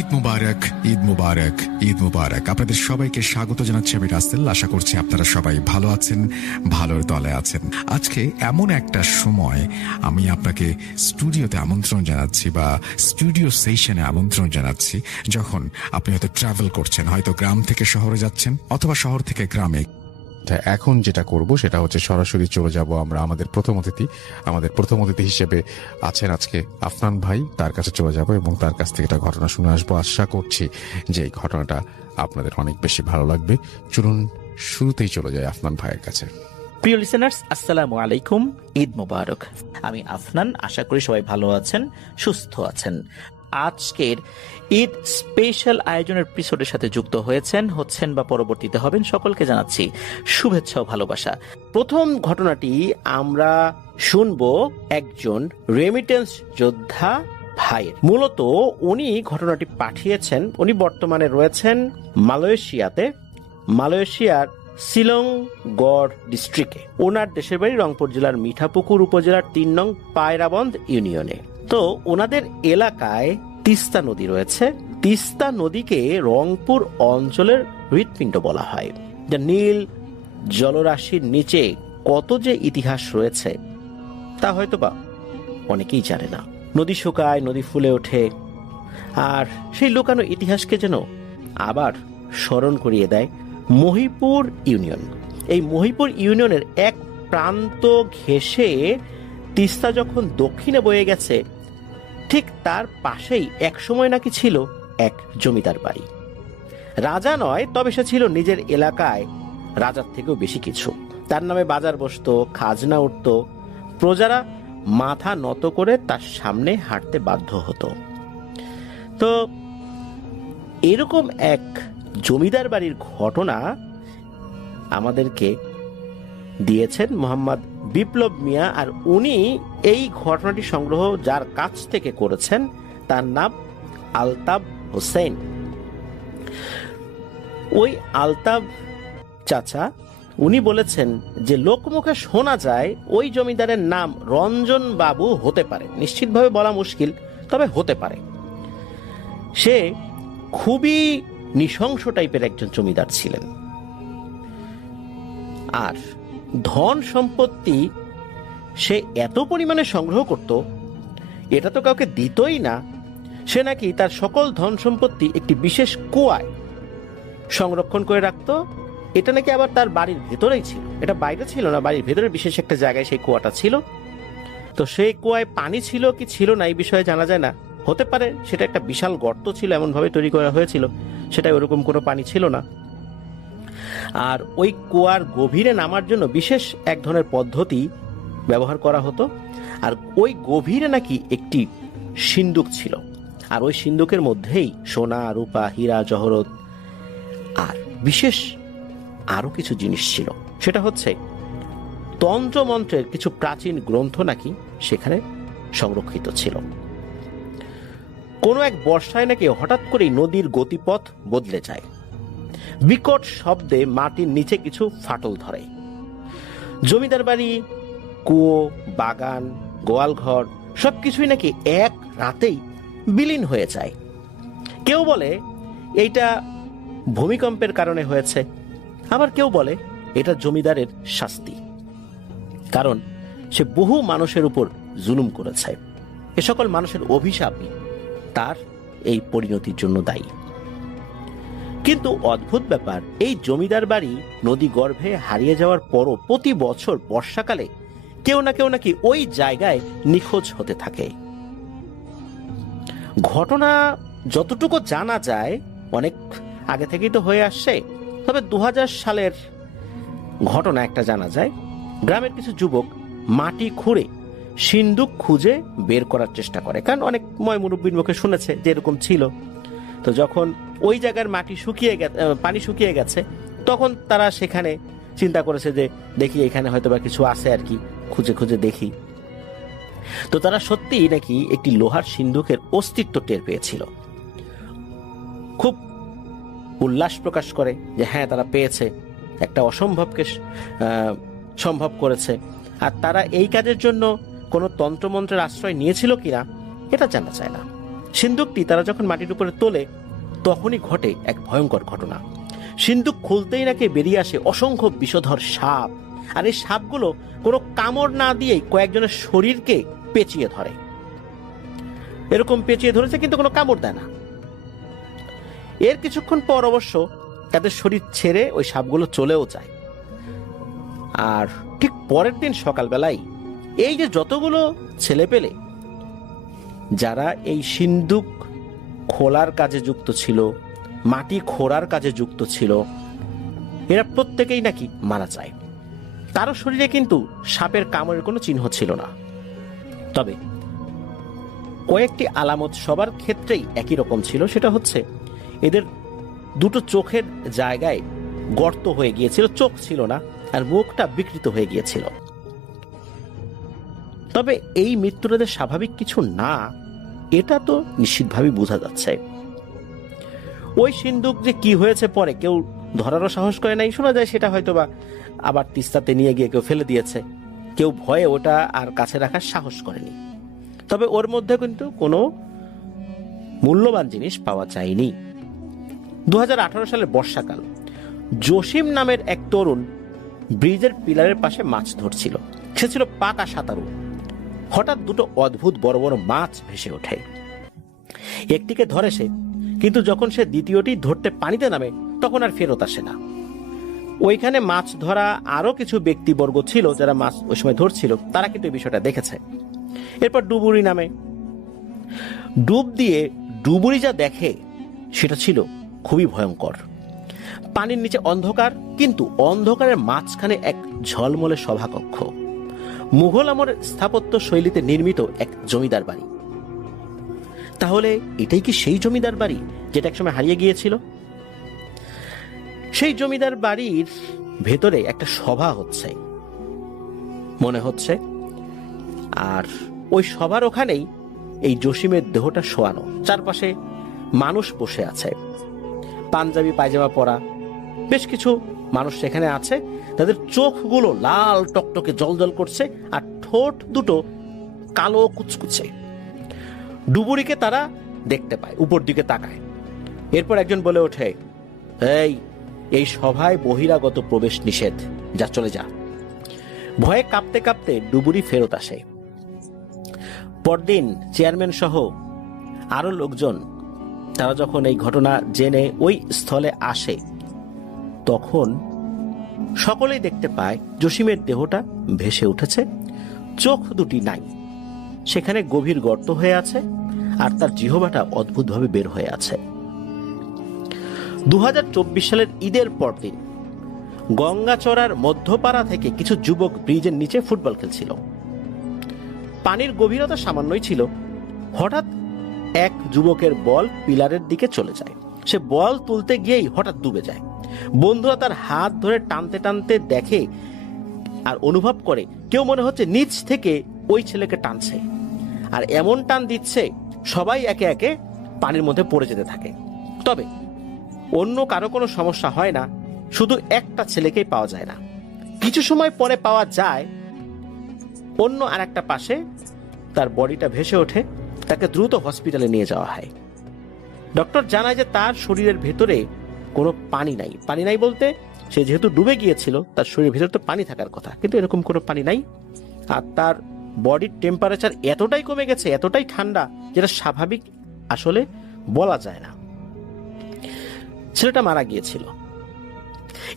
ঈদ মুবারক, ঈদ মুবারক, ঈদ মুবারক। আপনাদের সবাইকে স্বাগত জানাচ্ছি আমি রাসেল। আশা করছি আপনারা সবাই ভালো আছেন, ভালোর দলে আছেন। আজকে এমন একটা সময় আমি আপনাকে স্টুডিওতে আমন্ত্রণ জানাচ্ছি বা স্টুডিও সেশনে আমন্ত্রণ জানাচ্ছি, যখন আপনি হয়তো ট্রাভেল করছেন, হয়তো গ্রাম থেকে শহরে যাচ্ছেন অথবা শহর থেকে গ্রামে। এখন যেটা করব সেটা হচ্ছে সরাসরি চলে যাব আমরা আমাদের প্রথম অতিথি হিসেবে আছেন আজকে আফনান ভাই, তার কাছে চলে যাব এবং তার কাছ থেকে একটা ঘটনা শুনে আসবো। আশা করছি যে এই ঘটনাটা আপনাদের অনেক বেশি ভালো লাগবে। চলুন শুরুতেই চলে যায় আফনান ভাইয়ের কাছে। প্রিয় লিসেনার্স, আসসালামু আলাইকুম, ঈদ মোবারক। আমি আফনান, আশা করি সবাই ভালো আছেন, সুস্থ আছেন। আজকের ঈদ স্পেশাল আয়োজনের এপিসোডের সাথে যুক্ত হচ্ছেন বা পরবর্তীতে হবেন, সকলকে জানাচ্ছি শুভেচ্ছা ও ভালোবাসা। প্রথম ঘটনাটি আমরা শুনবো একজন রেমিটেন্স যোদ্ধা ভাইয়ের। মূলত উনি ঘটনাটি পাঠিয়েছেন, উনি বর্তমানে রয়েছেন মালয়েশিয়ার শিলংগড় ডিস্ট্রিক্টে। ওনার দেশের বাড়ি রংপুর জেলার মিঠাপুকুর উপজেলার ৩ নং পায়রাবন্দ ইউনিয়নে। তো ওনাদের এলাকায় তিস্তা নদী রয়েছে। তিস্তা নদীকে রংপুর অঞ্চলের হৃৎপিণ্ড বলা হয়। যা নীল জলরাশির নিচে কত যে ইতিহাস রয়েছে তা হয়তো বা অনেকেই জানে না। নদী শুকায়, নদী ফুলে ওঠে, আর সেই লুকানো ইতিহাসকে যেন আবার স্মরণ করিয়ে দেয় মহিপুর ইউনিয়ন। এই মহিপুর ইউনিয়নের এক প্রান্ত ঘেঁষে তিস্তা যখন দক্ষিণে বয়ে গেছে, ঠিক তার পাশেই এক সময় নাকি ছিল এক জমিদার বাড়ি। রাজা নয়, তবে সে ছিল নিজের এলাকায় রাজার থেকেও বেশি কিছু। তার নামে বাজার বসতো, খাজনা উঠত, প্রজারা মাথা নত করে তার সামনে হাঁটতে বাধ্য হতো। তো এরকম এক জমিদার বাড়ির ঘটনা আমাদেরকে দিয়েছেন মোহাম্মদ বিপ্লব মিয়া, আর উনি এই ঘটনাটি সংগ্রহ যার কাছ থেকে করেছেন তার নাম আলতাব হোসেন। ওই আলতাব চাচা উনি বলেছেন যে লোকমুখে শোনা যায় ওই জমিদারের নাম রঞ্জন বাবু হতে পারে, নিশ্চিতভাবে বলা মুশকিল, তবে হতে পারে। সে খুবই নৃশংস টাইপের একজন জমিদার ছিলেন, আর ধন সম্পত্তি সে এত পরিমাণে সংগ্রহ করত, এটা তো কাউকে দিতই না। সে নাকি তার সকল ধন সম্পত্তি একটি বিশেষ কুয়ায় সংরক্ষণ করে রাখত। এটা নাকি আবার তার বাড়ির ভেতরেই ছিল, এটা বাইরে ছিল না, বাড়ির ভেতরে বিশেষ একটা জায়গায় সেই কুয়াটা ছিল। তো সেই কুয়ায় পানি ছিল কি ছিল না এই বিষয়ে জানা যায় না, হতে পারে সেটা একটা বিশাল গর্ত ছিল, এমনভাবে তৈরি করা হয়েছিল, সেটা ওরকম কোনো পানি ছিল না। আর ওই কুয়ার গভীরে নামার জন্য বিশেষ এক ধরনের পদ্ধতি ব্যবহার করা হতো। আর ওই গভীরে নাকি একটি সিন্দুক ছিল, আর ওই সিন্দুকের মধ্যেই সোনা, রূপা, হীরা, জহরত আর বিশেষ আরো কিছু জিনিস ছিল। সেটা হচ্ছে তন্ত্রমন্ত্রের কিছু প্রাচীন গ্রন্থ নাকি সেখানে সংরক্ষিত ছিল। কোনো এক বর্ষায় নাকি হঠাৎ করেই নদীর গতিপথ বদলে যায়, বিকট শব্দে মাটির নিচে কিছু ফাটল ধরে। জমিদার বাড়ি, কুয়ো, বাগান, গোয়ালঘর সবকিছুই নাকি এক রাতেই বিলীন হয়ে যায়। কেউ বলে এইটা ভূমিকম্পের কারণে হয়েছে, আবার কেউ বলে এটা জমিদারের শাস্তি, কারণ সে বহু মানুষের উপর জুলুম করেছে। এ সকল মানুষের অভিশাপই তার এই পরিণতির জন্য দায়ী। কিন্তু অদ্ভুত ব্যাপার, এই জমিদার বাড়ি নদী গর্ভে হারিয়ে যাওয়ার পরও প্রতি বছর বর্ষাকালে কেউ না কেউ নাকি ওই জায়গায় নিখোঁজ হতে থাকে। ঘটনা যতটুকু জানা যায় অনেক আগে থেকেই তো হয়ে আসছে, তবে 2000 সালের ঘটনা একটা জানা যায়। গ্রামের কিছু যুবক মাটি খুঁড়ে সিন্দুক খুঁজে বের করার চেষ্টা করে, কারণ অনেক মুরব্বীর মুখে শুনেছে যে এরকম ছিল। তো যখন ওই জায়গার পানি শুকিয়ে গেছে, তখন তারা সেখানে চিন্তা করেছে যে দেখি এখানে হয়তো বা কিছু আছে, আর কি খুঁজে খুঁজে দেখি। তো তারা সত্যিই নাকি একটি লোহার সিন্দুকের অস্তিত্ব টের পেয়েছিল। খুব উল্লাস প্রকাশ করে যে হ্যাঁ তারা পেয়েছে, একটা অসম্ভবকে সম্ভব করেছে। আর তারা এই কাজের জন্য কোনো তন্ত্রমন্ত্রের আশ্রয় নিয়েছিল কিনা এটা জানা যায় না। সিন্দুকটি তারা যখন মাটির উপরে তোলে তখনই ঘটে এক ভয়ঙ্কর ঘটনা। সিন্দুক খুলতেই নাকি বেরিয়ে আসে অসংখ্য বিষধর সাপ, আর এই সাপগুলো কোনো কামড় না দিয়েই কয়েকজনের শরীরকে পেঁচিয়ে ধরে। এরকম পেঁচিয়ে ধরেছে কিন্তু কোনো কামড় দেয় না। এর কিছুক্ষণ পর অবশ্য তাদের শরীর ছেড়ে ওই সাপগুলো চলেও যায়। আর ঠিক পরের দিন সকালবেলায় এই যে যতগুলো ছেলে পেলে যারা এই সিন্দুক খোলার কাজে যুক্ত ছিল, মাটি খোঁড়ার কাজে যুক্ত ছিল, এরা প্রত্যেকেই নাকি মারা যায়। কারো শরীরে কিন্তু সাপের কামড়ের কোনো চিহ্ন ছিল না। তবে কয়েকটি আলামত সবার ক্ষেত্রেই একই রকম ছিল। সেটা হচ্ছে এদের দুটো চোখের জায়গায় গর্ত হয়ে গিয়েছিল, চোখ ছিল না, আর মুখটা বিকৃত হয়ে গিয়েছিল। তবে এই মৃত্যুটা যে স্বাভাবিক কিছু না, এটা তো নিশ্চিতভাবে বোঝা যাচ্ছে। ওই সিন্দুক যে কি হয়েছে পরে কেউ ধরারও সাহস করে নাই। শোনা যায় সেটা হয়তোবা আবার তিস্তাতে নিয়ে গিয়ে কেউ ফেলে দিয়েছে, কেউ ভয়ে ওটা আর কাছে রাখার সাহস করেনি। তবে ওর মধ্যে কিন্তু কোনো মূল্যবান জিনিস পাওয়া যায়নি। 2018 সালের বর্ষাকাল, জসিম নামের এক তরুণ ব্রিজের পিলারের পাশে মাছ ধরছিল। সে ছিল পাকা সাঁতারু। হঠাৎ দুটো অদ্ভুত বড় বড় মাছ ভেসে ওঠে। একটিকে ধরে সে, কিন্তু যখন সে দ্বিতীয়টি ধরতে পানিতে নামে তখন আর ফেরত আসে না। ওইখানে মাছ ধরা আরো কিছু ব্যক্তিবর্গ ছিল যারা মাছ ওই সময় ধরছিল, তারা কিন্তু এই বিষয়টা দেখেছে। এরপর ডুবুরি নামে। ডুব দিয়ে ডুবুরি যা দেখে সেটা ছিল খুবই ভয়ঙ্কর। পানির নিচে অন্ধকার, কিন্তু অন্ধকারের মাঝখানে এক ঝলমলে সভাকক্ষ, মুঘল আমলের স্থাপত্য শৈলীতে নির্মিত এক জমিদার বাড়ি। তাহলে এটাই কি সেই জমিদার বাড়ি যেটা একসময় হারিয়ে গিয়েছিল? সেই জমিদার বাড়ির ভেতরে একটা সভা হচ্ছে মনে হচ্ছে, আর ওই সভার ওখানেই এই জসিমের দেহটা শোয়ানো। চারপাশে মানুষ বসে আছে, পাঞ্জাবি পায়জামা পরা বেশ কিছু মানুষ সেখানে আছে। তাদের চোখগুলো লাল টকটকে জলজল করছে, আর ঠোঁট দুটো কালো কুচকুচে। ডুবুরিকে তারা দেখতে পায়, উপর দিকে তাকায়। এরপর একজন বলে ওঠে, এই সভায় বহিরাগত প্রবেশ নিষেধ, যা চলে যা। ভয়ে কাঁপতে কাঁপতে ডুবুরি ফেরত আসে। পরদিন চেয়ারম্যান সহ আরো লোকজন তারা যখন এই ঘটনা জেনে ওই স্থলে আসে, তখন সকলেই দেখতে পায় জসিমের দেহটা ভেসে উঠেছে। চোখ দুটি নাই, সেখানে গভীর গর্ত হয়ে আছে, আর তার জিহবাটা অদ্ভুতভাবে বের হয়ে আছে। 2024 সালের ঈদের পরদিন গঙ্গাচড়ার মধ্যপাড়া থেকে কিছু যুবক ব্রিজের নিচে ফুটবল খেলছিল। পানির গভীরতা সামান্যই ছিল। হঠাৎ এক যুবকের বল পিলারের দিকে চলে যায়। সে বল তুলতে গিয়েই হঠাৎ ডুবে যায়। বন্ধুরা তার হাত ধরে টানতে টানতে দেখে আর অনুভব করে কেউ মনে হচ্ছে নিচ থেকে ওই ছেলেকে টানছে, আর এমন টান দিচ্ছে সবাই একে একে পানির মধ্যে পড়ে যেতে থাকে। তবে অন্য কারো কোনো সমস্যা হয় না, শুধু একটা ছেলেকেই পাওয়া যায় না। কিছু সময় পরে পাওয়া যায় অন্য আর একটা পাশে, তার বডিটা ভেসে ওঠে। তাকে দ্রুত হসপিটালে নিয়ে যাওয়া হয়। ডক্টর জানায় যে তার শরীরের ভেতরে কোনো পানি নাই। পানি নাই বলতে, সে যেহেতু ডুবে গিয়েছিল তার শরীরের ভেতরে তো পানি থাকার কথা, কিন্তু এরকম কোনো পানি নাই। আর তার বডির টেম্পারেচার এতটাই কমে গেছে, এতটাই ঠান্ডা, যেটা স্বাভাবিক আসলে বলা যায় না। ছেলেটা মারা গিয়েছিল।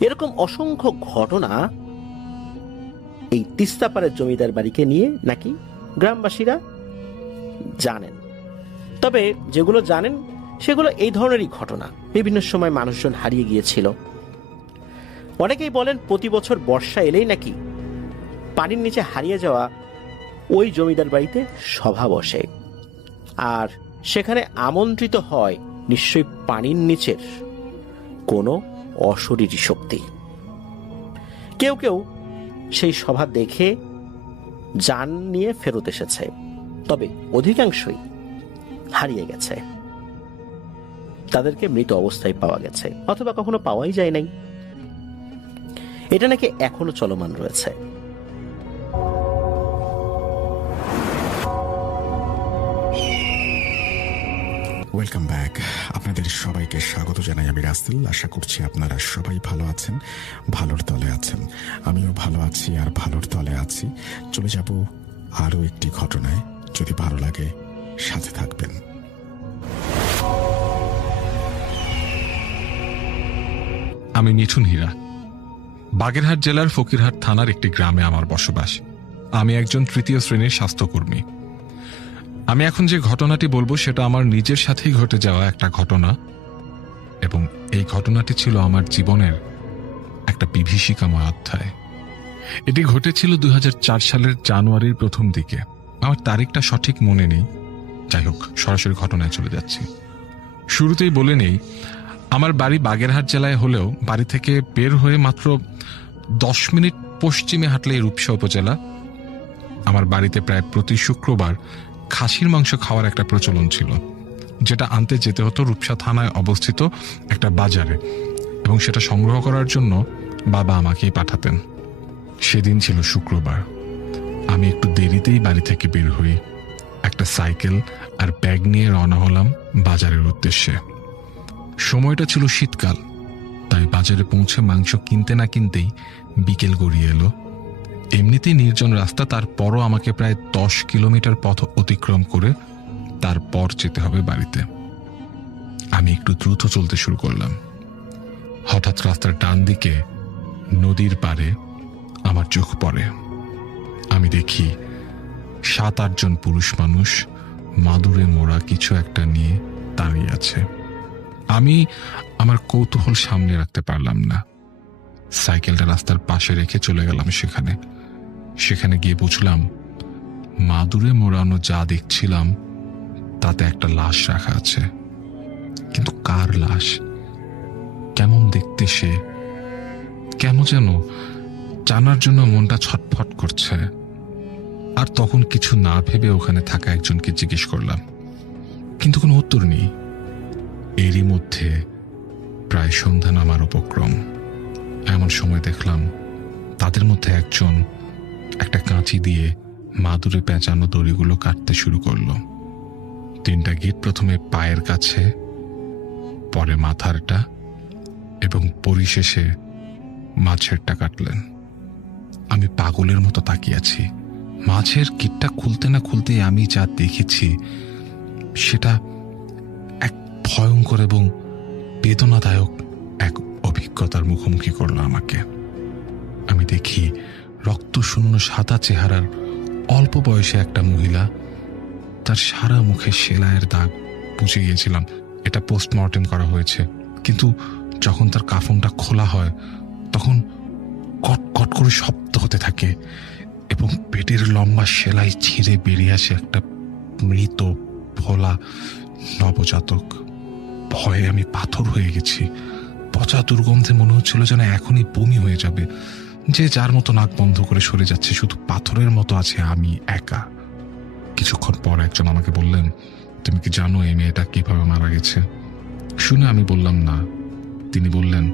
এরকম অসংখ্য ঘটনা এই তিস্তাপাড়ের জমিদার বাড়িকে নিয়ে নাকি গ্রামবাসীরা জানেন। তবে যেগুলো জানেন সেগুলো এই ধরনেরই ঘটনা। বিভিন্ন সময় মানুষজন হারিয়ে গিয়েছিল। অনেকেই বলেন প্রতি বছর বর্ষা এলেই নাকি পানির নিচে হারিয়ে যাওয়া ওই জমিদার বাড়িতে সভা বসে, আর সেখানে আমন্ত্রিত হয় নিশ্চয়ই পানির নিচের কোনো অশরীরী শক্তি। কেউ কেউ সেই সভা দেখে জান নিয়ে ফেরত এসেছে, তবে অধিকাংশই হারিয়ে গেছে। তাদেরকে মৃত অবস্থায় পাওয়া গেছে, অথবা কখনো পাওয়াই যায় নাই। এটা নাকি এখনো চলমান রয়েছে। Welcome back. আপনাদের সবাইকে স্বাগত জানাই আমি রাসেল। আশা করছি আপনারা সবাই ভালো আছেন, ভালোর তলে আছেন। আমিও ভালো আছি আর ভালোর তলে আছি। চলে যাব আরও একটি ঘটনায়। যদি ভালো লাগে সাথে থাকবেন। আমি মিঠুন হীরা। বাগেরহাট জেলার ফকিরহাট থানার একটি গ্রামে আমার বসবাস। আমি একজন তৃতীয় শ্রেণীর স্বাস্থ্যকর্মী। আমি এখন যে ঘটনাটি বলবো সেটা আমার নিজের সাথেই ঘটে যাওয়া একটা ঘটনা, এবং এই ঘটনাটি ছিল আমার জীবনের একটা বিভীষিকাময় অধ্যায়। এটি ঘটেছিল 2004 সালের জানুয়ারির প্রথম দিকে। আমার তারিখটা সঠিক মনে নেই। যাই হোক, সরাসরি ঘটনায় চলে যাচ্ছি। শুরুতেই বলে নেই, আমার বাড়ি বাগেরহাট জেলায় হলেও বাড়ি থেকে বের হয়ে মাত্র 10 মিনিট পশ্চিমে হাঁটলেই রূপসা উপজেলা। আমার বাড়িতে প্রায় প্রতি শুক্রবার খাসির মাংস খাওয়ার একটা প্রচলন ছিল, যেটা আনতে যেতে হতো রূপসা থানায় অবস্থিত একটা বাজারে, এবং সেটা সংগ্রহ করার জন্য বাবা আমাকেই পাঠাতেন। সেদিন ছিল শুক্রবার। আমি একটু দেরিতেই বাড়ি থেকে বের হই। একটা সাইকেল আর ব্যাগ নিয়ে রওনা হলাম বাজারের উদ্দেশ্যে। সময়টা ছিল শীতকাল, তাই বাজারে পৌঁছে মাংস কিনতে না কিনতেই বিকেল গড়িয়ে এলো। এমনিতেই নির্জন রাস্তা, তারপরও আমাকে প্রায় 10 কিলোমিটার পথ অতিক্রম করে তারপর যেতে হবে বাড়িতে। আমি একটু দ্রুত চলতে শুরু করলাম। হঠাৎ রাস্তার ডান দিকে নদীর পাড়ে আমার চোখ পড়ে। আমি দেখি 7-8 জন পুরুষ মানুষ মাদুরে মোড়া কিছু একটা নিয়ে দাঁড়িয়ে আছে। আমি আমার কৌতূহল সামনে রাখতে পারলাম না। সাইকেলটা রাস্তার পাশে রেখে চলে গেলাম সেখানে গিয়ে বুঝলাম মাদুরে মোড়ানো যা দেখছিলাম তাতে একটা লাশ রাখা আছে। কিন্তু কার লাশ? কেমন দেখতে সে? কেন যেন জানার জন্য মনটা ছটফট করছে। আর তখন কিছু না ভেবে ওখানে থাকা একজনকে জিজ্ঞেস করলাম, কিন্তু কোনো উত্তর নেই। এরই মধ্যে প্রায় সন্ধ্যা নামার উপক্রম। এমন সময় দেখলাম তাদের মধ্যে একজন একটা কাঁচি দিয়ে মাদুরে পেঁচানো দড়িগুলো কাটতে শুরু করলো। 3টা গিট, প্রথমে পায়ের কাছে, পরে মাথারটা, এবং পরিশেষে মাঝেরটা কাটলেন। আমি পাগলের মতো তাকিয়ে আছি। মাঝের গিটটা খুলতে না খুলতে আমি যা দেখেছি সেটা এক ভয়ঙ্কর এবং বেদনাদায়ক এক অভিজ্ঞতার মুখোমুখি করলো আমাকে। আমি দেখি রক্তশূন্য সাদা চেহারার অল্প বয়সে একটা মহিলা। তার সারা মুখে সেলাইয়ের দাগ। বুঝে গিয়েছিলাম এটা পোস্টমর্টেম করা হয়েছে, কিন্তু যখন তার কাফনটা খোলা হয় তখন কট কট করে শব্দ হতে থাকে এবং পেটের লম্বা সেলাই ছিঁড়ে বেরিয়ে আসে একটা মৃত ফোলা নবজাতক। ভয়ে আমি পাথর হয়ে গেছি। পচা দুর্গন্ধে মনে হচ্ছিল যেন এখনই বমি হয়ে যাবে। যে যার মতো নাক বন্ধ করে সরে যাচ্ছে, শুধু পাথরের মতো আছে আমি একা। কিছুক্ষণ পর একজন আমাকে বললেন, তুমি কি জানো এই মেয়েটা কিভাবে মারা গেছে? শুনে আমি বললাম না। তিনি বললেন,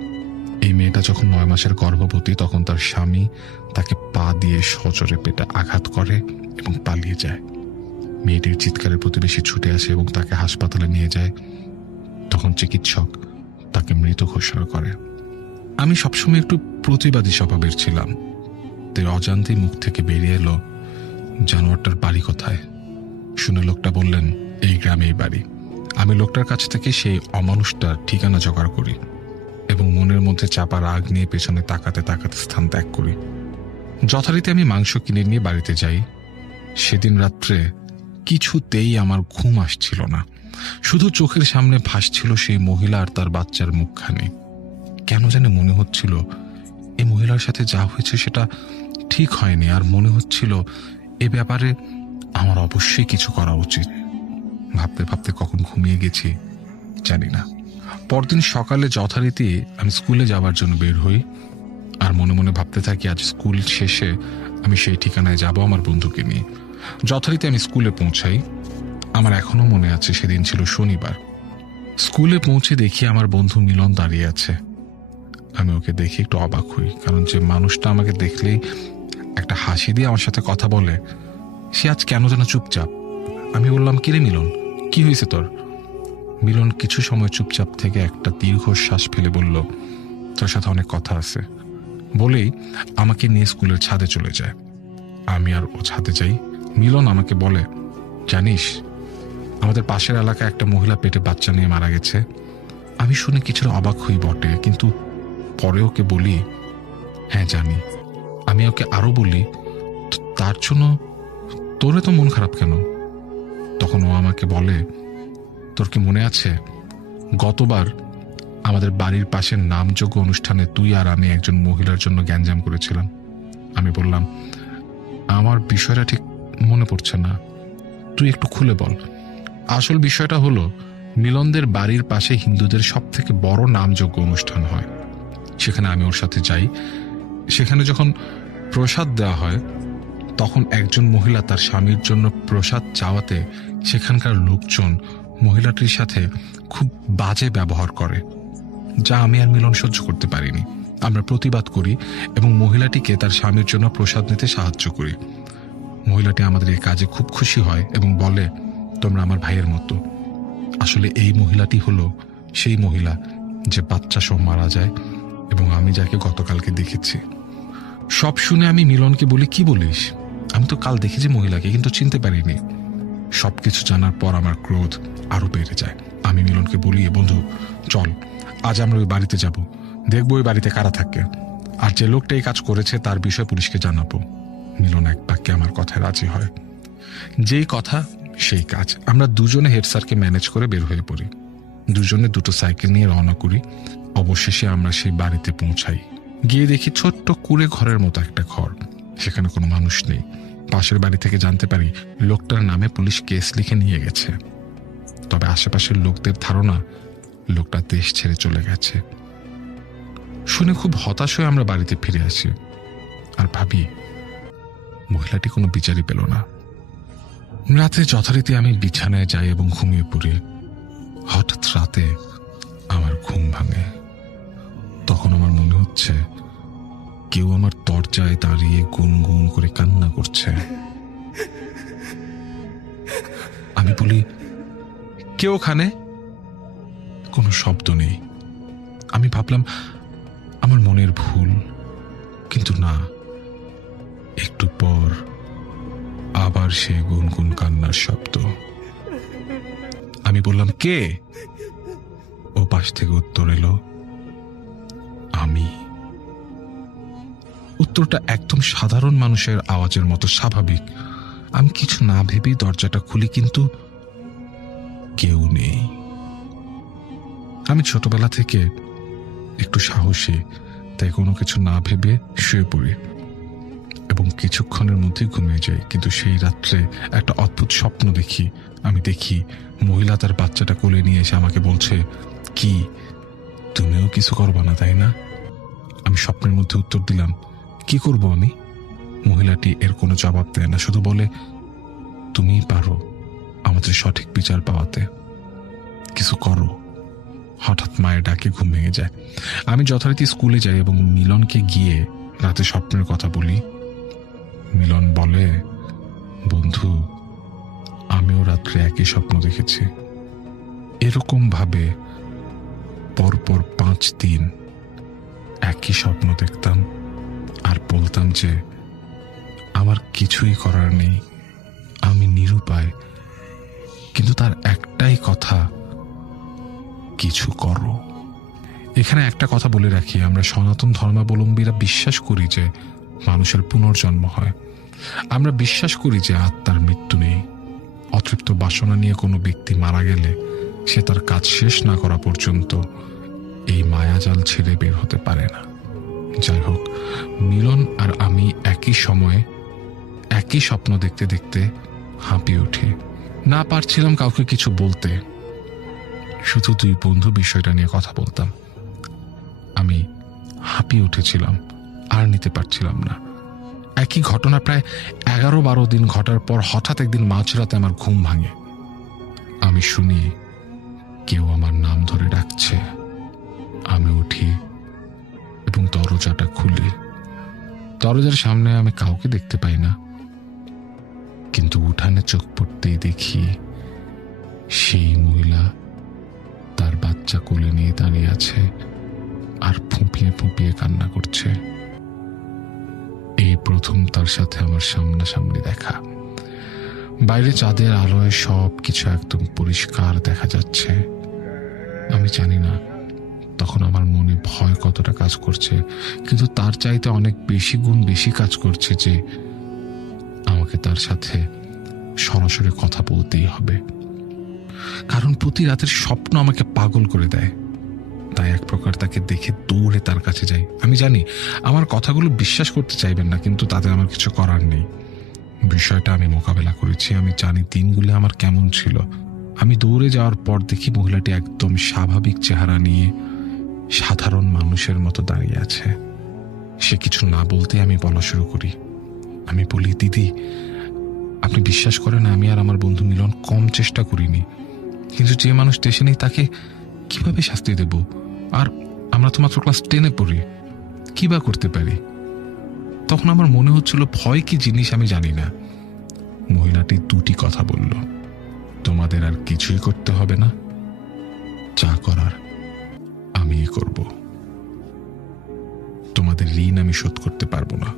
এই মেয়েটা যখন 9 মাসের গর্ভবতী তখন তার স্বামী তাকে পা দিয়ে সজোরে পেটে আঘাত করে এবং পালিয়ে যায়। মেয়েটির চিৎকারে প্রতিবেশী ছুটে আসে এবং তাকে হাসপাতালে নিয়ে যায়। তখন চিকিৎসক তাকে মৃত ঘোষণা করে। আমি সবসময় একটু প্রতিবাদী স্বভাবের ছিলাম, তাই অজান্তেই মুখ থেকে বেরিয়ে এলো, জানোয়ারটার বাড়ি কোথায়? শুনে লোকটা বললেন, এই গ্রামেই বাড়ি। আমি লোকটার কাছ থেকে সেই অমানুষটার ঠিকানা জোগাড় করি এবং মনের মধ্যে চাপা রাগ নিয়ে পেছনে তাকাতে তাকাতে স্থান ত্যাগ করি। যথারীতি আমি মাংস কিনে নিয়ে বাড়িতে যাই। সেদিন রাত্রে কিছুতেই আমার ঘুম আসছিল না। শুধু চোখের সামনে ভাসছিল সেই মহিলা আর তার বাচ্চার মুখখানি। কেন জানে মনে হচ্ছিল এই মহিলার সাথে যা হয়েছে সেটা ঠিক হয়নি, আর মনে হচ্ছিল এ ব্যাপারে আমার অবশ্যই কিছু করা উচিত। ভাবতে ভাবতে কখন ঘুমিয়ে গেছি জানি না। পরদিন সকালে যথারীতি আমি স্কুলে যাওয়ার জন্য বের হই, আর মনে মনে ভাবতে থাকি আজ স্কুল শেষে আমি সেই ঠিকানায় যাব আমার বন্ধুকে নিয়ে। যথারীতি আমি স্কুলে পৌঁছাই। আমার এখনো মনে আছে সেদিন ছিল শনিবার। স্কুলে পৌঁছে দেখি আমার বন্ধু মিলন দাঁড়িয়ে আছে। আমি ওকে দেখে একটু অবাক হই, কারণ যে মানুষটা আমাকে দেখলেই একটা হাসি দিয়ে আমার সাথে কথা বলে, সে আজ কেন যেন চুপচাপ। আমি বললাম, কিরে মিলন, কি হয়েছে তোর? মিলন কিছু সময় চুপচাপ থেকে একটা দীর্ঘশ্বাস ফেলে বলল, তোর সাথে অনেক কথা আছে, বলেই আমাকে নিয়ে স্কুলের ছাদে চলে যায়। আমি আর ও ছাদে যাই। মিলন আমাকে বলে, জানিস আমাদের পাশের এলাকায় একটা মহিলা পেটে বাচ্চা নিয়ে মারা গেছে। আমি শুনে কিছুটা অবাক হই বটে, কিন্তু পরে ওকে বলি, হ্যাঁ জানি। আমি ওকে আরো বলি, তার জন্য তোরে তো মন খারাপ কেন? তখন ও আমাকে বলে, তোর কি মনে আছে গতবার আমাদের বাড়ির পাশের নামযোগ্য অনুষ্ঠানে তুই আর আমি একজন মহিলার জন্য গ্যাঞ্জাম করেছিলাম? আমি বললাম, আমার বিষয়টা ঠিক মনে পড়ছে না, তুই একটু খুলে বল। আসল বিষয়টা হলো, মিলনদের বাড়ির পাশে হিন্দুদের সব থেকে বড় নামযোগ্য অনুষ্ঠান হয়। সেখানে আমি ওর সাথে যাই। সেখানে যখন প্রসাদ দেওয়া হয়, তখন একজন মহিলা তার স্বামীর জন্য প্রসাদ চাওয়াতে সেখানকার লোকজন মহিলাটির সাথে খুব বাজে ব্যবহার করে, যা আমি আর মিলন সহ্য করতে পারিনি। আমরা প্রতিবাদ করি এবং মহিলাটিকে তার স্বামীর জন্য প্রসাদ নিতে সাহায্য করি। মহিলাটি আমাদের এই কাজে খুব খুশি হয় এবং বলে, তোমরা আমার ভাইয়ের মতো। আসলে এই মহিলাটি হলো সেই মহিলা যে বাচ্চা সহ মারা যায় এবং আমি যাকে গতকালকে দেখেছি। সব শুনে আমি মিলনকে বলি, কি বলিস? আমি তো কাল দেখেছি মহিলাকে, কিন্তু চিনতে পারিনি। সবকিছু জানার পর আমার ক্রোধ আরো বেড়ে যায়। আমি মিলনকে বলি, বন্ধু চল, আজ আমরা ওই বাড়িতে যাব, দেখবো ওই বাড়িতে কারা থাকে, আর যে লোকটা এই কাজ করেছে তার বিষয়ে পুলিশকে জানাবো। মিলন এক বাক্যে আমার কথায় রাজি হয়। যেই কথা সেই কাজ। আমরা দুজনে হেড স্যারকে ম্যানেজ করে বের হয়ে পড়ি। দুজনে দুটো সাইকেল নিয়ে রওনা করি। অবশেষে আমরা সেই বাড়িতে পৌঁছাই। গিয়ে দেখি ছোট্ট কুড়ে ঘরের মতো একটা ঘর, সেখানে কোনো মানুষ নেই। পাশের বাড়ি থেকে জানতে পারি লোকটার নামে পুলিশ কেস লিখে নিয়ে গেছে। তবে আশেপাশের লোকদের ধারণা লোকটা দেশ ছেড়ে চলে গেছে। শুনে খুব হতাশ হয়ে আমরা বাড়িতে ফিরে আসি আর ভাবি, মহিলাটি কোনো বিচারই পেল না। রাতে যথারীতি আমি বিছানায় যাই এবং ঘুমিয়ে পড়ি। হঠাৎ রাতে আমার ঘুম ভাঙে। তখন আমার মনে হচ্ছে কেউ আমার দরজায় দাঁড়িয়ে গুনগুন করে কান্না করছে। আমি বলি, কে ওখানে? কোনো শব্দ নেই। আমি ভাবলাম আমার মনের ভুল, কিন্তু না। একটু পর আবার সে গুনগুন কান্নার শব্দ। আমি বললাম, কে? ও পাশ থেকে উত্তর এলো, আমি। উত্তরটা একদম সাধারণ মানুষের আওয়াজের মতো স্বাভাবিক। আমি কিছু না ভেবেই দরজাটা খুলি, কিন্তু কেউ নেই। আমি ছোটবেলা থেকে একটু সাহসী, তাই কোনো কিছু না ভেবে শুয়ে পড়ি এবং কিছুক্ষণের মধ্যেই ঘুমিয়ে যাই। কিন্তু সেই রাত্রে একটা অদ্ভুত স্বপ্ন দেখি। আমি দেখি মহিলা তার বাচ্চাটা কোলে নিয়ে এসে আমাকে বলছে, কি তুমিও কিছু করবা না, তাই না? আমি স্বপ্নের মধ্যে উত্তর দিলাম, কি করব আমি? মহিলাটি এর কোনো জবাব দেয় না, শুধু বলে, তুমিই পারো আমাদের সঠিক বিচার পাওয়াতে, কিছু করো। হঠাৎ মায়ের ডাকে ঘুম ভেঙে যায়। আমি যথারীতি স্কুলে যাই এবং মিলনকে গিয়ে রাতে স্বপ্নের কথা বলি। মিলন বলে, বন্ধু আমিও রাত্রে একই স্বপ্ন দেখেছি। এরকম ভাবে পরপর 5 দিন একই স্বপ্ন দেখতাম আর বলতাম যে আমার কিছুই করার নেই, আমি নিরুপায়। কিন্তু তার একটাই কথা, কিছু করো। এখানে একটা কথা বলে রাখি, আমরা সনাতন ধর্মাবলম্বীরা বিশ্বাস করি যে মানুষের পুনর্জন্ম হয়। আমরা বিশ্বাস করি যে আত্মার মৃত্যু নেই। অতৃপ্ত বাসনা নিয়ে কোনো ব্যক্তি মারা গেলে সে তার কাজ শেষ না করা পর্যন্ত এই মায়াজাল ছেড়ে বের হতে পারে না। যাই হোক, মিলন আর আমি একই সময়ে একই স্বপ্ন দেখতে দেখতে হাঁপিয়ে উঠি। না পারছিলাম কাউকে কিছু বলতে, শুধু 2 বন্ধু বিষয়টা নিয়ে কথা বলতাম। আমি হাঁপিয়ে উঠেছিলাম, আর নিতে পারছিলাম না। একই ঘটনা প্রায় 11-12 দিন ঘটার পর হঠাৎ একদিন মাঝরাতে আমার ঘুম ভাঙে। আমি শুনি কেউ আমার নাম ধরে ডাকছে। আমি উঠি এবং দরজাটা খুলি। দরজার সামনে আমি কাউকে দেখতে পাই না, কিন্তু উঠানে চোখ পড়তেই দেখি সেই মহিলা তার বাচ্চা কোলে নিয়ে দাঁড়িয়ে আছে আর ফুঁপিয়ে ফুঁপিয়ে কান্না করছে। এই প্রথম তার সাথে আমার সামনাসামনি দেখা। বাইরে চাঁদের আলোয় সব কিছু একদম পরিষ্কার দেখা যাচ্ছে। আমি জানি না তখন আমার মনে ভয় কতটা কাজ করছে, কিন্তু তার চাইতে অনেক বেশি গুণ বেশি কাজ করছে যে আমাকে তার সাথে সরাসরি কথা বলতেই হবে, কারণ প্রতি রাতের স্বপ্ন আমাকে পাগল করে দেয়। তাই এক প্রকার তাকে দেখে দৌড়ে তার কাছে যাই। আমি জানি আমার কথাগুলো বিশ্বাস করতে চাইবেন না, কিন্তু তাতে আমার কিছু করার নেই। বিষয়টা আমি মোকাবেলা করেছি। আমি জানি দিনগুলো আমার কেমন ছিল। আমি দৌড়ে যাওয়ার পর দেখি মহিলাটি একদম স্বাভাবিক চেহারা নিয়ে সাধারণ মানুষের মতো দাঁড়িয়ে আছে। সে কিছু না বলতে আমি বলা শুরু করি। আমি বলি, দিদি, আপনি বিশ্বাস করেন আমি আর আমার বন্ধু মিলন কম চেষ্টা করিনি, কিন্তু যে মানুষ দেশে নেই তাকে কিভাবে শাস্তি দেব? আর আমরা তো মাত্র ক্লাস 10-এ পড়ি, কি বা করতে পারি? তখন আমার মনে হচ্ছিল ভয় কি জিনিস আমি জানি না। মহিলাটি দুটি কথা বলল, তোমাদের আর কিছুই করতে হবে না, যা করার আমিই করব। তোমাদের ঋণ আমি শোধ করতে পারবো না।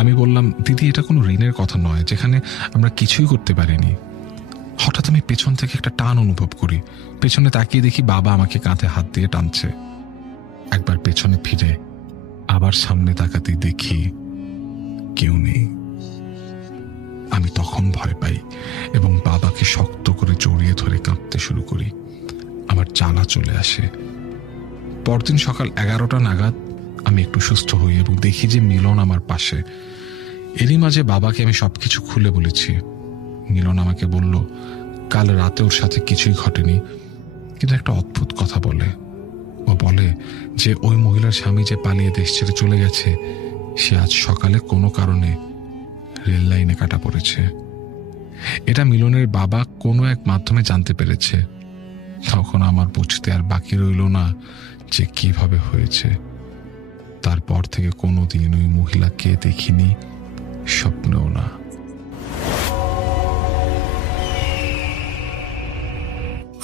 আমি বললাম, দিদি, এটা কোনো ঋণের কথা নয় যেখানে আমরা কিছুই করতে পারিনি। হঠাৎ আমি পেছন থেকে একটা টান অনুভব করি। পেছনে তাকিয়ে দেখি বাবা আমাকে কাঁধে হাত দিয়ে টানছে। একবার পেছনে ফিরে আবার সামনে তাকাতেই দেখি কেউ নেই। আমি তখন ভয় পাই এবং বাবাকে শক্ত করে জড়িয়ে ধরে কাঁদতে শুরু করি। আমার জ্বালা চলে আসে। পরদিন সকাল 11টা নাগাদ আমি একটু সুস্থ হই এবং দেখি যে মিলন আমার পাশে। এরই মাঝে বাবাকে আমি সবকিছু খুলে বলেছি। মিলন আমাকে বলল, কাল রাতে ওর সাথে কিছুই ঘটেনি, কিন্তু একটা অদ্ভুত কথা বলে। ও বলে যে ওই মহিলার স্বামী যে পালিয়ে দেশ ছেড়ে চলে গেছে, সে আজ সকালে কোনো কারণে রেল লাইনে কাটা পড়েছে। এটা মিলনের বাবা কোনো এক মাধ্যমে জানতে পেরেছে। তখন আমার বুঝতে আর বাকি রইল না যে কিভাবে হয়েছে। তারপর থেকে কোনোদিন ওই মহিলাকে দেখিনি, স্বপ্নেও না।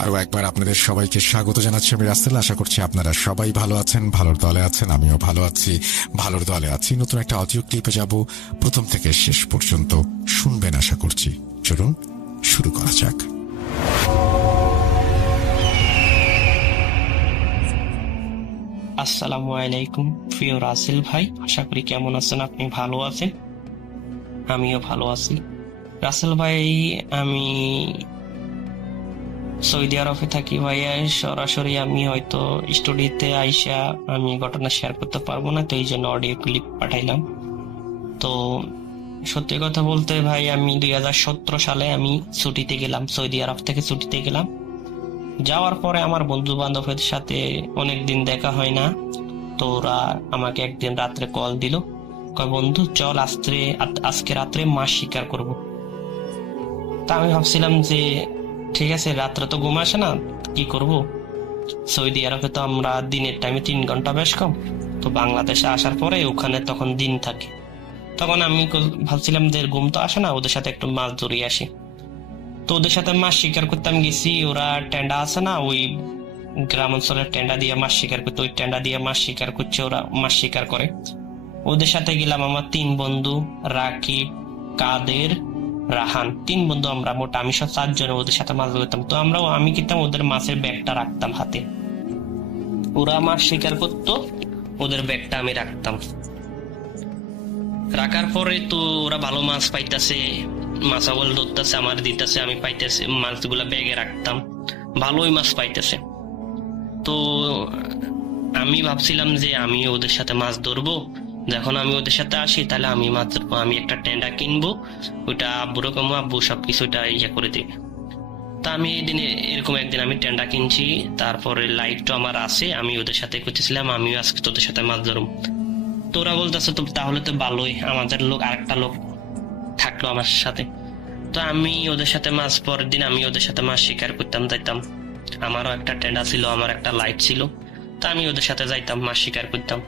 আরো একবার আপনাদের সবাইকে স্বাগত জানাচ্ছি আমি রাসেল। আশা করছি আপনারা সবাই ভালো আছেন, ভালোর দলে আছেন। আমিও ভালো আছি, ভালোর দলে আছি। নতুন একটা অডিও ক্লিপে যাব, প্রথম থেকে শেষ পর্যন্ত শুনবেন আশা করছি। চলুন শুরু করা যাক। আসসালামু আলাইকুম প্রিয় রাসেল ভাই, আশা করি কেমন আছেন? আপনি ভালো আছেন? আমিও ভালো আছি। রাসেল ভাই, আমি সৌদি আরবে থাকি ভাইয়া। সরাসরি আমি হয়তো স্টুডিওতে আইসা আমি ঘটনা শেয়ার করতে পারবো না, তো এই জন্য অডিও ক্লিপ পাঠাইলাম। তো সত্যি কথা বলতে ভাই, আমি 2017 সালে আমি ছুটিতে গেলাম, সৌদি আরব থেকে ছুটিতে গেলাম। যাওয়ার পরে আমার বন্ধু বান্ধবের সাথে অনেকদিন দেখা হয় না। তো ওরা আমাকে একদিন রাত্রে কল দিল, কয় বন্ধু চল আজকে রাত্রে মাছ শিকার করব। তা আমি ভাবছিলাম যে ঠিক আছে, রাত্রে তো ঘুম আসে না, কি করব? সৌদি আরবে তো আমরা দিনের টাইমে 3 ঘন্টা বেশ কম। তো বাংলাদেশে আসার পরে ওখানে তখন দিন থাকে। তখন আমি ভাবছিলাম যে ঘুম তো আসে না, ওদের সাথে একটু মাছ ধরিয়ে আসি। তো ওদের সাথে মাছ শিকার করতে আমি গেছি। ওরা টেন্ডা আছে না, ওই গ্রাম অঞ্চলের টেন্ডা দিয়ে মাছ শিকার করতে, ওই টেন্ডা দিয়ে মাছ শিকার করছে, ওরা মাছ শিকার করে। ওদের সাথে গেলাম। আমার 3 বন্ধু, রাকিব, কাদের, রাহান, 3 বন্ধু আমরা, মোটা আমি সব 4 জন ওদের সাথে মাছ ধরতাম। তো আমি কিনতাম ওদের মাছের ব্যাগটা রাখতাম হাতে। ওরা মাছ শিকার করতো, ওদের ব্যাগটা আমি রাখতাম। রাখার পরে তো ওরা ভালো মাছ পাইতেছে, মাছাবল ধরতেছে, আমার দিতেছে, আমি পাইতেছি মাছগুলা ব্যাগে রাখতাম, ভালোই মাছ পাইতেছে। তো আমি ভাবছিলাম যে আমি ওদের সাথে মাছ ধরবো। যখন আমি ওদের সাথে আসি তাহলে আমি মাছ ধরবো, আমি একটা টেন্ডা কিনবো, ওইটা আব্বুরও কমো, আব্বু সবকিছুটা ইয়ে করে দিবে। তা আমি এরকম একদিন আমি টেন্ডা কিনছি, তারপরে লাইটও আমার আছে। আমি ওদের সাথে করতেছিলাম আমিও আজকে তোদের সাথে মাছ ধরবো। তো ওরা বলতেছে তো তাহলে তো ভালোই, আমাদের লোক আরেকটা লোক থাকলো আমার সাথে। তো আমি ওদের সাথে মাছ, পরের দিন আমি ওদের সাথে মাছ শিকার করতাম, যাইতাম। আমারও একটা টেন্ডা ছিল, আমার একটা লাইট ছিল। তা আমি ওদের সাথে যাইতাম, মাছ শিকার করতাম।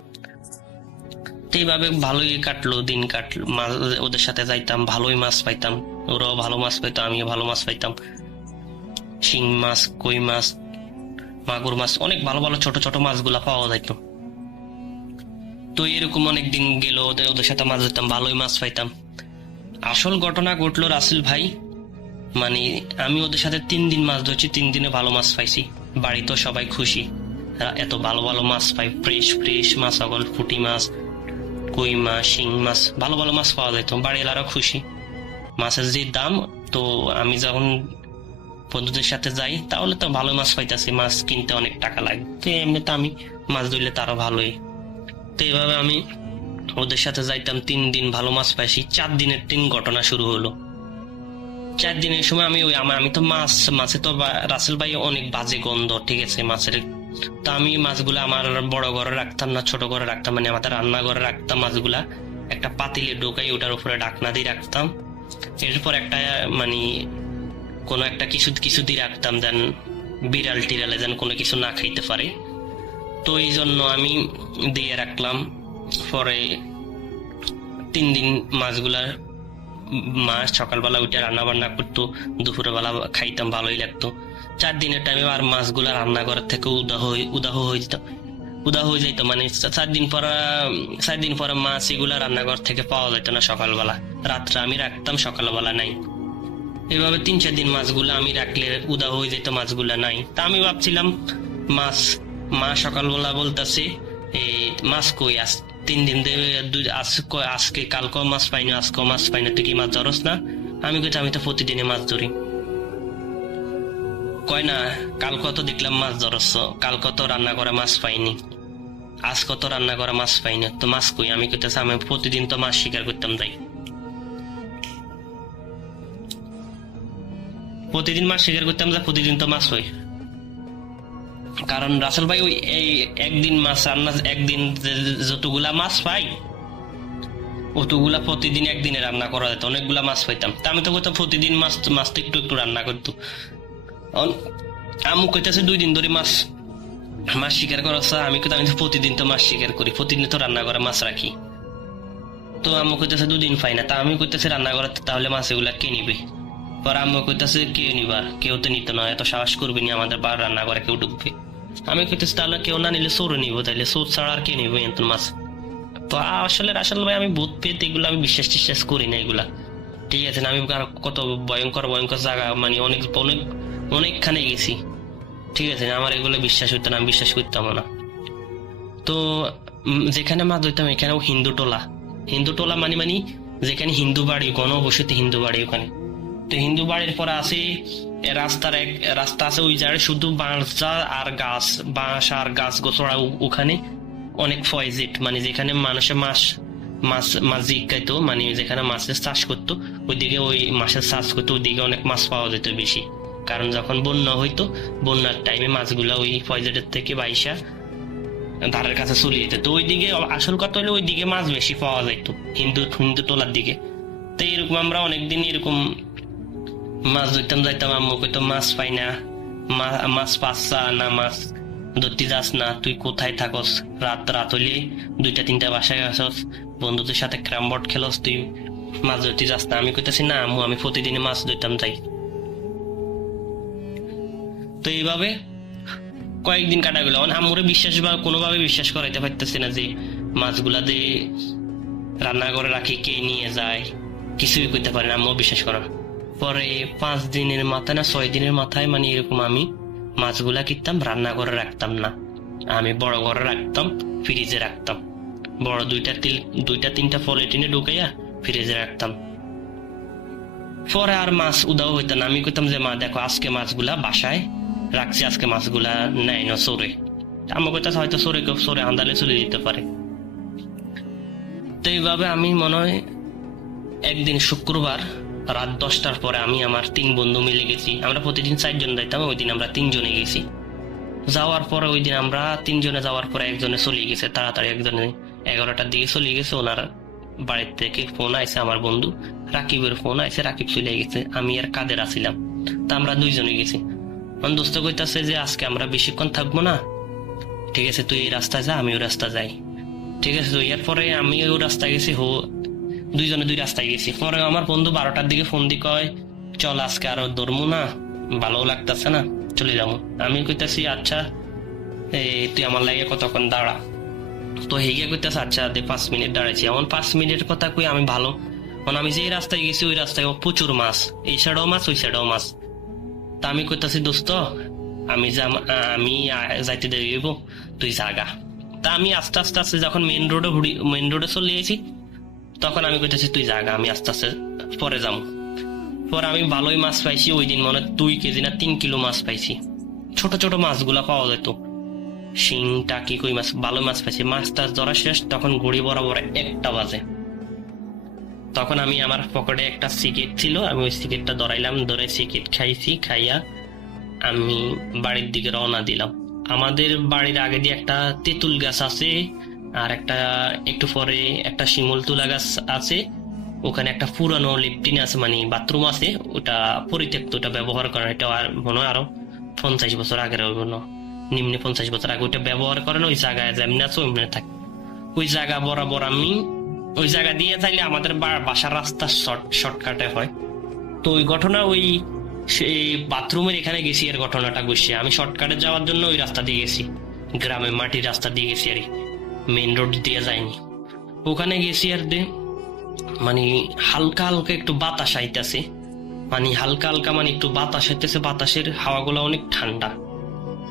তো এইভাবে ভালোই কাটলো, দিন কাটলো। ওদের সাথে যাইতাম, ভালোই মাছ পাইতাম, ওরাও ভালো মাছ পাইতো, আমিও ভালো মাছ পাইতাম। শিং মাছ, কই মাছ, মাগুর মাছ, অনেক ভালো ভালো ছোট ছোট মাছগুলা পাওয়া যাইতো। তো এরকম অনেক দিন গেল, ওদের সাথে মাছ ধরতাম, ভালোই মাছ পাইতাম। আসল ঘটনা ঘটলো রাসেল ভাই, মানে আমি ওদের সাথে 3 দিন মাছ ধরছি, 3 দিনে ভালো মাছ পাইছি। বাড়িতেও সবাই খুশি, এত ভালো ভালো মাছ পাই, ফ্রেশ ফ্রেশ মাছ, সকল পুঁটি মাছ, কই মাছ, শিং মাছ, ভালো ভালো মাছ পাওয়া যেত। বাড়ি এলাকাও খুশি। মাছের যে দাম, তো আমি যখন বন্ধুদের সাথে যাই তাহলে তো ভালো মাছ পাইতেছি, মাছ কিনতে অনেক টাকা লাগে, তো এমনিতে আমি মাছ ধরলে তারও ভালোই। তো এইভাবে আমি ওদের সাথে যাইতাম, 3 দিন ভালো মাছ পাইছি। 4 দিনের 3 ঘটনা শুরু হলো। 4 দিনের সময় আমি তো মাছে তো রাসেল ভাই অনেক বাজে গন্ধ, ঠিক আছে মাছের। তো আমি মাছগুলা আমার বড় ঘরে রাখতাম না, ছোট ঘরে রাখতাম, মানে আমাদের রান্নাঘরে রাখতাম মাছগুলা। একটা পাতিলে ঢোকাই, ওটার উপরে ঢাকনা দিয়ে রাখতাম। এরপর একটা মানে কোনো একটা কিছু দিয়ে রাখতাম, যেন বিড়াল টিড়ালে যেন কোনো কিছু না খাইতে পারে। তো এই জন্য আমি দিয়ে রাখলাম। পরে 3 দিন মাছগুলার মাছ সকালবেলা উঠে রান্না বান্না করতো, দুপুরে বেলা খাইতাম, ভালোই লাগতো। 4 দিনের টাইমে আর মাছগুলা রান্নাঘর থেকে উদাহ হয়ে যেত, মানে 4 দিন পরে মাছ এগুলা রান্নাঘর থেকে পাওয়া যেত না সকালবেলা। রাত্রে আমি রাখতাম, সকালবেলা নাই। এভাবে 3-4 দিন মাছগুলা আমি রাখলে উদাহ হয়ে যেত, মাছগুলা নাই। তা আমি ভাবছিলাম মা সকালবেলা বলতেছে এই মাছ কই, 3 দিন আজকে কালকেও মাছ পাইনি, আজকেও মাছ পাইনি, তুই কি মাছ ধরস না? আমি তো প্রতিদিনে মাছ ধরি। কয় না, কালকে তো দেখলাম মাছ ধরস, কালকে তো রান্না করে মাছ পাইনি, আজকে তো রান্না করে মাছ পাইনি, তো মাছ কই? আমি কইতেছি আমি প্রতিদিন তো মাছ শিকার করতাম, তাই প্রতিদিন মাছ শিকার করতাম, যা প্রতিদিন তো মাছ হই। কারণ রাসেল ভাই ওই একদিন মাছ রান্না, একদিন যতগুলা মাছ পাই অতগুলা প্রতিদিন একদিনে রান্না করা যেত, অনেকগুলা মাছ পাইতাম। তা আমি তো কইতাম প্রতিদিন মাছ তো একটু একটু রান্না করতো। আমু কইতেছে 2 দিন ধরে মাছ শিকার করা, আমি তো প্রতিদিন তো মাছ শিকার করি, প্রতিদিন তো রান্না করে মাছ রাখি। তো আম্মু কইতেছে 2 দিন পাই না। তা আমি কইতেছি রান্না করে, তাহলে মাছ এগুলা কে নিবে? পর আম্মু কইতেছে কে নিবার, কেউ তো নিতে নয়, এত সাহস করবি নি আমাদের বার রান্না করে কেউ ঢুকবে। আমি কইতেছি তাহলে কেউ না নিলে চোর নিব, তাইলে চোর ছাড়া আর কে নিবে এত মাছ? তো আসলে রাসেল ভাই আমি ভূত পেতে এগুলো আমি বিশ্বাস করি না এগুলা, ঠিক আছে। আমি কত ভয়ঙ্কর জায়গা, মানে অনেকখানে গেছি, ঠিক আছে। আমার এগুলো বিশ্বাস হইতো না, আমি বিশ্বাস করতাম না। তো যেখানে মাছ ধরতাম এখানেও হিন্দু টোলা মানে যেখানে হিন্দু বাড়ি, ঘনবসতি হিন্দু বাড়ি ওখানে। তো হিন্দু বাড়ির পরে আছে রাস্তা আছে, ওই জায়গায় শুধু বাঁশ আর গাছ গোছড়া। ওখানে অনেক ফয়েজেট, মানে যেখানে মানুষের মাছ জিজ্ঞাইতো, মানে যেখানে মাছের চাষ করতো, ওইদিকে ওই মাছের চাষ করতো, ওইদিকে অনেক মাছ পাওয়া যেত বেশি। কারণ যখন বন্যা হইতো, বন্যার টাইমে মাছগুলা ওই ফয়েজেটের থেকে বাইসা ধারের কাছে চলে যেত। তো ওইদিকে আসল কথা হলে ওইদিকে মাছ বেশি পাওয়া যাইতো, হিন্দু টোলার দিকে। তো এরকম আমরা অনেকদিন এরকম মাছ ধরতাম, যাইতাম। আম্মু কইতো মাছ পাই না, মাছ পাচ্ছা না, মাছ ধরতে যাস না, তুই কোথায় থাকস? রাত হইলে 2টা-3টা বাসায় আসস, বন্ধুদের সাথে ক্যারাম বোর্ড খেলস, তুই মাছ ধরতে যাস না। আমি কইতেছি না আম্মু, আমি প্রতিদিনে মাছ ধরতাম, তাই। তো এইভাবে কয়েকদিন কাটা গেল। আম্মুরে কোনোভাবে বিশ্বাস করাইতে পারতেছি না যে মাছগুলা দিয়ে রান্না করে রাখি, কে নিয়ে যায়, কিছুই করতে পারে না, আম্মু বিশ্বাস করা। পরে 5 দিনের মাথায় না 6 দিনের মাথায়, মানে এরকম আমি মাছগুলা কিনতাম, রান্না করে রাখতাম না, আমি বড় ঘরে রাখতাম, ফ্রিজে রাখতাম, বড় 2টা-3টা পলিথিনে ঢুকাইয়া ফ্রিজে রাখতাম। পরে আর মাছ উদাও হইতো না। আমি কইতাম যে মা দেখো, আজকে মাছগুলা বাসায় রাখছি, আজকে মাছগুলা নেয় না চোরে। আমার কথা হয়তো চোরে আন্দালে চলে যেতে পারে। তো এইভাবে আমি মনে হয় একদিন শুক্রবার রাত 10টার পরে আমি আমার 3 বন্ধু মিলে গেছি। আমরা প্রতিদিন 4 জন যাইতাম, ওই দিন আমরা 3 জনে গেছি। যাওয়ার পরে ওই দিন আমরা 3 জনে যাওয়ার পরে একজনে চলে গেছে তাড়াতাড়ি, একজনে 11টার দিকে চলে গেছে। ওনার বাড়ির থেকে ফোন আইছে, আমার বন্ধু রাকিবের ফোন আইছে, রাকিব চলে গেছে, আমি আর কাদের আসিলাম। তা আমরা 2 জনে গেছি। আমার দোস্ত কইতাছে যে আজকে আমরা বেশিক্ষণ থাকবো না, ঠিক আছে, তুই এই রাস্তা যা, আমি ওই রাস্তা যাই, ঠিক আছে। তো এরপরে আমি ওই রাস্তায় গেছি, 2 জনে 2 রাস্তায় গেছি। পরে আমার বন্ধু 12টার দিকে ফোন দিয়ে কয় চল আজকে আরো ধরবো না, ভালো লাগতেছে না, চলে যাবো। আমি কইতাছি আচ্ছা তুই আমার লাগে কতক্ষণ দাঁড়া। তো হেগে কইতাছে আচ্ছা দে 5 মিনিট দাঁড়াইছি। এমন 5 মিনিটের কথা কই আমি ভালো, মানে আমি যে রাস্তায় গেছি ওই রাস্তায় প্রচুর মাছ, এই সাইডেও মাছ ওই সাইডেও মাছ। তা আমি কইতাছি দোস্ত আমি যাইতে দেরি হইব, তুই জাগা। তা আমি আস্তে আস্তে আস্তে যখন মেইন রোডে চলে গেছি তখন আমি কইতাছি তুই জাগা, আমি আস্তে আস্তে পরে যাবো। পরে আমি ভালোই মাছ পাইছি ওই দিন, মনে 2 কেজি না 3 কিলো মাছ পাইছি। ছোট ছোট মাছগুলা পাওয়া যেত, শিং টাকি কই মাছ, ভালো মাছ পাইছি। মাছ টাছ ধরা শেষ, তখন ঘড়ি বরাবর 1টা বাজে। তখন আমি আমার পকেটে একটা সিগারেট ছিল, আমি ওই সিগারেটটা ধরাইলাম, ধরে সিগারেট খাইছি। খাইয়া আমি বাড়ির দিকে রওনা দিলাম। আমাদের বাড়ির আগে দিয়ে একটা তেঁতুল গাছ আছে, আর একটা একটু পরে একটা শিমুল তুলা গাছ আছে। ওখানে একটা পুরানো লেট্রিন আছে, মানে বাথরুম আছে, ওটা পরিত্যক্ত, ওটা ব্যবহার করে না। এটা আর মনে হয় আরো 50 বছর আগের, নিম্নে 50 বছর আগে ওইটা ব্যবহার করে না। ওই জায়গায় যেমনি আছে ওইমনি থাকে। ওই জায়গা বরাবর আমি ওই জায়গা দিয়ে চাইলে আমাদের বাসার রাস্তা শর্টকাটে হয়। তো ওই ঘটনা ওই সেই বাথরুমের এখানে গেছি, এর ঘটনাটা ঘুরছে। আমি শর্টকাটে যাওয়ার জন্য ওই রাস্তা দিয়ে গেছি, গ্রামে মাটির রাস্তা দিয়ে গেছি, আর মেইন রোড দিয়ে যাইনি। ওখানে গেছি আর মানে হালকা হালকা একটু বাতাস আইতেছে, মানে হালকা হালকা মানে একটু বাতাস আইতেছে, বাতাসের হাওয়াগুলো অনেক ঠান্ডা।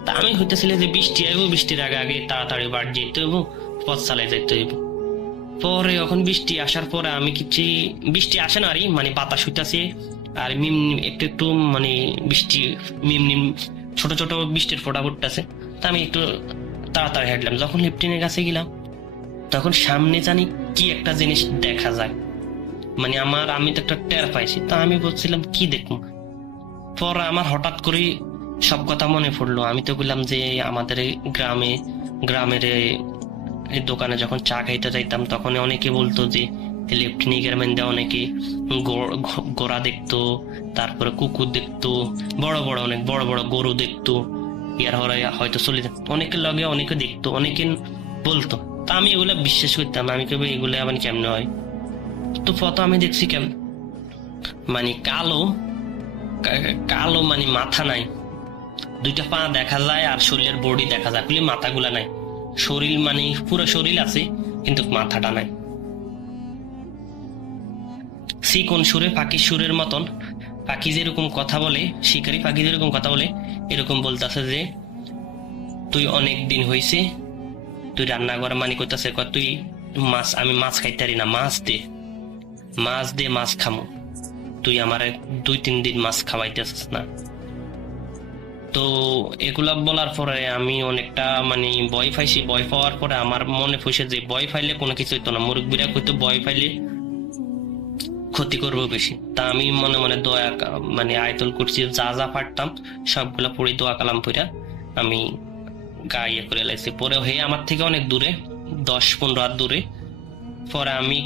তা আমি হইতেছিল যে বৃষ্টি আইব, বৃষ্টির আগে আগে তাড়াতাড়ি বাড়ি যেতে হইব, পথ চালাই যেতে হইব। পরে এখন বৃষ্টি আসার পরে আমি কিছু, বৃষ্টি আসে না, মানে বাতাস হইতেছে আর একটু একটু মানে বৃষ্টি নিম ছোট ছোট বৃষ্টির ফোঁটা পড়তেছে। তা আমি একটু তাড়াতাড়ি হাঁটলাম। যখন লিফটিনের কাছে গেলাম তখন সামনে জানি কি একটা জিনিস দেখা যায়, মানে আমি তো একটা টের পাইছি। তা আমি বলছিলাম কি দেখবো। পরে আমার হঠাৎ করে সব কথা মনে পড়লো। আমি তো বললাম যে আমাদের গ্রামের এই দোকানে যখন চা খাইতে যাইতাম তখন অনেকে বলতো যে লেফটিনিকের মেন্দে অনেকে গোড়া দেখতো, তারপরে কুকুর দেখতো, অনেক বড় বড় গরু দেখতো, ইয়ার হয়তো চলে যেত, অনেকের লগে অনেকে দেখতো, অনেকে বলতো। তা আমি এগুলা বিশ্বাস করতাম। আমি কেবল এগুলো আবার কেমনে হয়। তো ফটো আমি দেখছি কেমন, মানে কালো মানে মাথা নাই, 2টা পা দেখা যায় আর শরীরের বডি দেখা যায়, খুলি মাথাগুলা নাই। শরীর মানে পুরো শরীর আছে কিন্তু মাথাটা নাই। কোন সুরে, পাখির সুরের মতন, পাখি যেরকম কথা বলে, শিকারী পাখি যেরকম কথা বলে এরকম বলতেছে যে তুই অনেক দিন হয়েছে তুই রান্না করা, মানে করতেছে তুই মাছ, আমি মাছ খাইতে পারি না, মাছ দে মাছ খামো, তুই আমার 2-3 দিন মাছ খাওয়াইতেছিস না। তো এগুলা বলার পরে আমি অনেকটা মানে ভয় পাইছি। ভয় পাওয়ার পরে আমার মনে পড়ছে যে ভয় পাইলে কোনো কিছু হইতো না, মুরব্বীরা কইতো ভয় পাইলে ক্ষতি করবো বেশি। তা আমি মনে মনে দোয়া মানে আয়তল করছি, যা যা পারতাম সবগুলা পড়ি, দোয়া কালাম পড়া আমি গায়ে করে লাইছি। পরে হে আমার থেকে অনেক দূরে, 10-15 হাত দূরে। পরে আমি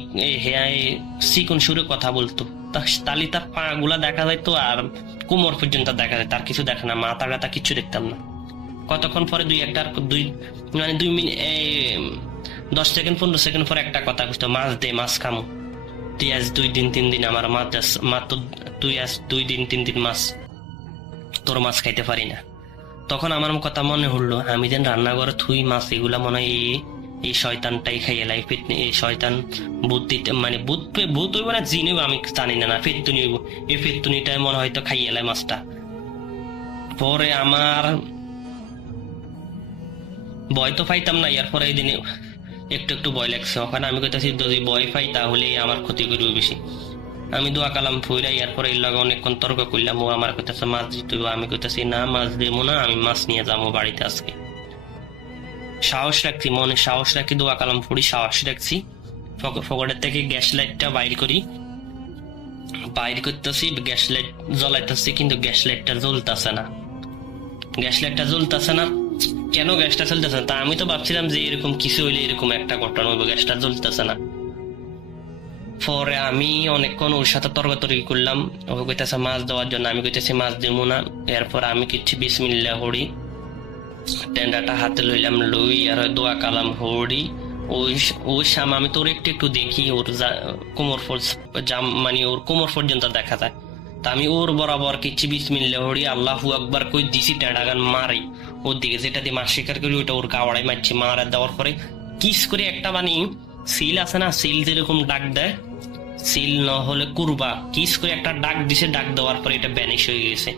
চিকন সুরে কথা বলতো, তালি তার পা গুলা দেখা যাইতো আর কোমর পর্যন্ত দেখা যায়, তার কিছু দেখা না, মাথা গাথা কিছু দেখতাম না। কতক্ষণ পরে 2 মিনিট 10 সেকেন্ড 15 সেকেন্ড পরে একটা কথা বুঝতো, মাছ দে মাছ খামো, তুই আজ 2-3 দিন আমার মাত্র তুই আজ 2-3 দিন মাছ, তোর মাছ খাইতে পারি না। তখন আমার কথা মনে হলো, আমি যেন রান্নাঘরে থুই মাছ, এগুলা মনে হয় এই শয়তানটাই খাইয়ে লাই, এই শয়তান বুদ্ধিতে মানে ভূত হইব না জিন হইব আমি জানি না, ফেতুনি হইব, এই ফেতুনিটাই মনে হয়তো খাইয়ে লাই মাছটা। পরে আমার ভয় তো পাইতাম না, এরপরে এই দিনে একটু একটু ভয় লাগছে। ওখানে আমি কইতাছি যদি ভয় পাই তাহলে আমার ক্ষতি করবে বেশি। আমি দোয়া কালাম ফুইরাই এরপরে এর লগে অনেকক্ষণ তর্ক করলাম। ও আমার কইতাছে মাছ দিতে হইব, আমি কইতাছি না মাছ দেবো না, আমি মাছ নিয়ে যাবো বাড়িতে আজকে। সাহস রাখছি, মনে সাহস রাখি, দোয়া কালাম ফুড়ি সাহস রাখছি। পকেটের থেকে গ্যাস লাইটটা বাইর করতেছি, গ্যাস লাইট জ্বলাইতেছি, কিন্তু গ্যাস লাইটটা জ্বলতেছে না। কেন গ্যাসটা চলতেছে না? তা আমি তো ভাবছিলাম যে এরকম কিছু হইলে এরকম একটা ঘটনা হইব, গ্যাসটা জ্বলতেছে না। পরে আমি অনেকক্ষণ ওর সাথে তর্কাতর্কি করলাম, ও কইতেছে মাছ দেওয়ার জন্য, আমি কইতেছি মাছ দেবো না। এরপর আমি কিছু বিসমিল্লাহ পড়ি, টেন্ডারটা হাতে লইলাম, লই আর দোয়া কালাম হড়ি। ওই সামনে আমি তোর একটু দেখি, ওর কোমর মানে ওর কোমর পর্যন্ত দেখা যায়, তা আমি ওর বরাবর কিচ্ছি বিসমিল্লাহ হরি আল্লাহু আকবার কই দিছি টেডাগান মারি ওর দিকে, যেটা দিয়ে মার শিকার করি ওইটা ওর গাওয়াড়াই মারছি। মারা দেওয়ার পরে কিস করে একটা মানে সিল আছে না, সিল যেরকম ডাক দেয়, সিল না হলে কুরবা, কিস করে একটা ডাক দিছে। ডাক দেওয়ার পরে এটা ব্যানিশ হয়ে গেছে।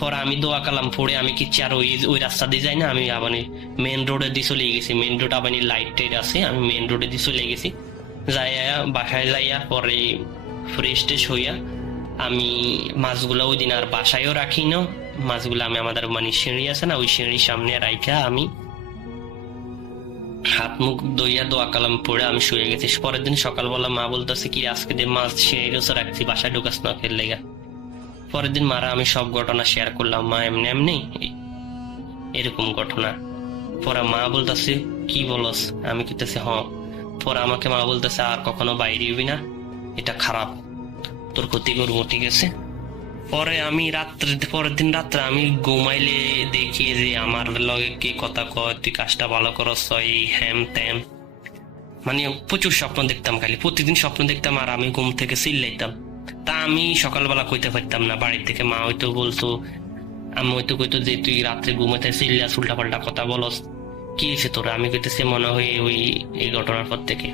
পরে আমি দোয়া কালাম পড়ে আমি কিচ্ছি আর ওই রাস্তা দিয়ে যাই না, আমি আবানি মেন রোডে দিয়ে চলে গেছি। মেন রোড আবানি লাইট টাইট আছে, আমি মেন রোডে দিয়ে চলে গেছি। যাইয়া বাসায় যাইয়া পরে ফ্রেশ টেশ হইয়া আমি মাছগুলা ওই দিন আর বাসায়ও রাখি না। মাছগুলো আমি আমাদের মানে সিঁড়ি আছে না, ওই সিঁড়ির সামনে রাইখা আমি হাত মুখ দইয়া দোয়া কালাম পড়ে আমি শুয়ে গেছি। পরের দিন সকালবেলা মা বলতেছে কি আজকে দিয়ে মাছ সিঁড়ির ওসে রাখছি, বাসায় ঢুকাস না ফেললে গা। পরের দিন মারা আমি সব ঘটনা শেয়ার করলাম, মা এমনি এমনি এরকম ঘটনা। পরে মা বলতেছে কি বলস, আমি কইতেছি হ। পরে আমাকে মা বলতেছে আর কখনো বাইরে হবি না, এটা খারাপ, তোর ক্ষতি করবো, ঠিক আছে। পরে আমি পরের দিন রাত্রে আমি ঘুমাইলে দেখি যে আমার লগে কি কথা কয়, তুই কাজটা ভালো করস, এই হ্যাম ত্যাম, মানে প্রচুর স্বপ্ন দেখতাম, খালি প্রতিদিন স্বপ্ন দেখতাম আর আমি ঘুম থেকে চিল্লাইতাম। তা আমি সকালবেলা কইতে পারতাম না বাড়ির থেকে। মা হয়তো বলতো, আমি হয়তো কইতো যে তুই রাত্রে ঘুমাতে চিল্লাস, উল্টা পাল্টা কথা বলস, কি হয়েছে তোরা? আমি কইতেছি মনে হয় ওই এই ঘটনার পর থেকে।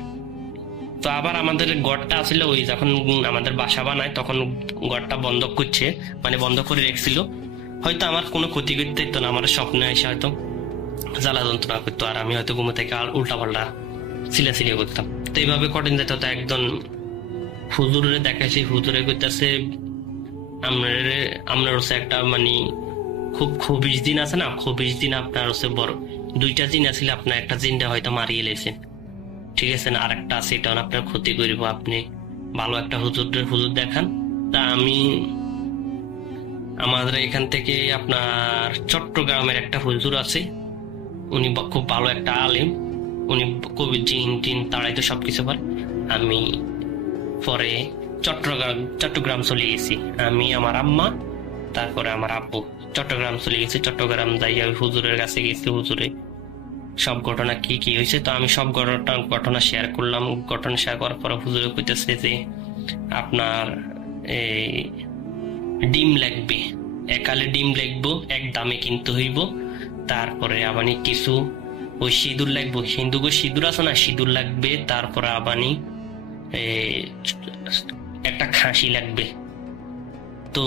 তো আবার আমাদের গড়টা আসলে ওই যখন আমাদের বাসা বানায় তখন গড়টা বন্ধ করছে, মানে বন্ধ করে রেখেছিল। হয়তো আমার কোনো ক্ষতি করতে হতো না, আমার স্বপ্নে এসে হয়তো জ্বালা যন্ত্রণা করতো আর আমি হয়তো ঘুমে থেকে আর উল্টা পাল্টা চিল্লাচিল্লি করতাম। তো এইভাবে কঠিন যেত। তো একজন হুজুরে দেখাইছি, হুজুরে কইতাছে আপনার হচ্ছে একটা মানে খুব খবিশ দিন আছে না, খবিশ দিন আপনার হচ্ছে বড় দুইটা জিন আসলে আপনার একটা জিনটা হয়তো মারিয়ে লেছেন, ঠিক আছে না, আর একটা আছে এটা আপনার ক্ষতি করবো, আপনি ভালো একটা হুজুর দেখান। তা আমি আমাদের এখান থেকে আপনার চট্টগ্রামের একটা হুজুর আছে, উনি খুব ভালো একটা আলেম, উনি কবি জিন টিন তাড়াইতে সবকিছু পারে। আমি পরে চট্টগ্রাম চলে গেছি, আমি আমার আম্মা তারপরে আমার আব্বু চট্টগ্রাম চলে গেছি। চট্টগ্রাম যাইয়া হুজুরের কাছে গেছি, হুজুরে সব ঘটনা কি কি হয়েছে তো আমি সব ঘটনা শেয়ার করলাম। ঘটনা শেয়ার করার পর হুজুরে কইতেছে যে আপনার এই ডিম লাগবে, একালে ডিম লাগবো, এক দামে কিনতে হইব। তারপরে আবানি কিছু ওই সিঁদুর লাগবো, সিঁদুর আছে না, সিঁদুর লাগবে। তারপরে আবানি একটা খাসি লাগবে। তো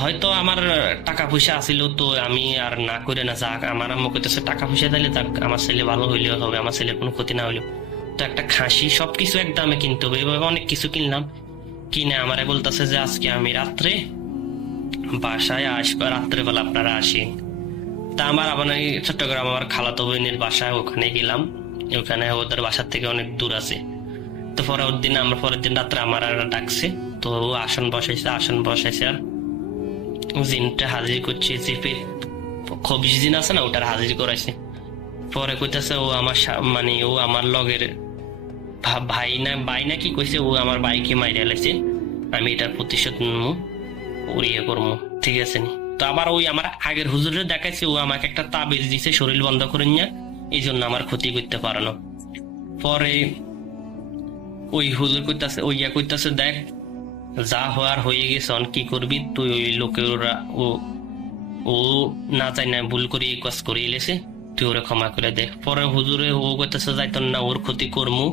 হয়তো আমার টাকা পয়সা আসিল, তো আমি আর না করে না, যাক আমার আম্মু কইতেছে টাকা পয়সা দিলে যাক, আমার ছেলে ভালো হইলেও হবে, আমার ছেলের কোনো ক্ষতি না হইলেও। তো একটা খাসি সবকিছু এক দামে কিনতে হবে। এভাবে অনেক কিছু কিনলাম, কিনে আমারে বলতেছে যে আজকে আমি রাত্রে বাসায় আসবো, রাত্রে বেলা আপনারা আসেন। তা আমার আবার চট্টগ্রাম আমার খালাতো বোনের বাসায়, ওখানে গেলাম। ওখানে ওদের বাসার থেকে অনেক দূর আছে। তো পরের দিন রাত্রে আমার আর ডাকছে, তো আসন বসাইছে আর জিনটা হাজির করছে, জিপে খবিশ দিন আছে না, ওটার হাজির করাইছে। পরে কইতেছে ও আমার মানে ও আমার লগের ভাই না কি কইছে, ও আমার ভাইকে মাইরে লাইছে, আমি এটার প্রতিশোধ নেবো, ইয়ে করবো, ঠিক আছে নি। তো আবার ওই আমার আগের হুজুরে দেখাইছে, ও আমাকে একটা তাবিজ দিছে শরীর বন্ধ করে নিয়ে, এই জন্য আমার ক্ষতি করতে পারে না। পরে ওই হুজুর কইতাছে, ওই ইয়া কইতাছে দেখ যা হওয়ার হয়ে গেছে, কি করবি তুই, ওই লোকেরা ও না চাই না ভুল করে কাজ করে এলেছে, তুই ওরে ক্ষমা করে দে। পরে হুজুরে ও কইতাছে যাইতো না, ওর ক্ষতি করমু,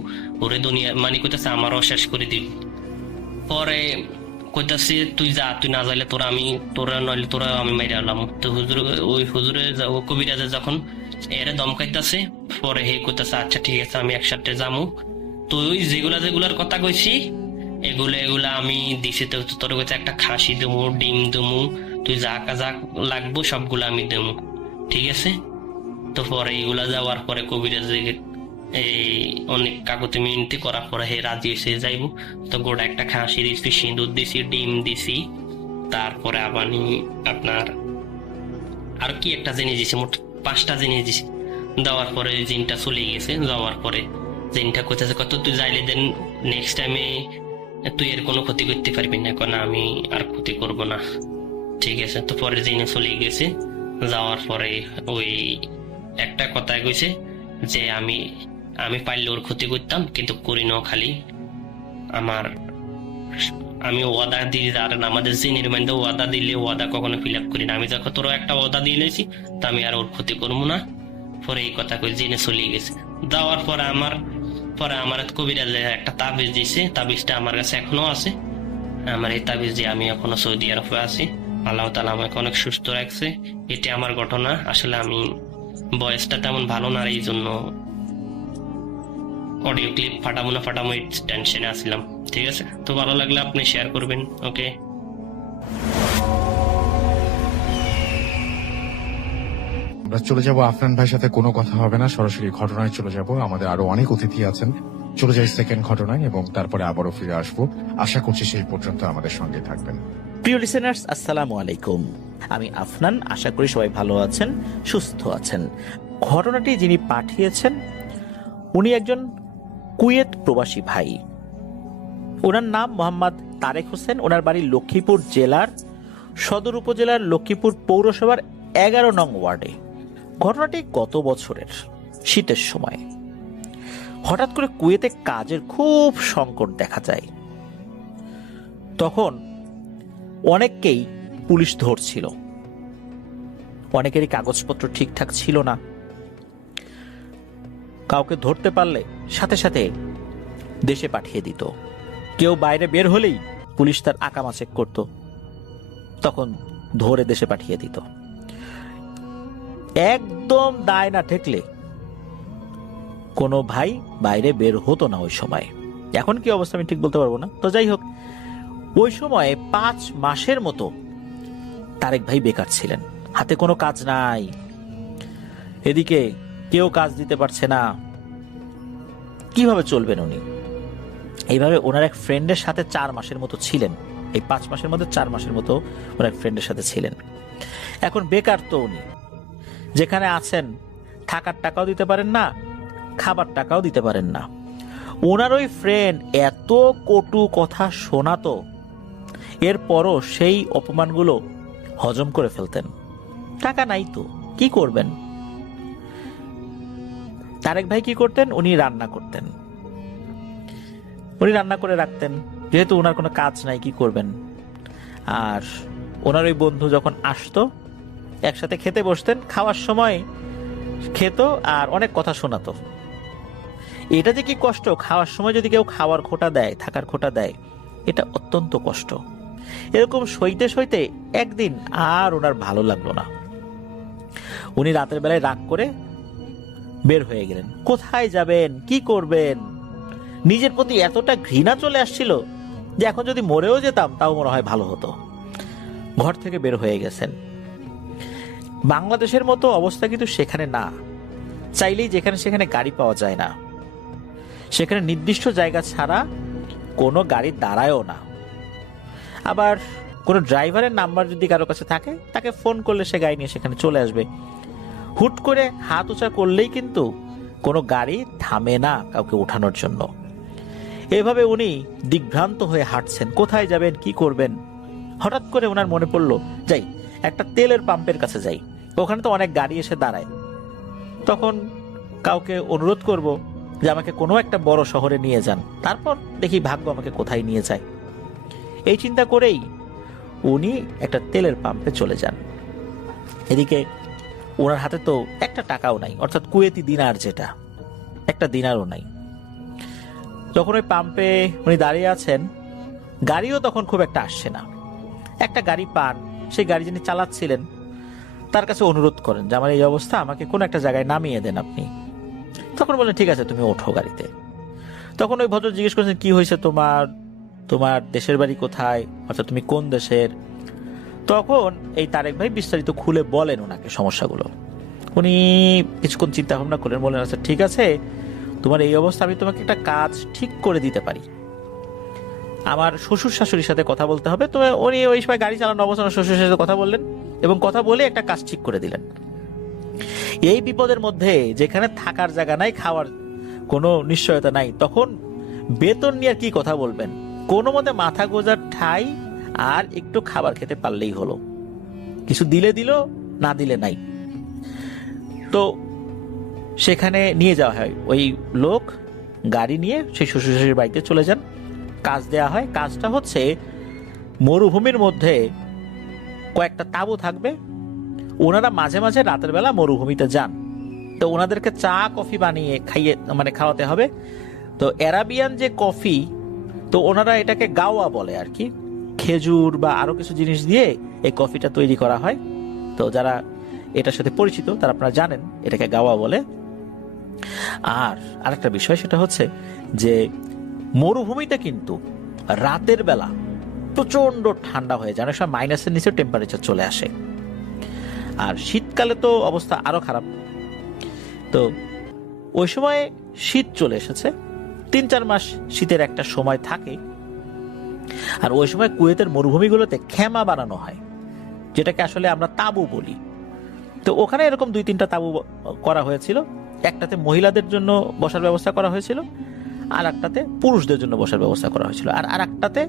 ওরে দুনিয়া মানে কইতাছে আমারও শেষ করে দিবি। পরে কইতাছে তুই যা, তুই না যাইলে তোরা নইলে তোরা আমি মাইরে আলাম। তো ওই হুজুরে ও কবিরাজে যখন এরে দমকাইতাছে, পরে হে কইতাছে আচ্ছা ঠিক আছে আমি একসাথে যামু। তো ওই যেগুলার কথা কইছি এগুলা আমি দিছি, তো তোর কাছে একটা খাসি দেবো, ডিম দেবো, তুই যা লাগবো সবগুলো আমি দেবো, ঠিক আছে। তো পরে এগুলা যাওয়ার পরে কবিরাজে এই অনেক কাকতি মিনতি করার পরে হে রাজি এসে যাইব। তো গোটা একটা খাসি দিছি, সিঁদুর দিছি, ডিম দিছি, তারপরে আবার আপনার আর কি একটা জিনিস দিছি, মোট 5টা জিনিস দিছি। দেওয়ার পরে জিনটা চলে গেছে। যাওয়ার পরে জিনটা কোথাছে কত তুই যাইলে দেন নেক্সট টাইমে তুই এর কোনো ক্ষতি করতে পারবি না, এখন আমি আর ক্ষতি করব না, ঠিক আছে। তো পরে জিনে চলে গেছে। যাওয়ার পরে ওই একটা কথা কইছে যে আমি পারলে ওর ক্ষতি করতাম, কিন্তু করি না, খালি আমি ওয়াদা দিই, আর আমাদের সিনিয়র ম্যানটা ওয়াদা দিলে ওয়াদা কখনো ফিল আপ করি না। আমি যখন তোর একটা ওয়াদা দিয়ে লেছি, তো আমি আর ওর ক্ষতি করবো না। পরে এই কথা কই জেনে চলে গেছে। দেওয়ার পরে আমার কবিরাজে একটা তাবিজ দিছে, তাবিজটা আমার কাছে এখনো আছে। আমার এই তাবিজ দিয়ে আমি এখনো সৌদি আরবে আছি। আল্লাহ তাআলা আমাকে অনেক সুস্থ রাখছে। এটা আমার ঘটনা। আসলে আমি বয়সটা তেমন ভালো না, এই জন্য অডিও ক্লিপ ফাটাবো না ফাটাবো এই টেনশনে আসলাম। ঠিক আছে, তো ভালো লাগলে আপনি শেয়ার করবেন। ওকে। আমরা চলে যাব আফরান ভাইয়ের সাথে, কোনো কথা হবে না, সরাসরি ঘটনায় চলে যাব। আমাদের আরো অনেক অতিথি আছেন, চলে যাই সেকেন্ড ঘটনায় এবং তারপরে আবারও ফিরে আসবো। আশা করছি সেই পর্যন্ত আমাদের সঙ্গে থাকবেন। প্রিয় লিসেনার্স, আসসালামু আলাইকুম। আমি আফনান, আশা করি সবাই ভালো আছেন, সুস্থ আছেন। ঘটনাটি যিনি পাঠিয়েছেন উনি একজন কুয়েত প্রবাসী ভাই। ওনার নাম মোহাম্মদ তারেক হোসেন। ওনার বাড়ি লক্ষ্মীপুর জেলার সদর উপজেলার লক্ষ্মীপুর পৌরসভার 11 নং ওয়ার্ডে। ঘটনাটি গত বছরের শীতের সময়। হঠাৎ করে কুয়েতে কাজের খুব সংকট দেখা যায়। তখন অনেককেই পুলিশ ধরছিল, অনেকেরই কাগজপত্র ঠিকঠাক ছিল না। কাউকে ধরতে পারলে সাথে সাথে দেশে পাঠিয়ে দিত। কেউ বাইরে বের হলেই পুলিশ তার আকামা চেক করত, তখন ধরে দেশে পাঠিয়ে দিত। একদম দায় না ঠেকলে কোনো ভাই বাইরে বের হতো না ওই সময়। এখন কি অবস্থা আমি ঠিক বলতে পারবো না। তো যাই হোক, ওই সময়ে 5 মাসের মতো তারেক ভাই বেকার ছিলেন, হাতে কোনো কাজ নাই, এদিকে কেউ কাজ দিতে পারছে না। কিভাবে চলবেন উনি? এইভাবে ওনার এক ফ্রেন্ডের সাথে 4 মাসের মতো ছিলেন। এই 5 মাসের মধ্যে 4 মাসের মতো ওনার এক ফ্রেন্ডের সাথে ছিলেন। এখন বেকার তো উনি, যেখানে আছেন থাকার টাকাও দিতে পারেন না, খাবার টাকাও দিতে পারেন না। ওনার ওই ফ্রেন্ড এত কটু কথা শোনাতো, এরপরও সেই অপমানগুলো হজম করে ফেলতেন। টাকা নাই তো কি করবেন? তারেক ভাই কি করতেন? উনি রান্না করতেন, উনি রান্না করে রাখতেন, যেহেতু ওনার কোনো কাজ নাই, কি করবেন? আর ওনার ওই বন্ধু যখন আসতো একসাথে খেতে বসতেন, খাওয়ার সময় খেত আর অনেক কথা শোনাতো। এটা যে কি কষ্ট, খাওয়ার সময় যদি কেউ খাওয়ার খোটা দেয়, থাকার খোটা দেয়, এটা অত্যন্ত কষ্ট। এরকম সইতে সইতে একদিন আর ওনার ভালো লাগলো না। উনি রাতের বেলায় রাগ করে বের হয়ে গেলেন। কোথায় যাবেন, কি করবেন? নিজের প্রতি এতটা ঘৃণা চলে আসছিল যে এখন যদি মরেও যেতাম তাও মনে হয় ভালো হতো। ঘর থেকে বের হয়ে গেছেন। বাংলাদেশের মতো অবস্থা কিন্তু সেখানে না। চাইলেই যেখানে সেখানে গাড়ি পাওয়া যায় না। সেখানে নির্দিষ্ট জায়গা ছাড়া কোনো গাড়ি দাঁড়ায়ও না। আবার কোনো ড্রাইভারের নাম্বার যদি কারো কাছে থাকে, তাকে ফোন করলে সে গাড়ি নিয়ে সেখানে চলে আসবে। হুট করে হাত উঁচা করলেই কিন্তু কোনো গাড়ি থামে না কাউকে ওঠানোর জন্য। এভাবে উনি দিগ্ভ্রান্ত হয়ে হাঁটছেন, কোথায় যাবেন, কি করবেন। হঠাৎ করে ওনার মনে পড়লো, যাই একটা তেলের পাম্পের কাছে যাই, ওখানে তো অনেক গাড়ি এসে দাঁড়ায়। তখন কাউকে অনুরোধ করব যে আমাকে কোনো একটা বড় শহরে নিয়ে যান, তারপর দেখি ভাগ্য আমাকে কোথায় নিয়ে যায়। এই চিন্তা করেই উনি একটা তেলের পাম্পে চলে যান। এদিকে ওনার হাতে তো একটা টাকাও নাই, অর্থাৎ কুয়েতি দিনার, যেটা একটা দিনারও নাই। যখন ওই পাম্পে উনি দাঁড়িয়ে আছেন, গাড়িও তখন খুব একটা আসছে না। একটা গাড়ি পান, সেই গাড়ি যিনি চালাচ্ছিলেন তার কাছে অনুরোধ করেন যে আমার এই অবস্থা, আমাকে কোন একটা জায়গায় নামিয়ে দেন আপনি। তখন বললেন ঠিক আছে, তুমি ওঠো গাড়িতে। তখন ওই ভদ্র জিজ্ঞেস করেছেন, কি হয়েছে তোমার, তোমার দেশের বাড়ি কোথায়, অর্থাৎ তুমি কোন দেশের? তখন এই তারেক ভাই বিস্তারিত খুলে বলেন ওনাকে সমস্যাগুলো। উনি কিছুক্ষণ চিন্তা ভাবনা করলেন, বললেন আচ্ছা ঠিক আছে, তোমার এই অবস্থা, আমি তোমাকে একটা কাজ ঠিক করে দিতে পারি। আমার শ্বশুর শাশুড়ির সাথে কথা বলতে হবে। তো উনি ওই সময় গাড়ি চালানো অবস্থায় শ্বশুরের সাথে কথা বললেন এবং কথা বলে একটা কাজ ঠিক করে দিলেন। এই বিপদের মধ্যে যেখানে থাকার জায়গা নাই, খাওয়ার কোনো নিশ্চয়তা নাই, তখন বেতন নিয়ে কি কথা বলবেন? কোনো মতে মাথা গোজার ঠাই আর একটু খাবার খেতে পারলেই হলো। কিছু দিলে দিল, না দিলে নাই। তো সেখানে নিয়ে যাওয়া হয়। ওই লোক গাড়ি নিয়ে সেই শ্বশুর শাশুড়ির বাড়িতে চলে যান, কাজ দেয়া হয়। কাজটা হচ্ছে মরুভূমির মধ্যে কয়েকটা তাঁবু থাকবে। ওনারা মাঝে মাঝে রাতের বেলা মরুভূমিতে যান, তো ওনাদেরকে চা কফি বানিয়ে খাওয়াতে হবে। তো অ্যারাবিয়ান যে কফি, তো ওনারা এটাকে গাওয়া বলে আর কি, খেজুর বা আরো কিছু জিনিস দিয়ে এই কফিটা তৈরি করা হয়। তো যারা এটার সাথে পরিচিত তারা আপনারা জানেন এটাকে গাওয়া বলে। আর আরেকটা বিষয় সেটা হচ্ছে যে মরুভূমিতে কিন্তু রাতের বেলা প্রচন্ড ঠান্ডা হয়ে যায়, অনেক সময় মাইনাসের নিচে টেম্পারেচার চলে আসে। আর শীতকালে তো অবস্থা আরো খারাপ। তো ওই সময় শীত চলে এসেছে, 3-4 মাস শীতের একটা সময় থাকে। আর ওই সময় কুয়েতের মরুভূমিগুলোতে খেমা বানানো হয়, যেটাকে আসলে আমরা তাঁবু বলি। তো ওখানে এরকম 2-3টা তাঁবু করা হয়েছিল। একটাতে মহিলাদের জন্য বসার ব্যবস্থা করা হয়েছিল, আর একটাতে পুরুষদের জন্য বসার ব্যবস্থা করা হয়েছিল, আর একটাতে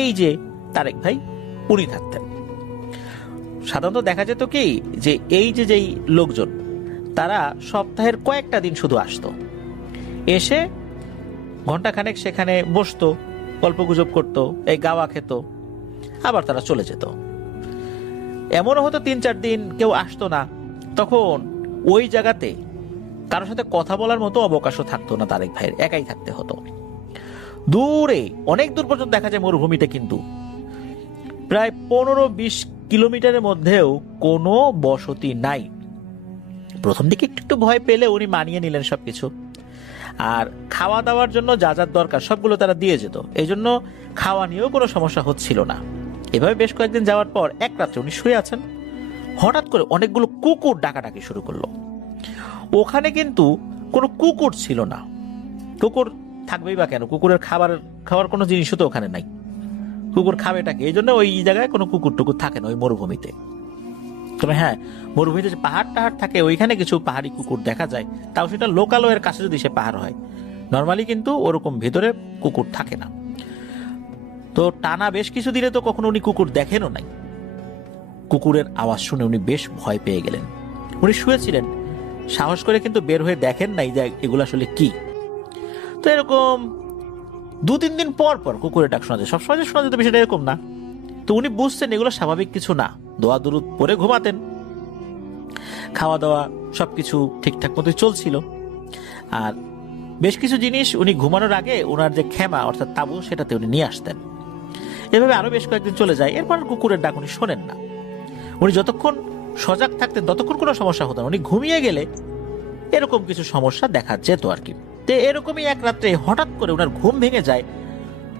এই যে তারেক ভাই উনি থাকতেন। সাধারণত দেখা যেত কি যে এই যে যেই লোকজন তারা সপ্তাহের কয়েকটা দিন শুধু আসতো, এসে ঘন্টাখানেক সেখানে বসতো, গল্পগুজব করতো, এই গাওয়া খেত, আবার তারা চলে যেত। এমনও হতো 3-4 দিন কেউ আসতো না, তখন ওই জায়গাতে কারোর সাথে কথা বলার মতো অবকাশও থাকতো না, তারেক ভাইয়ের একাই থাকতে হতো। দূরে অনেক দূর পর্যন্ত দেখা যায় মরুভূমিতে কিন্তু প্রায় 15-20 কিলোমিটারের মধ্যেও কোনো বসতি নাই। প্রথম দিকে একটু ভয় পেলে উনি মানিয়ে নিলেন সবকিছু, আর খাওয়া দাওয়ার জন্য যা যা দরকার সবগুলো তারা দিয়ে যেত, এই জন্য খাওয়া নিয়েও কোনো সমস্যা হচ্ছিল না। এভাবে বেশ কয়েকদিন যাওয়ার পর এক রাত্রে উনি শুয়ে আছেন, হঠাৎ করে অনেকগুলো কুকুর ডাকাডাকি শুরু করলো। ওখানে কিন্তু কোনো কুকুর ছিল না, কুকুর থাকবেই বা কেন, কুকুরের খাওয়ার কোনো জিনিসও তো ওখানে নাই, কুকুর খাবেটাকে, এই জন্য ওই জায়গায় কোনো কুকুর টুকুর থাকে না ওই মরুভূমিতে। তবে হ্যাঁ, মরুভূমিতে যে পাহাড় টাহাড় থাকে ওইখানে কিছু পাহাড়ি কুকুর দেখা যায়, তাও সেটা লোকালয়ের কাছে যদি সে পাহাড় হয়, নর্মালি কিন্তু ওরকম ভেতরে কুকুর থাকে না। তো টানা বেশ কিছু দিনে তো কখনো উনি কুকুর দেখেনও নাই। কুকুরের আওয়াজ শুনে উনি বেশ ভয় পেয়ে গেলেন। উনি শুয়েছিলেন, সাহস করে কিন্তু বের হয়ে দেখেন নাই যে এগুলো আসলে কি। তো এরকম 2-3 দিন পর পর কুকুরের ডাক শোনা যায়, সবসময় যে শোনা যেত বিষয়টা এরকম না। তো উনি বুঝছেন এগুলো স্বাভাবিক কিছু না, দোয়া দুরুদ পরে ঘুমাতেন, খাওয়া দাওয়া সবকিছু ঠিকঠাক মতোই চলছিল। আর বেশ কিছু জিনিস উনি ঘুমানোর আগে ওনার যে খেমা অর্থাৎ তাঁবু সেটাতে উনি নিয়ে আসতেন। এভাবে আরো বেশ কয়েকদিন চলে যায়, এরপর কুকুরের ডাক উনি শোনেন না। উনি যতক্ষণ সজাগ থাকতেন ততক্ষণ কোনো সমস্যা হতো না, উনি ঘুমিয়ে গেলে এরকম কিছু সমস্যা দেখা যেত আর কি। তো এরকমই এক রাত্রে হঠাৎ করে ওনার ঘুম ভেঙে যায়।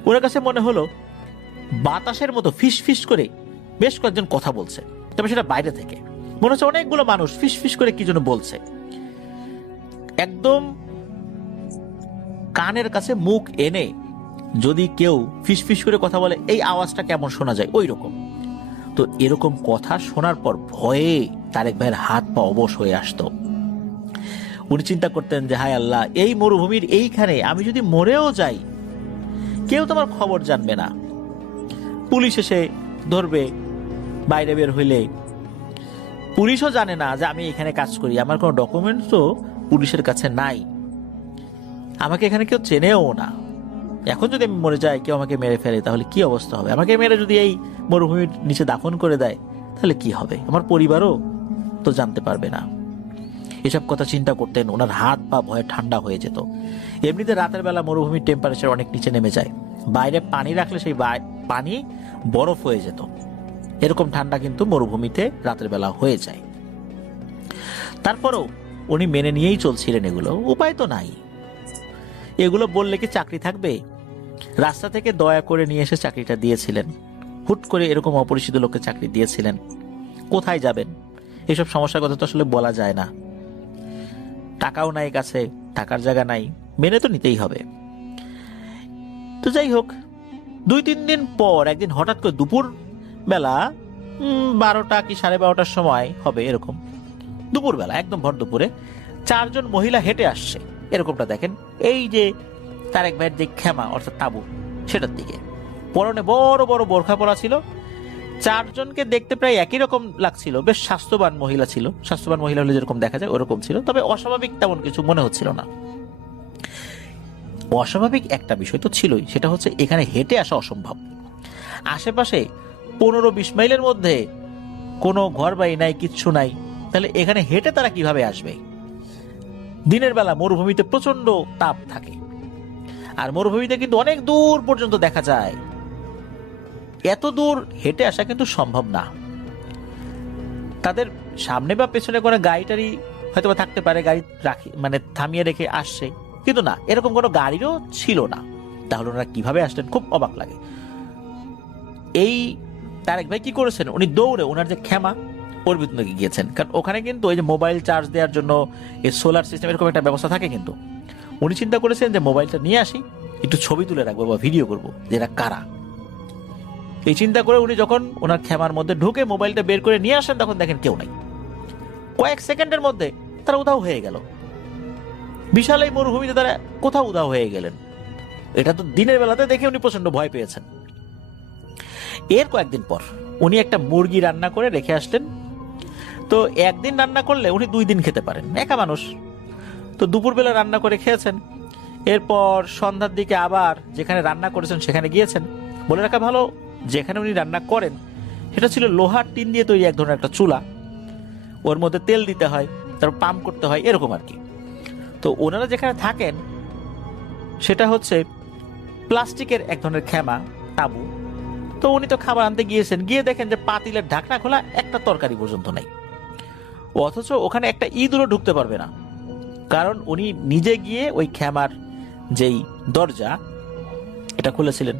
ওনার কাছে মনে হলো বাতাসের মতো ফিস ফিস করে বেশ কয়েকজন কথা বলছে, তবে সেটা বাইরে থেকে মনে হচ্ছে অনেকগুলো মানুষ ফিস ফিস করে কি যেন বলছে। একদম কানের কাছে মুখ এনে যদি কেউ ফিস ফিস করে কথা বলে এই আওয়াজটা কেমন শোনা যায় ওই রকম। তো এরকম কথা শোনার পর ভয়ে তারেক ভাইয়ের হাত পা অবশ হয়ে আসতো। উনি চিন্তা করতেন যে হায় আল্লাহ, এই মরুভূমির এইখানে আমি যদি মরেও যাই কেউ তো আমার খবর জানবে না, পুলিশ এসে ধরবে, বাইরে বের হইলে পুলিশও জানে না যে আমি এখানে কাজ করি, আমার কোনো ডকুমেন্টসও পুলিশের কাছে নাই, আমাকে এখানে কেউ চেনেও না। এখন যদি আমি মরে যাই, কেউ আমাকে মেরে ফেলে, তাহলে কি অবস্থা হবে? আমাকে মেরে যদি এই মরুভূমির নিচে দাফন করে দেয় তাহলে কি হবে? আমার পরিবারও তো জানতে পারবে না। এসব কথা চিন্তা করতেন, ওনার হাত পা ভয়ে ঠান্ডা হয়ে যেত। এমনিতে রাতের বেলা মরুভূমির টেম্পারেচার অনেক নিচে নেমে যায়, বাইরে পানি রাখলে সেই পানি বরফ হয়ে যেত। এরকম ঠান্ডা কিন্তু মরুভূমিতে রাতের বেলা হয়ে যায়। তারপরেও উনি মেনে নিয়েই চলছিলেন, এগুলো উপায় তো নাই। এগুলো বললে কি চাকরি থাকবে? রাস্তা থেকে দয়া করে নিয়ে এসে চাকরিটা দিয়েছিলেন, হুট করে এরকম অপরিচিত লোককে চাকরি দিয়েছিলেন, কোথায় যাবেন? এসব সমস্যার কথা তো আসলে বলা যায় না, টাকাও নাই কাছে, থাকার জায়গা নাই, মেনে তো নিতেই হবে। তো যাই হোক, 2-3 দিন পর একদিন হঠাৎ করে দুপুর বেলা 12টা কি 12:30টার সময় হবে এরকম, দুপুর বেলা একদম ভর দুপুরে 4 জন মহিলা হেঁটে আসছে। এরকমটা দেখেন এই যে তারেক ভাইয়ের যে খেমা অর্থাৎ তাঁবু সেটার দিকে, পরনে বড় বড় বোরখা পরা ছিল। 4 জনকে দেখতে প্রায় একই রকম লাগছিল, বেশ স্বাস্থ্যবান মহিলা ছিল, স্বাস্থ্যবান মহিলা হলে যেরকম দেখা যায় ওরকম ছিল, তবে অস্বাভাবিক তেমন কিছু মনে হচ্ছিল না। অস্বাভাবিক একটা বিষয় তো ছিলই, সেটা হচ্ছে এখানে হেঁটে আসা অসম্ভব, আশেপাশে 15-20 মাইলের মধ্যে কোনো ঘর বাড়ি নাই, কিচ্ছু নাই, তাহলে এখানে হেঁটে তারা কিভাবে আসবে? দিনের বেলা মরুভূমিতে প্রচন্ড তাপ থাকে, আর মরুভূমিতে কিন্তু অনেক দূর পর্যন্ত দেখা যায়। এত দূর হেঁটে আসা কিন্তু সম্ভব না। তাদের সামনে বা পেছনে কোনো গাড়িটারি হয়তো বা থাকতে পারে, গাড়ি রাখি মানে থামিয়ে রেখে আসছে, কিন্তু না, এরকম কোনো গাড়িও ছিল না। তাহলে ওনারা কিভাবে আসলেন? খুব অবাক লাগে। এই তারেক ভাই কি করেছেন, উনি দৌড়ে ওনার যে খেমা ওর ভিতরে গিয়েছেন, কারণ ওখানে কিন্তু ওই যে মোবাইল চার্জ দেওয়ার জন্য এই সোলার সিস্টেম এরকম একটা ব্যবস্থা থাকে। কিন্তু উনি চিন্তা করেছেন যে মোবাইলটা নিয়ে আসি, একটু ছবি তুলে রাখবো বা ভিডিও করবো যে এরা কারা। এই চিন্তা করে উনি যখন ওনার খেমার মধ্যে ঢুকে মোবাইলটা বের করে নিয়ে আসেন, তখন দেখেন কেউ নাই। কয়েক সেকেন্ডের মধ্যে তারা উধাও হয়ে গেল। বিশাল এই মরুভূমিতে তারা কোথাও উধাও হয়ে গেলেন। এটা তো দিনের বেলাতে দেখে উনি প্রচন্ড ভয় পেয়েছেন। এর কয়েকদিন পর উনি একটা মুরগি রান্না করে রেখে আসলেন। তো একদিন রান্না করলে উনি 2 দিন খেতে পারেন, একা মানুষ। তো দুপুরবেলা রান্না করে খেয়েছেন। এরপর সন্ধ্যার দিকে আবার যেখানে রান্না করেছেন সেখানে গিয়েছেন। বলে রাখা ভালো, যেখানে উনি রান্না করেন সেটা ছিল লোহার টিন দিয়ে তৈরি এক ধরনের একটা চুলা। ওর মধ্যে তেল দিতে হয়, তারপর পাম্প করতে হয়, এরকম আর কি। তো ওনারা যেখানে থাকেন সেটা হচ্ছে প্লাস্টিকের এক ধরনের খেমা, তাঁবু। তো উনি তো খাবার আনতে গিয়েছেন, গিয়ে দেখেন যে পাতিলের ঢাকনা খোলা, একটা তরকারি পর্যন্ত নেই। অথচ ওখানে একটা ইঁদুরও ঢুকতে পারবে না, কারণ উনি নিজে গিয়ে ওই খেমার যেই দরজা এটা খুলেছিলেন,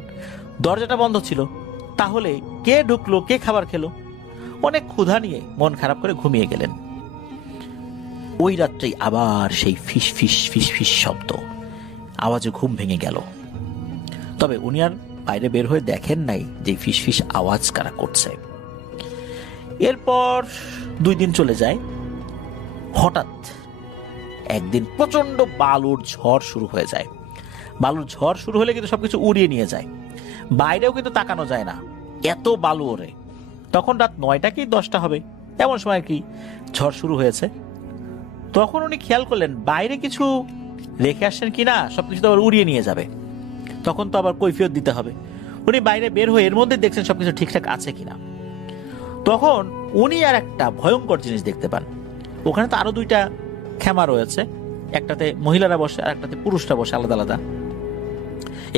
দরজাটা বন্ধ ছিল। তাহলে কে ঢুকলো, কে খাবার খেলো? অনেক ক্ষুধা নিয়ে মন খারাপ করে ঘুমিয়ে গেলেন। ওই রাত্রেই আবার সেই ফিস ফিস ফিস ফিস শব্দ, আওয়াজে ঘুম ভেঙে গেল। তবে উনি আর বাইরে বের হয়ে দেখেন নাই যে ফিস ফিস আওয়াজ কারা করছে। এরপর 2 দিন চলে যায়। হঠাৎ একদিন প্রচন্ড বালুর ঝড় শুরু হয়ে যায়। বালুর ঝড় শুরু হলে কিন্তু সবকিছু উড়িয়ে নিয়ে যায়, বাইরেও কিন্তু তাকানো যায় না, এত বালু ওরে। তখন রাত 9টা কি 10টা হবে, এমন সময় কি ঝড় শুরু হয়েছে। তখন উনি খেয়াল করলেন বাইরে কিছু রেখে আসছেন কিনা, সবকিছু তো আবার উড়িয়ে নিয়ে যাবে। তখন তো আবার কৈফিয়ত দিতে হবে। উনি বাইরে বের হয়ে এর মধ্যে দেখছেন সবকিছু ঠিকঠাক আছে কিনা। তখন উনি আর একটা ভয়ঙ্কর জিনিস দেখতে পান। ওখানে তো আরো 2টা খেমা রয়েছে, একটাতে মহিলারা বসে আর একটাতে পুরুষরা বসে আলাদা আলাদা।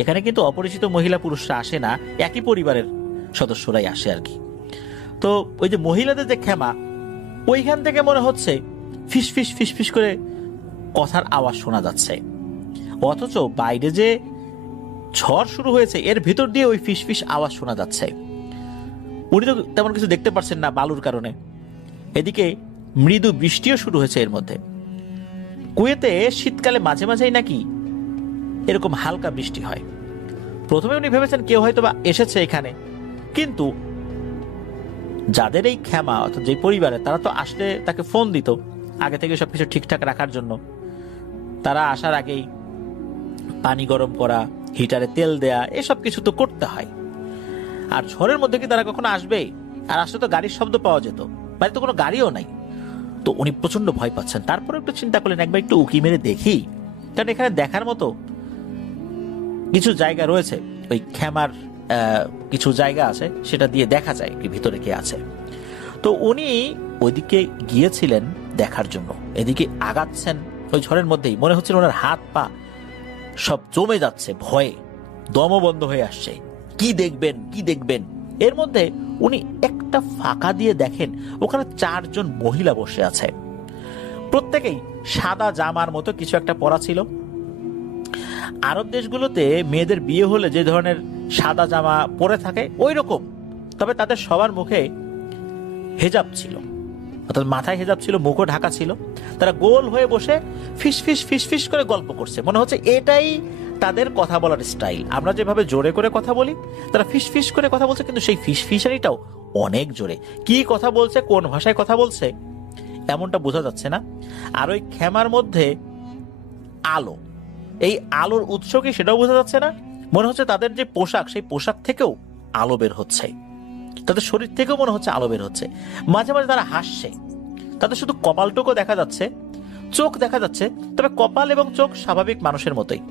এখানে কিন্তু অপরিচিত মহিলা পুরুষরা আসে না, একই পরিবারের সদস্যরাই আসে আর কি। তো ওই যে মহিলাদের যে খেমা, ওইখান থেকে মনে হচ্ছে ফিস ফিস ফিস ফিস করে কথার আওয়াজ শোনা যাচ্ছে। অথচ বাইরে যে ঝড় শুরু হয়েছে এর ভিতর দিয়ে ওই ফিস ফিস আওয়াজ শোনা যাচ্ছে। উনি তো তেমন কিছু দেখতে পাচ্ছেন না বালুর কারণে। এদিকে মৃদু বৃষ্টিও শুরু হয়েছে এর মধ্যে। কুয়েতে শীতকালে মাঝে মাঝেই নাকি এরকম হালকা বৃষ্টি হয়। প্রথমে উনি ভেবেছেন কেউ হয়তো বা এসেছে এখানে, কিন্তু যাদের এই খেমা অর্থাৎ যে পরিবারে, তারা তো আসলে তাকে ফোন দিত আগে থেকে সবকিছু ঠিকঠাক রাখার জন্য। তারা আসার আগেই পানি গরম করা, হিটারে তেল দেয়া, এসব কিছু তো করতে হয়। আর ঝড়ের মধ্যে কি তারা কখনো আসবে? আর আসলে তো গাড়ির শব্দ পাওয়া যেত, বাড়িতে কোনো গাড়িও নাই। তো উনি প্রচন্ড ভয় পাচ্ছেন। তারপরে একটু চিন্তা করলেন একবার একটু উকি মেরে দেখি, কারণ এখানে দেখার মতো কিছু জায়গা রয়েছে। ওই খেমার কিছু জায়গা আছে, সেটা দিয়ে দেখা যায় কি ভিতরে কে আছে। তো উনি ওইদিকে গিয়েছিলেন দেখার জন্য। এদিকে আগাচ্ছেন ওই ঝড়ের মধ্যেই মনে হচ্ছিল ওনার হাত পা সব জমে যাচ্ছে, ভয়ে দম বন্ধ হয়ে আসছে। কি দেখবেন কি দেখবেন, এর মধ্যে উনি একটা ফাঁকা দিয়ে দেখেন ওখানে 4 জন মহিলা বসে আছে। প্রত্যেকেই সাদা জামার মতো কিছু একটা পরা ছিল। আরব দেশগুলোতে মেয়েদের বিয়ে হলে যে ধরনের সাদা জামা পরে থাকে ওই রকম, তবে তাদের সবার মুখে হেজাব ছিল, অর্থাৎ মাথায় হেজাব ছিল, মুখও ঢাকা ছিল। তারা গোল হয়ে বসে ফিস ফিস ফিস ফিস করে গল্প করছে। মনে হচ্ছে এটাই তাদের কথা বলার স্টাইল। আমরা যেভাবে জোরে করে কথা বলি, তারা ফিস ফিস করে কথা বলছে, কিন্তু সেই ফিস ফিসারিটাও অনেক জোরে। কি কথা বলছে, কোন ভাষায় কথা বলছে এমনটা বোঝা যাচ্ছে না। আর ওই খেমার মধ্যে আলো, এই আলোর উৎস কি সেটাও বোঝা যাচ্ছে না। মনে হচ্ছে তাদের যে পোশাক, সেই পোশাক থেকেও আলো বের হচ্ছে, তাদের শরীর থেকেও মনে হচ্ছে আলো বের হচ্ছে। মাঝে মাঝে তারা হাসছে, তাদের শুধু কপালটুকু দেখা যাচ্ছে, চোখ দেখা যাচ্ছে, তবে কপাল এবং চোখ স্বাভাবিক মানুষের মতোই।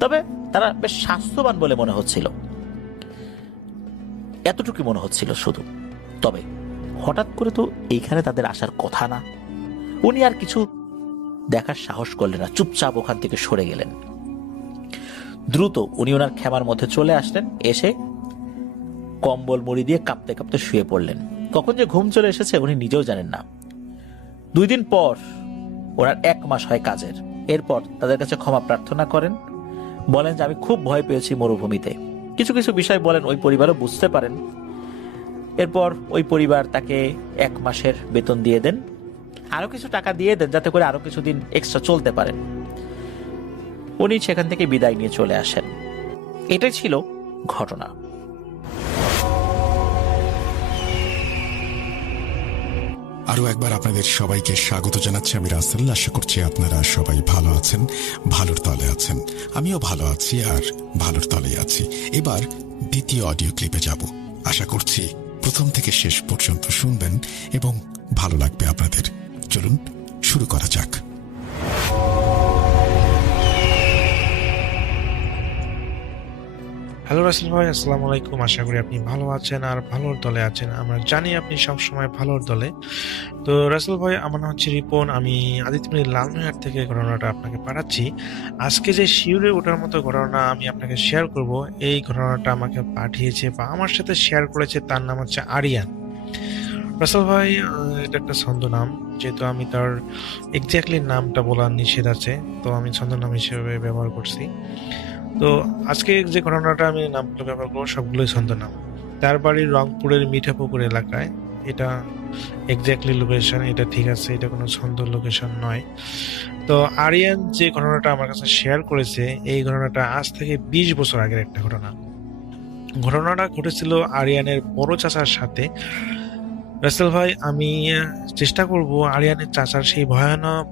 তবে তারা বেশ স্বাস্থ্যবান বলে মনে হচ্ছিল। এতটুকু মনে হচ্ছিল শুধু। তবে হঠাৎ করে তো এইখানে তাদের আসার কথা না। উনি আর কিছু দেখার সাহস করলেন না, চুপচাপ ওখান থেকে সরে গেলেন। দ্রুত উনি ওনার খেমার মধ্যে চলে আসলেন, এসে কম্বল মুড়ি দিয়ে কাঁপতে কাঁপতে শুয়ে পড়লেন। কখন যে ঘুম চলে এসেছে উনি নিজেও জানেন না। 2 দিন পর ওনার 1 মাস হয় কাজের। এরপর তাদের কাছে ক্ষমা প্রার্থনা করেন, বলেন যে আমি খুব ভয় পেয়েছি মরুভূমিতে। কিছু কিছু বিষয় বলেন, ওই পরিবারও বুঝতে পারেন। এরপর ওই পরিবার তাকে 1 মাসের বেতন দিয়ে দেন, আরো কিছু টাকা দিয়ে দেন যাতে করে আরো কিছুদিন এক্সট্রা চলতে পারেন। উনি সেখান থেকে বিদায় নিয়ে চলে আসেন। এটাই ছিল ঘটনা। আরও একবার আপনাদের সবাইকে স্বাগত জানাচ্ছি আমি রাসেল। আশা করছি আপনারা সবাই ভালো আছেন, ভালোর তলে আছেন। আমিও ভালো আছি আর ভালোর তলেই আছি। এবার দ্বিতীয় অডিও ক্লিপে যাব। আশা করছি প্রথম থেকে শেষ পর্যন্ত শুনবেন এবং ভালো লাগবে আপনাদের। চলুন শুরু করা যাক। হ্যালো রাসেল ভাই, আসসালামু আলাইকুম। আশা করি আপনি ভালো আছেন আর ভালোর দলে আছেন। আমরা জানি আপনি সবসময় ভালোর দলে। তো রাসেল ভাই, আমার নাম হচ্ছে রিপন। আমি আদিত্যমণি লালমনিরহাট থেকে ঘটনাটা আপনাকে পাঠাচ্ছি। আজকে যে শিউরে ওঠার মতো ঘটনা আমি আপনাকে শেয়ার করব, এই ঘটনাটা আমাকে পাঠিয়েছে বা আমার সাথে শেয়ার করেছে, তার নাম হচ্ছে আরিয়ান। রাসেল ভাই, এটা একটা ছদ্মনাম, যেহেতু আমি তার এক্স্যাক্টলি নামটা বলার নিষেধ আছে, তো আমি ছদ্মনাম হিসেবে ব্যবহার করছি। তো আজকে যে ঘটনাটা আমি নামগুলো ব্যবহার করবো সবগুলোই ছদ্মনাম। তার বাড়ি রংপুরের মিঠাপুকুর এলাকায়। এটা এক্স্যাক্টলি লোকেশন, এটা ঠিক আছে, এটা কোনো ছন্দ লোকেশন নয়। তো আরিয়ান যে ঘটনাটা আমার কাছে শেয়ার করেছে, এই ঘটনাটা আজ থেকে 20 বছর আগের একটা ঘটনা। ঘটনাটা ঘটেছিল আরিয়ানের বড় চাচার সাথে। রাসেল ভাই, আমি চেষ্টা করব আরিয়ানের চাচার সেই ভয়ানক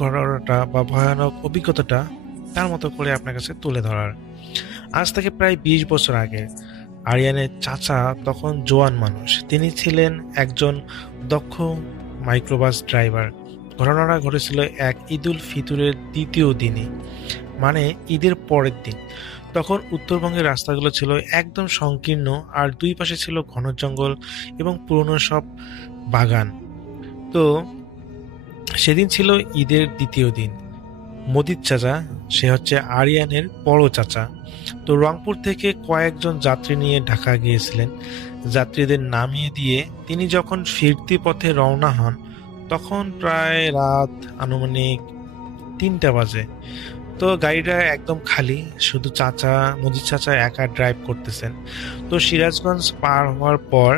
ঘটনাটা বা ভয়ানক অভিজ্ঞতাটা তার মতো করে আপনার কাছে তুলে ধরার। আজ থেকে প্রায় 20 বছর আগে আরিয়ানের চাচা তখন জোয়ান মানুষ। তিনি ছিলেন একজন দক্ষ মাইক্রোবাস ড্রাইভার। ঘটনাটা ঘটেছিল এক ঈদুল ফিতরের 2য় দিনে, মানে ঈদের পরের দিন। তখন উত্তরবঙ্গের রাস্তাগুলো ছিল একদম সংকীর্ণ, আর 2 পাশে ছিল ঘন জঙ্গল এবং পুরনো সব বাগান। তো সেদিন ছিল ঈদের 2য় দিন। মজিদ চাচা, সে হচ্ছে আরিয়ানের বড় চাচা, তো রংপুর থেকে কয়েকজন যাত্রী নিয়ে ঢাকা গিয়েছিলেন। যাত্রীদের নামিয়ে দিয়ে তিনি যখন ফিরতি পথে রওনা হন, তখন প্রায় রাত আনুমানিক 3টা বাজে। তো গাড়িটা একদম খালি, শুধু মজিদ চাচা একা ড্রাইভ করতেছেন। তো সিরাজগঞ্জ পার হওয়ার পর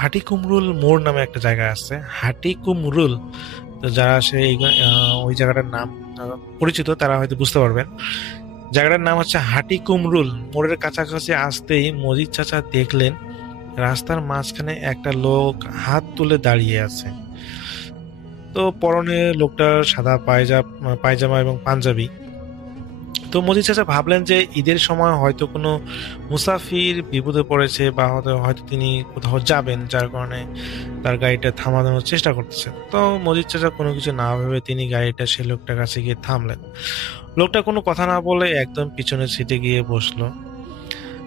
হাটিকুমরুল মোড় নামে একটা জায়গা আছে, হাটিকুমরুল। তো যারা ওই জায়গাটার নাম পরিচিত তারা হয়তো বুঝতে পারবেন। জায়গাটার নাম হচ্ছে হাটিকুমরুল। মোড়ের কাছাকাছি আসতেই মজিদ চাচা দেখলেন রাস্তার মাঝখানে একটা লোক হাত তুলে দাঁড়িয়ে আছে। তো পরনে লোকটার সাদা পায়জামা এবং পাঞ্জাবি। তো মজিদ চাচা ভাবলেন যে ঈদের সময় হয়তো কোনো মুসাফির বিপদে পড়েছে বা হয়তো তিনি কোথাও যাবেন, যার কারণে তার গাড়িটা থামানোর চেষ্টা করতেছেন। তো মজিদ চাচা কোনো কিছু না ভেবে তিনি গাড়িটা সেই লোকটার কাছে গিয়ে থামলেন। লোকটা কোনো কথা না বলে একদম পিছনের সিটে গিয়ে বসলো।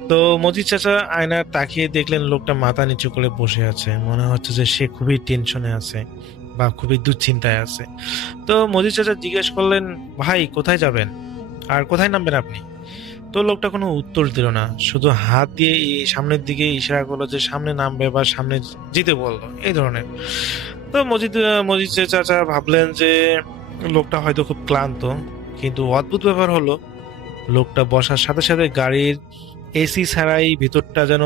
তো মজিদ চাচা আয়নার তাকিয়ে দেখলেন লোকটা মাথা নিচু করে বসে আছে। মনে হচ্ছে যে সে খুবই টেনশনে আছে বা খুবই দুশ্চিন্তায় আছে। তো মজিদ চাচা জিজ্ঞেস করলেন, ভাই কোথায় যাবেন আর কোথায় নামবেন আপনি? তো লোকটা কোনো উত্তর দিল না, শুধু হাত দিয়ে সামনের দিকে ইশারা করলো যে সামনে নামবে বা সামনে যেতে বললো, এই ধরনের। তো মজিদ চাচা ভাবলেন যে লোকটা হয়তো খুব ক্লান্ত। কিন্তু অদ্ভুত ব্যাপার হলো, লোকটা বসার সাথে সাথে গাড়ির এসি ছাড়াই ভিতরটা যেন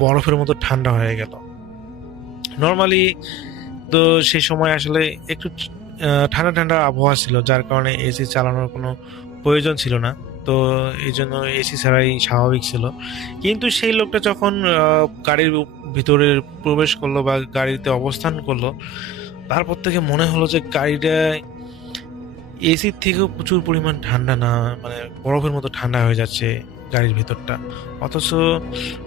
বরফের মতো ঠান্ডা হয়ে গেল। নর্মালি তো সেই সময় আসলে একটু ঠান্ডা ঠান্ডা আবহাওয়া ছিল, যার কারণে এসি চালানোর কোনো প্রয়োজন ছিল না। তো এই জন্য এসি ছাড়াই স্বাভাবিক ছিল। কিন্তু সেই লোকটা যখন গাড়ির ভিতরে প্রবেশ করলো বা গাড়িতে অবস্থান করলো, তারপর থেকে মনে হলো যে গাড়িটা এসির থেকেও প্রচুর পরিমাণ ঠান্ডা, না মানে বরফের মতো ঠান্ডা হয়ে যাচ্ছে গাড়ির ভিতরটা। অথচ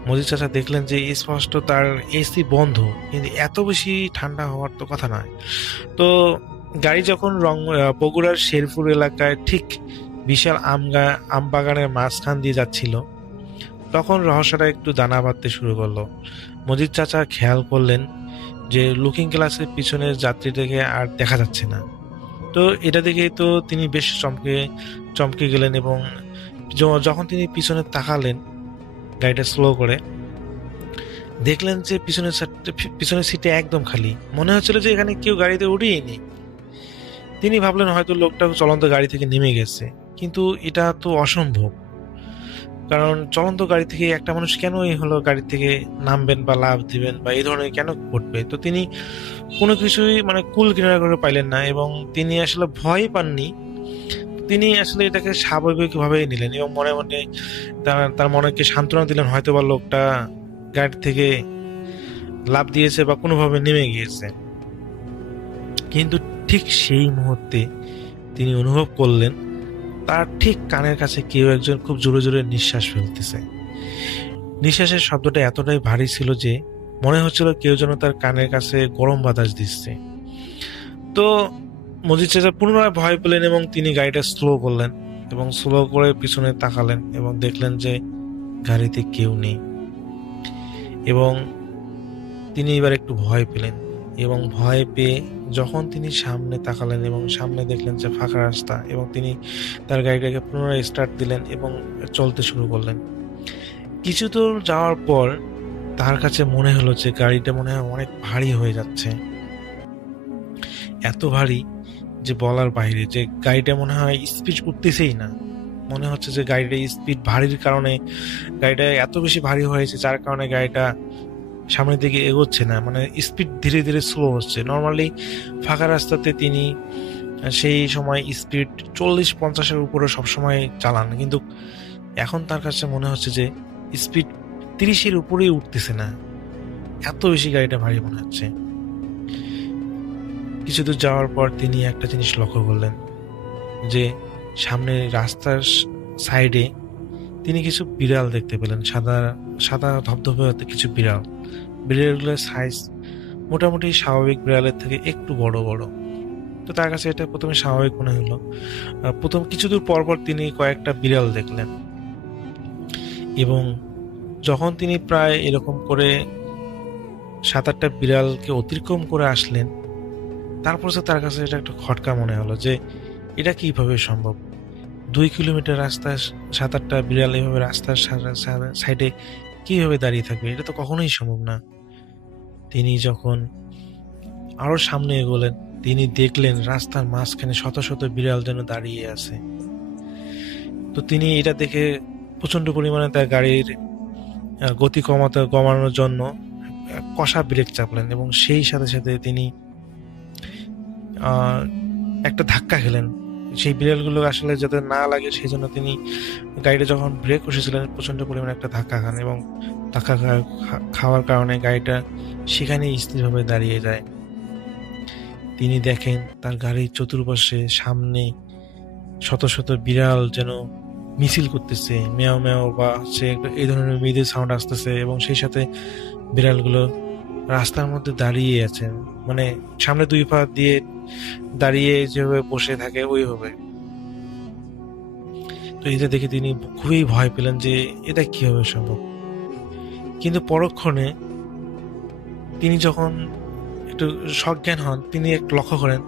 মজিদ চাচা দেখলেন যে স্পষ্ট তার এসি বন্ধ, কিন্তু এত বেশি ঠান্ডা হওয়ার তো কথা নয়। তো গাড়ি যখন বগুড়ার শেরপুর এলাকায় ঠিক বিশাল আম বাগানের মাঝখান দিয়ে যাচ্ছিল, তখন রহস্যটা একটু দানা বাঁধতে শুরু করলো। মজিদ চাচা খেয়াল করলেন যে লুকিং গ্লাসের পিছনের যাত্রীটাকে আর দেখা যাচ্ছে না। তো এটা দেখে তো তিনি বেশ চমকে গেলেন এবং যখন তিনি পিছনে তাকালেন গাড়িটা স্লো করে, দেখলেন যে পিছনের সিটে একদম খালি। মনে হচ্ছিল যে এখানে কেউ গাড়িতে উঠেই নেই। তিনি ভাবলেন হয়তো লোকটা চলন্ত গাড়ি থেকে নেমে গেছে, কিন্তু এটা তো অসম্ভব, কারণ চলন্ত গাড়ি থেকে একটা মানুষ কেন হলো গাড়ি থেকে নামবেন বা লাফ দিবেন বা এই ধরনের কেন ঘটবে। তো তিনি কোনো কিছুই কুল কিনারা করে পাইলেন না এবং তিনি আসলে ভয় পাননি। তিনি আসলে এটাকে স্বাভাবিকভাবে নিলেন এবং মনে মনে তার মনকে সান্ত্বনা দিলেন, হয়তো বা লোকটা গাড়ি থেকে লাফ দিয়েছে বা কোনোভাবে নেমে গিয়েছে। কিন্তু ঠিক সেই মুহূর্তে তিনি অনুভব করলেন তার ঠিক কানের কাছে কেউ একজন খুব জোরে জোরে নিঃশ্বাস ফেলতেছে। নিঃশ্বাসের শব্দটা এতটাই ভারী ছিল যে মনে হচ্ছিল কেউ যেন তার কানের কাছে গরম বাতাস দিচ্ছে। তো মজিদ চাচা পুনরায় ভয় পেলেন এবং তিনি গাড়িটা স্লো করলেন এবং স্লো করে পিছনে তাকালেন এবং দেখলেন যে গাড়িতে কেউ নেই এবং তিনি এবার একটু ভয় পেলেন এবং ভয় পেয়ে যখন তিনি সামনে তাকালেন এবং সামনে দেখলেন যে ফাঁকা রাস্তা এবং তিনি তার গাড়িটাকে পুনরায় স্টার্ট দিলেন এবং চলতে শুরু করলেন। কিছু দূর যাওয়ার পর তার কাছে মনে হলো যে গাড়িটা মনে হয় অনেক ভারী হয়ে যাচ্ছে, এত ভারী যে বলার বাইরে, যে গাড়িটা মনে হয় স্পিড উঠতেছেই না। মনে হচ্ছে যে গাড়িটা স্পিড ভারীর কারণে গাড়িটা এত বেশি ভারী হয়েছে যার কারণে গাড়িটা সামনের দিকে এগোচ্ছে না, স্পিড ধীরে ধীরে স্লো হচ্ছে। নর্মালি ফাঁকা রাস্তাতে তিনি সেই সময় স্পিড 40-50-এর উপরে সবসময় চালান, কিন্তু এখন তার কাছে মনে হচ্ছে যে স্পিড 30-এর উপরেই উঠতেছে না, এত বেশি গাড়িটা ভারী মনে হচ্ছে। কিছু দূর যাওয়ার পর তিনি একটা জিনিস লক্ষ্য করলেন যে সামনে রাস্তার সাইডে তিনি কিছু বিড়াল দেখতে পেলেন, সাদা সাদা ধবধবে কিছু বিড়ালগুলোর সাইজ মোটামুটি স্বাভাবিক বিড়ালের থেকে একটু বড় বড়। তো তার কাছে এটা প্রথমে স্বাভাবিক মনে হলো। প্রথম কিছু দূর পর পর তিনি কয়েকটা বিড়াল দেখলেন এবং যখন তিনি প্রায় এরকম করে 7-8টা বিড়ালকে অতিক্রম করে আসলেন, তারপর তার কাছে এটা একটা খটকা মনে হলো যে এটা কিভাবে সম্ভব। 2 কিলোমিটার রাস্তায় 7-8টা বিড়াল এভাবে রাস্তার সাইডে কিভাবে দাঁড়িয়ে থাকবে, এটা তো কখনোই সম্ভব না। তিনি যখন আরো সামনে এগোলেন তিনি দেখলেন রাস্তার মাঝখানে শত শত বিড়াল যেন দাঁড়িয়ে আছে। তো তিনি এটা দেখে প্রচন্ড পরিমাণে তার গাড়ির গতি কমানোর জন্য কষা ব্রেক চাপলেন এবং সেই সাথে সাথে তিনি একটা ধাক্কা খেলেন। সেই বিড়ালগুলো আসলে যাতে না লাগে সেই জন্য তিনি গাড়িটা যখন ব্রেক কষেছিলেন প্রচন্ড পরিমাণে একটা ধাক্কা খান এবং ধাক্কা খাওয়ার কারণে গাড়িটা সেখানেই স্থিরভাবে দাঁড়িয়ে যায়। তিনি দেখেন তার গাড়ির চতুর্পাশে সামনে শত শত বিড়াল যেন মিছিল করতেছে, মেয়াও মেয়াও বা হচ্ছে এই ধরনের মৃদু সাউন্ড আসতেছে এবং সেই সাথে বিড়ালগুলো রাস্তার মধ্যে দাঁড়িয়ে আছে, সামনে 2 পা দিয়ে দাঁড়িয়ে যেভাবে বসে থাকে ওইভাবে। তো এটা দেখে তিনি খুবই ভয় পেলেন যে এটা কিভাবে সম্ভব। কিন্তু পরক্ষণে তিনি যখন একটু সজ্ঞান হন তিনি একটু লক্ষ্য করেন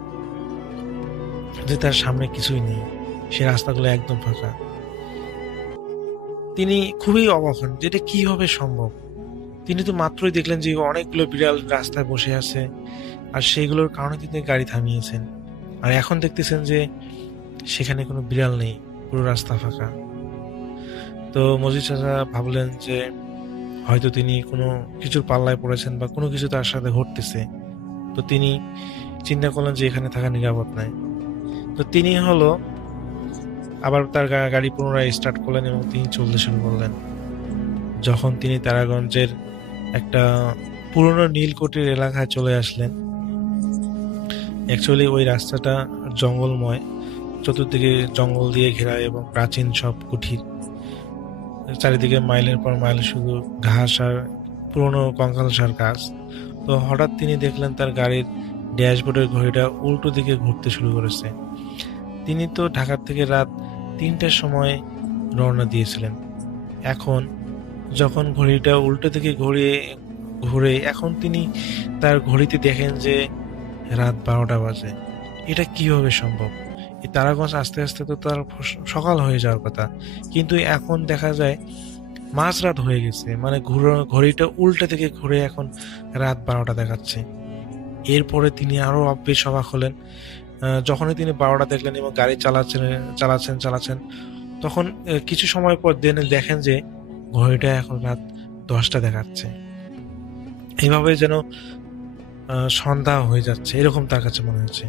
যে তার সামনে কিছুই নেই, সে রাস্তাগুলো একদম ফাঁকা। তিনি খুবই অবাক হন যে এটা কিভাবে সম্ভব। তিনি তো মাত্রই দেখলেন যে অনেকগুলো বিড়াল রাস্তায় বসে আছে আর সেইগুলোর কারণে তিনি গাড়ি থামিয়েছেন, আর এখন দেখতেছেন যে সেখানে কোনো বিড়াল নেই, পুরো রাস্তা ফাঁকা। তো মজিদ চাচা ভাবলেন যে হয়তো তিনি কোনো কিছুর পাল্লায় পড়েছেন বা কোনো কিছু তার সাথে ঘটতেছে। তো তিনি চিন্তা করলেন যে এখানে থাকা নিরাপদ নয়। তো তিনি আবার তার গাড়ি পুনরায় স্টার্ট করলেন এবং তিনি চলতে শুরু করলেন। যখন তিনি তারাগঞ্জের একটা পুরনো নীলকুঠির এলাকায় চলে আসলেন, অ্যাকচুয়ালি ওই রাস্তাটা জঙ্গলময়, চতুর্দিকে জঙ্গল দিয়ে ঘেরা এবং প্রাচীন সব কুঠির, চারিদিকে মাইলের পর মাইল শুধু ঘাস আর পুরনো কঙ্কালসার গাছ। তো হঠাৎ তিনি দেখলেন তার গাড়ির ড্যাশবোর্ডের ঘড়িটা উল্টো দিকে ঘুরতে শুরু করেছে। তিনি তো ঢাকার থেকে রাত 3টার সময় রওনা দিয়েছিলেন। এখন যখন ঘড়িটা উল্টো দিকে ঘুরে এখন তিনি তার ঘড়িতে দেখেন যে রাত 12টা বাজে। এটা কিভাবে সম্ভব? এই তারাগঞ্জ আস্তে আস্তে তো তার সকাল হয়ে যাওয়ার কথা, কিন্তু এখন দেখা যায় মাঝরাত হয়ে গেছে, মানে ঘড়িটা উল্টো দিকে ঘুরে এখন রাত 12টা দেখাচ্ছে। এরপরে তিনি আরো বেশ অবাক হলেন যখনই তিনি 12টা দেখলেন এবং গাড়ি চালাচ্ছেন তখন কিছু সময় পর দেখেন যে ঘড়িটা এখন রাত 10টা দেখাচ্ছে। এইভাবে যেন সন্ধ্যা হয়ে যাচ্ছে এরকম তার কাছে মনে হচ্ছে।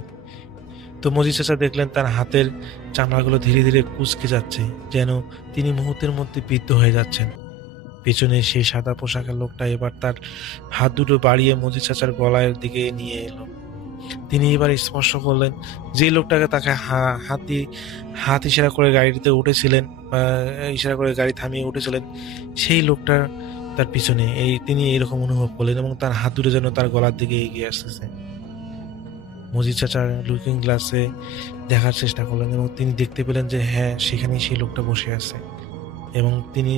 তো মজিদ চাচা দেখলেন তার হাতের চামড়াগুলো ধীরে ধীরে কুঁচকে যাচ্ছে, যেন তিনি মুহূর্তের মধ্যে বৃদ্ধ হয়ে যাচ্ছেন। পেছনে সেই সাদা পোশাকের লোকটা এবার তার হাত দুটো বাড়িয়ে মজিদ চাচার গলার দিকে নিয়ে এলো। তিনি এবার স্পর্শ করলেন যে লোকটাকে তাকে হাত ইশারা করে গাড়িতে উঠেছিলেন, ইশারা করে গাড়ি থামিয়ে উঠেছিলেন, সেই লোকটার তার পিছনে তিনি এরকম অনুভব করলেন এবং তার হাত দুটো যেন তার গলার দিকে এগিয়ে আসতেছে। মজিদ চাচার লুকিং গ্লাসে দেখার চেষ্টা করলেন এবং তিনি দেখতে পেলেন যে হ্যাঁ, সেখানেই সেই লোকটা বসে আছে এবং তিনি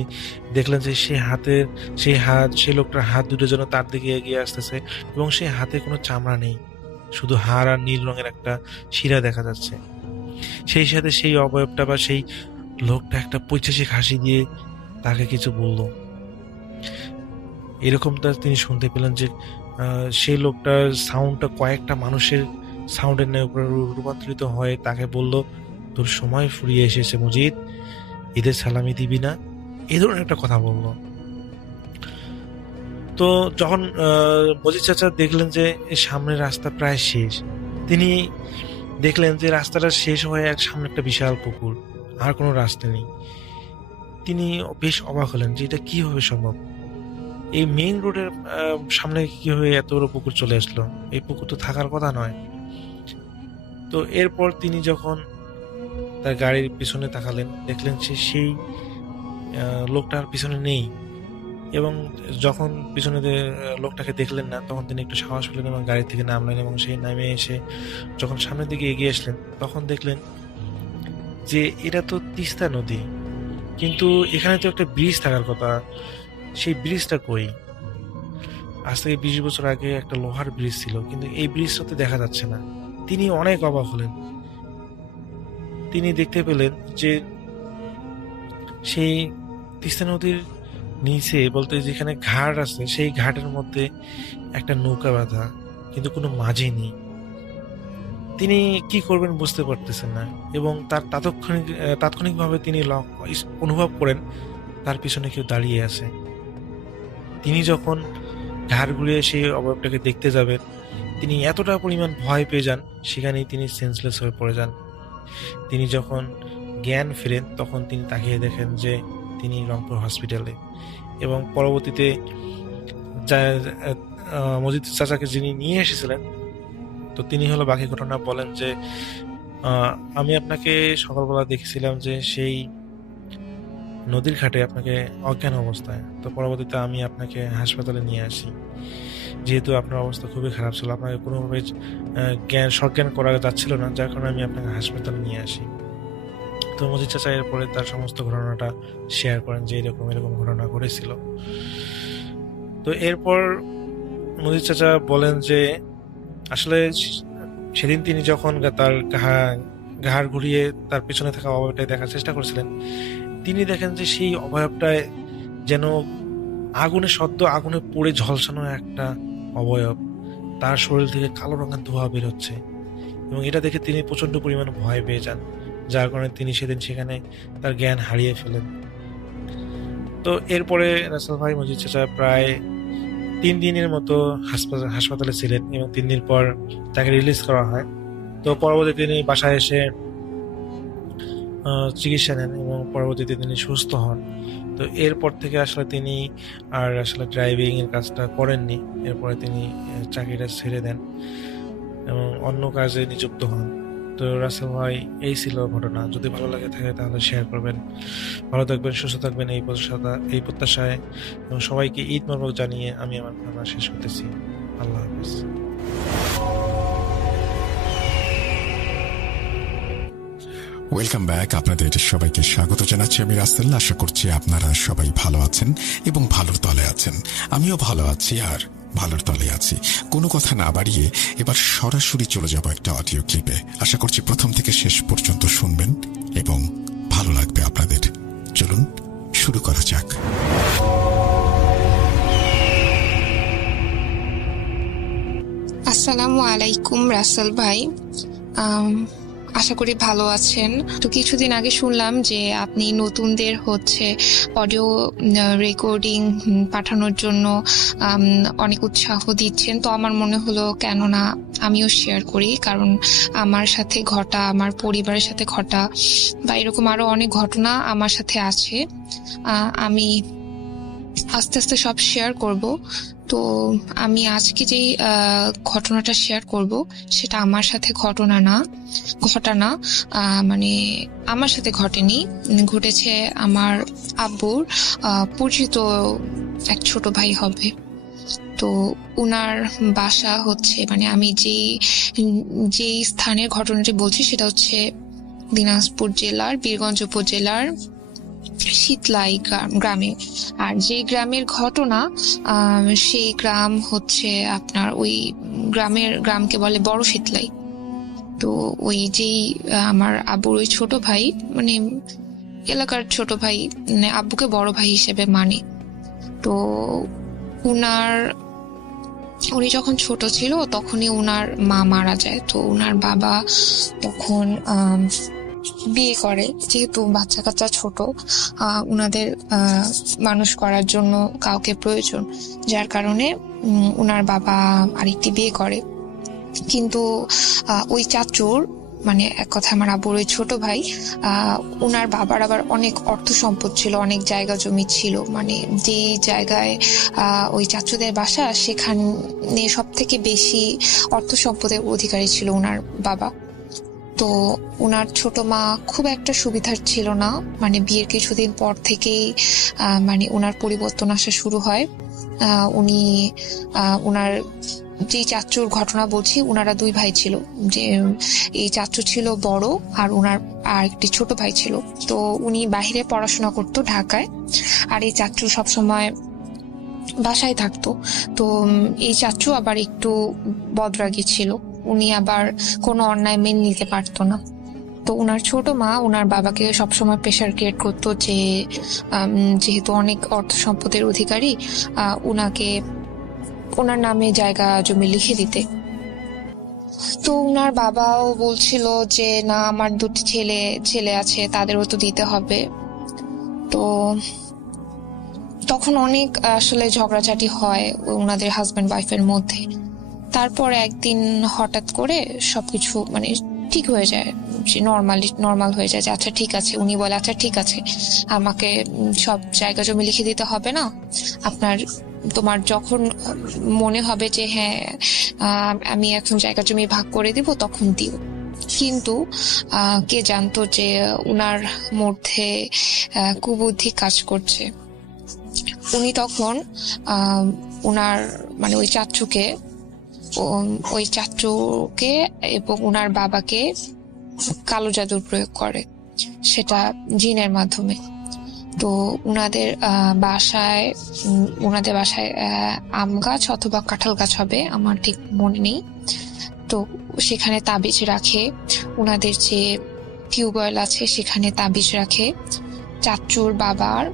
দেখলেন যে সেই লোকটার হাত দুটো যেন তার দিকে এগিয়ে আসতেছে এবং সেই হাতে কোনো চামড়া নেই, শুধু হাড় আর নীল রঙের একটা শিরা দেখা যাচ্ছে। সেই সাথে সেই অবয়বটা বা সেই লোকটা একটা পৈশাচিক হাসি দিয়ে তাকে কিছু বলল। এরকমটা তিনি শুনতে পেলেন যে সেই লোকটার সাউন্ডটা কয়েকটা মানুষের সাউন্ডের উপরে রূপান্তরিত হয়ে তাকে বলল, তোর সময় ফুরিয়ে এসেছে মজিদ, ঈদের সালামি দিবি না, এই ধরনের একটা কথা বলল। তো যখন মজিদ চাচা দেখলেন যে সামনের রাস্তা প্রায় শেষ, তিনি দেখলেন যে রাস্তাটা শেষ হয়ে সামনে একটা বিশাল পুকুর, আর কোনো রাস্তা নেই। তিনি বেশ অবাক হলেন যে এটা কিভাবে সম্ভব, এই মেইন রোডের সামনে কিভাবে এত বড় পুকুর চলে আসলো, এই পুকুর তো থাকার কথা নয়। তো এরপর তিনি যখন তার গাড়ির পিছনে তাকালেন, দেখলেন সেই লোকটার পিছনে নেই এবং যখন পিছনে লোকটাকে দেখলেন না, তখন তিনি একটু সাহস পেলেন এবং গাড়ি থেকে নামলেন এবং সেই নামে এসে যখন সামনের দিকে এগিয়ে আসলেন, তখন দেখলেন যে এটা তো তিস্তা নদী, কিন্তু এখানে তো একটা ব্রিজ থাকার কথা, সেই ব্রিজটা কই? আজ থেকে 20 বছর আগে একটা লোহার ব্রিজ ছিল, কিন্তু এই ব্রিজটা তো দেখা যাচ্ছে না। তিনি অনেক অবাক হলেন। তিনি দেখতে পেলেন যে সেই তিস্তা নদীর নিচে বলতে যেখানে ঘাট আছে, সেই ঘাটের মধ্যে একটা নৌকা বাঁধা, কিন্তু কোনো মাঝি নেই। তিনি কি করবেন বুঝতে পারতেছেন না এবং তার তাৎক্ষণিকভাবে তিনি অনুভব করেন তার পিছনে কেউ দাঁড়িয়ে আছে। তিনি যখন ঘাড় ঘুরিয়ে সেই অবয়বটাকে দেখতে যাবেন, তিনি এতটা পরিমাণ ভয় পেয়ে যান, সেখানেই তিনি সেন্সলেস হয়ে পড়ে যান। তিনি যখন জ্ঞান ফেরেন, তখন তিনি তাকিয়ে দেখেন যে তিনি রংপুর হসপিটালে এবং পরবর্তীতে মজিদ চাচাকে যিনি নিয়ে এসেছিলেন, তো তিনি হলো বাকি ঘটনা বলেন যে আমি আপনাকে সকালবেলা দেখেছিলাম যে সেই নদীর ঘাটে আপনাকে অজ্ঞান অবস্থায়, তো পরবর্তীতে আমি আপনাকে হাসপাতালে নিয়ে আসি। যেহেতু আপনার অবস্থা খুবই খারাপ ছিল, আপনাকে কোনোভাবে সজ্ঞান করা যাচ্ছিল না, যার কারণে আমি আপনাকে হাসপাতালে নিয়ে আসি। তো মজিদ চাচা এরপরে তার সমস্ত ঘটনাটা শেয়ার করেন যে এরকম ঘটনা ঘটেছিল। তো এরপর মজিদ চাচা বলেন যে আসলে সেদিন তিনি যখন তার ঘাড় ঘুরিয়ে তার পিছনে থাকা অবয়বটাই দেখার চেষ্টা করছিলেন, তিনি দেখেন যে সেই অবয়বটায় যেন আগুনে পুড়ে ঝলসানো একটা অবয়ব, তার শরীর থেকে কালো রঙের ধোঁয়া বের হচ্ছে এবং এটা দেখে তিনি প্রচন্ড পরিমাণে ভয় পেয়ে যান, যার কারণে তিনি সেদিন সেখানে তার জ্ঞান হারিয়ে ফেলেন। তো এরপরে রাসেল ভাই মজিদ চাচা প্রায় 3 দিনের মতো হাসপাতালে ছিলেন এবং 3 দিন পর তাকে রিলিজ করা হয়। তো পরবর্তীতে তিনি বাসায় এসে চিকিৎসা নেন এবং পরবর্তীতে তিনি সুস্থ হন। তো এরপর থেকে আসলে তিনি আর আসলে ড্রাইভিং এর কাজটা করেননি। এরপরে তিনি চাকরিটা ছেড়ে দেন এবং অন্য কাজে নিযুক্ত হন। তো রাসেল ভাই, এই ছিল ঘটনা। যদি ভালো লাগে থাকে তাহলে শেয়ার করবেন। ভালো থাকবেন, সুস্থ থাকবেন এই প্রত্যাশায় এবং সবাইকে ঈদ মোবারক জানিয়ে আমি আমার ঘটনা শেষ করতেছি। আল্লাহ হাফেজ। Welcome back. আপনাদের সবাইকে স্বাগত জানাচ্ছি আমি রাসেল। আশা করছি আপনারা সবাই ভালো আছেন এবং ভালোর তলে আছেন। আমিও ভালো আছি আর ভালোর তলে আছি। কোনো কথা না বাড়িয়ে এবার সরাসরি চলে যাব একটা অডিও ক্লিপে। আশা করছি প্রথম থেকে শেষ পর্যন্ত শুনবেন এবং ভালো লাগবে আপনাদের। চলুন শুরু করা যাক। আসসালামু আলাইকুম রাসেল ভাই। আশা করি ভালো আছেন। তো কিছুদিন আগে শুনলাম যে আপনি নতুনদের অডিও রেকর্ডিং পাঠানোর জন্য অনেক উৎসাহ দিচ্ছেন। তো আমার মনে হলো কেন না আমিও শেয়ার করি, কারণ আমার সাথে ঘটা, আমার পরিবারের সাথে ঘটা বা এরকম আরো অনেক ঘটনা আমার সাথে আছে। আমি আস্তে আস্তে সব শেয়ার করব। তো আমি আজকে যে ঘটনাটা শেয়ার করব সেটা আমার সাথে ঘটনা মানে আমার সাথে ঘটেনি, ঘটেছে আমার আব্বুর পরিচিত এক ছোট ভাই হবে। তো উনার বাসা মানে আমি যে স্থানের ঘটনাটি বলছি সেটা হচ্ছে দিনাজপুর জেলার বীরগঞ্জ উপজেলার শীতলাই গ্রামে। আর যে গ্রামের ঘটনা সেই গ্রাম হচ্ছে আপনার ওই গ্রামকে বলে বড় শীতলাই। তো ওই যেই আমার আব্বুর ওই ছোট ভাই, মানে এলাকার ছোট ভাই, মানে আব্বুকে বড় ভাই হিসেবে মানে। তো উনি যখন ছোট ছিল তখনই উনার মা মারা যায়। তো উনার বাবা তখন বিয়ে করে, যেহেতু বাচ্চা কাচ্চা ছোট, উনাদের মানুষ করার জন্য কাউকে প্রয়োজন, যার কারণে উনার বাবা আরেকটি বিয়ে করে। কিন্তু ওই চাচুর, মানে এক কথা আমার আব্বুর ওই ছোট ভাই, উনার বাবার আবার অনেক অর্থ সম্পদ ছিল, অনেক জায়গা জমি ছিল। মানে যে জায়গায় ওই চাচুদের বাসা, সেখানে সব থেকে বেশি অর্থ সম্পদের অধিকারী ছিল উনার বাবা। তো উনার ছোট মা খুব একটা সুবিধার ছিল না। মানে বিয়ের কিছুদিন পর থেকেই মানে উনার পরিবর্তন আসা শুরু হয়। উনার যে চাচুর ঘটনা বলছি, উনারা দুই ভাই ছিল। যে এই চাচু ছিল বড় আর উনার আর একটি ছোট ভাই ছিল। তো উনি বাহিরে পড়াশোনা করতো ঢাকায়, আর এই চাচু সবসময় বাসায় থাকতো। তো এই চাচু আবার একটু বদরাগী ছিল, উনি আবার কোনো অন্যায় মেনে নিতে পারতো না। তো উনার ছোট মা উনার বাবাকে সবসময় প্রেশার ক্রিয়েট করতো যে যেহেতু অনেক অর্থ সম্পদের অধিকারী, ওনার নামে জায়গা জমি লিখে দিতে। তো উনার বাবাও বলছিল যে না, আমার দুটি ছেলে আছে, তাদেরও তো দিতে হবে। তো তখন অনেক আসলে ঝগড়াঝাটি হয় ওনাদের হাজবেন্ড ওয়াইফের মধ্যে। তারপর একদিন হঠাৎ করে সবকিছু মানে ঠিক হয়ে যায়, যে নর্মাল হয়ে যায়, যে আচ্ছা ঠিক আছে। উনি বলে আচ্ছা ঠিক আছে, আমাকে সব জায়গা জমি লিখে দিতে হবে না, তোমার যখন মনে হবে যে হ্যাঁ আমি এখন জায়গা জমি ভাগ করে দিব তখন দিও। কিন্তু কে জানতো যে উনার মধ্যে কুবুদ্ধি কাজ করছে। উনি তখন উনার মানে ওই চাচুকে এবং উনার বাবাকে কালো জাদুর প্রয়োগ করে, সেটা জিনের মাধ্যমে। তো উনাদের বাসায় আম গাছ অথবা কাঁঠাল গাছ হবে, আমার ঠিক মনে নেই। তো সেখানে তাবিজ রাখে, উনাদের যে টিউবওয়েল আছে সেখানে তাবিজ রাখে, চাচুর বাবার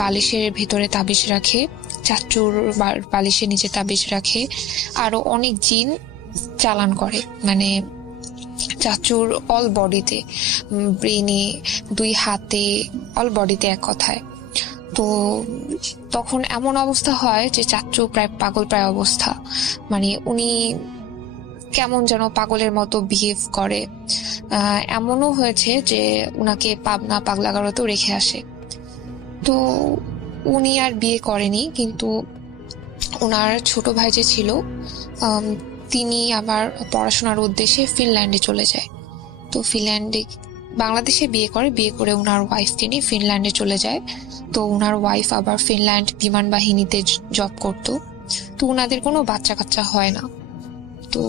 বালিশের ভিতরে তাবিজ রাখে, চাচুর বালিশের নিচে তাবিজ রাখে, আরো অনেক জিন চালান করে। মানে চাচুর অল বডিতে, ব্রেনে, দুই হাতে, অল বডিতে এক কথায়। তো তখন এমন অবস্থা হয় যে চাচু প্রায় পাগল অবস্থা, মানে উনি কেমন যেন পাগলের মতো বিহেভ করে। এমনও হয়েছে যে উনাকে পাবনা পাগলাগারতেও রেখে আসে। তো উনি আর বিয়ে করেনি, কিন্তু ওনার ছোট ভাই যে ছিল তিনি আবার পড়াশোনার উদ্দেশ্যে ফিনল্যান্ডে চলে যায়। তো বাংলাদেশে বিয়ে করে ওনার ওয়াইফ তিনি ফিনল্যান্ডে চলে যায়। তো ওনার ওয়াইফ আবার ফিনল্যান্ড বিমান বাহিনীতে জব করতো। তো ওনাদের কোনো বাচ্চা কাচ্চা হয় না। তো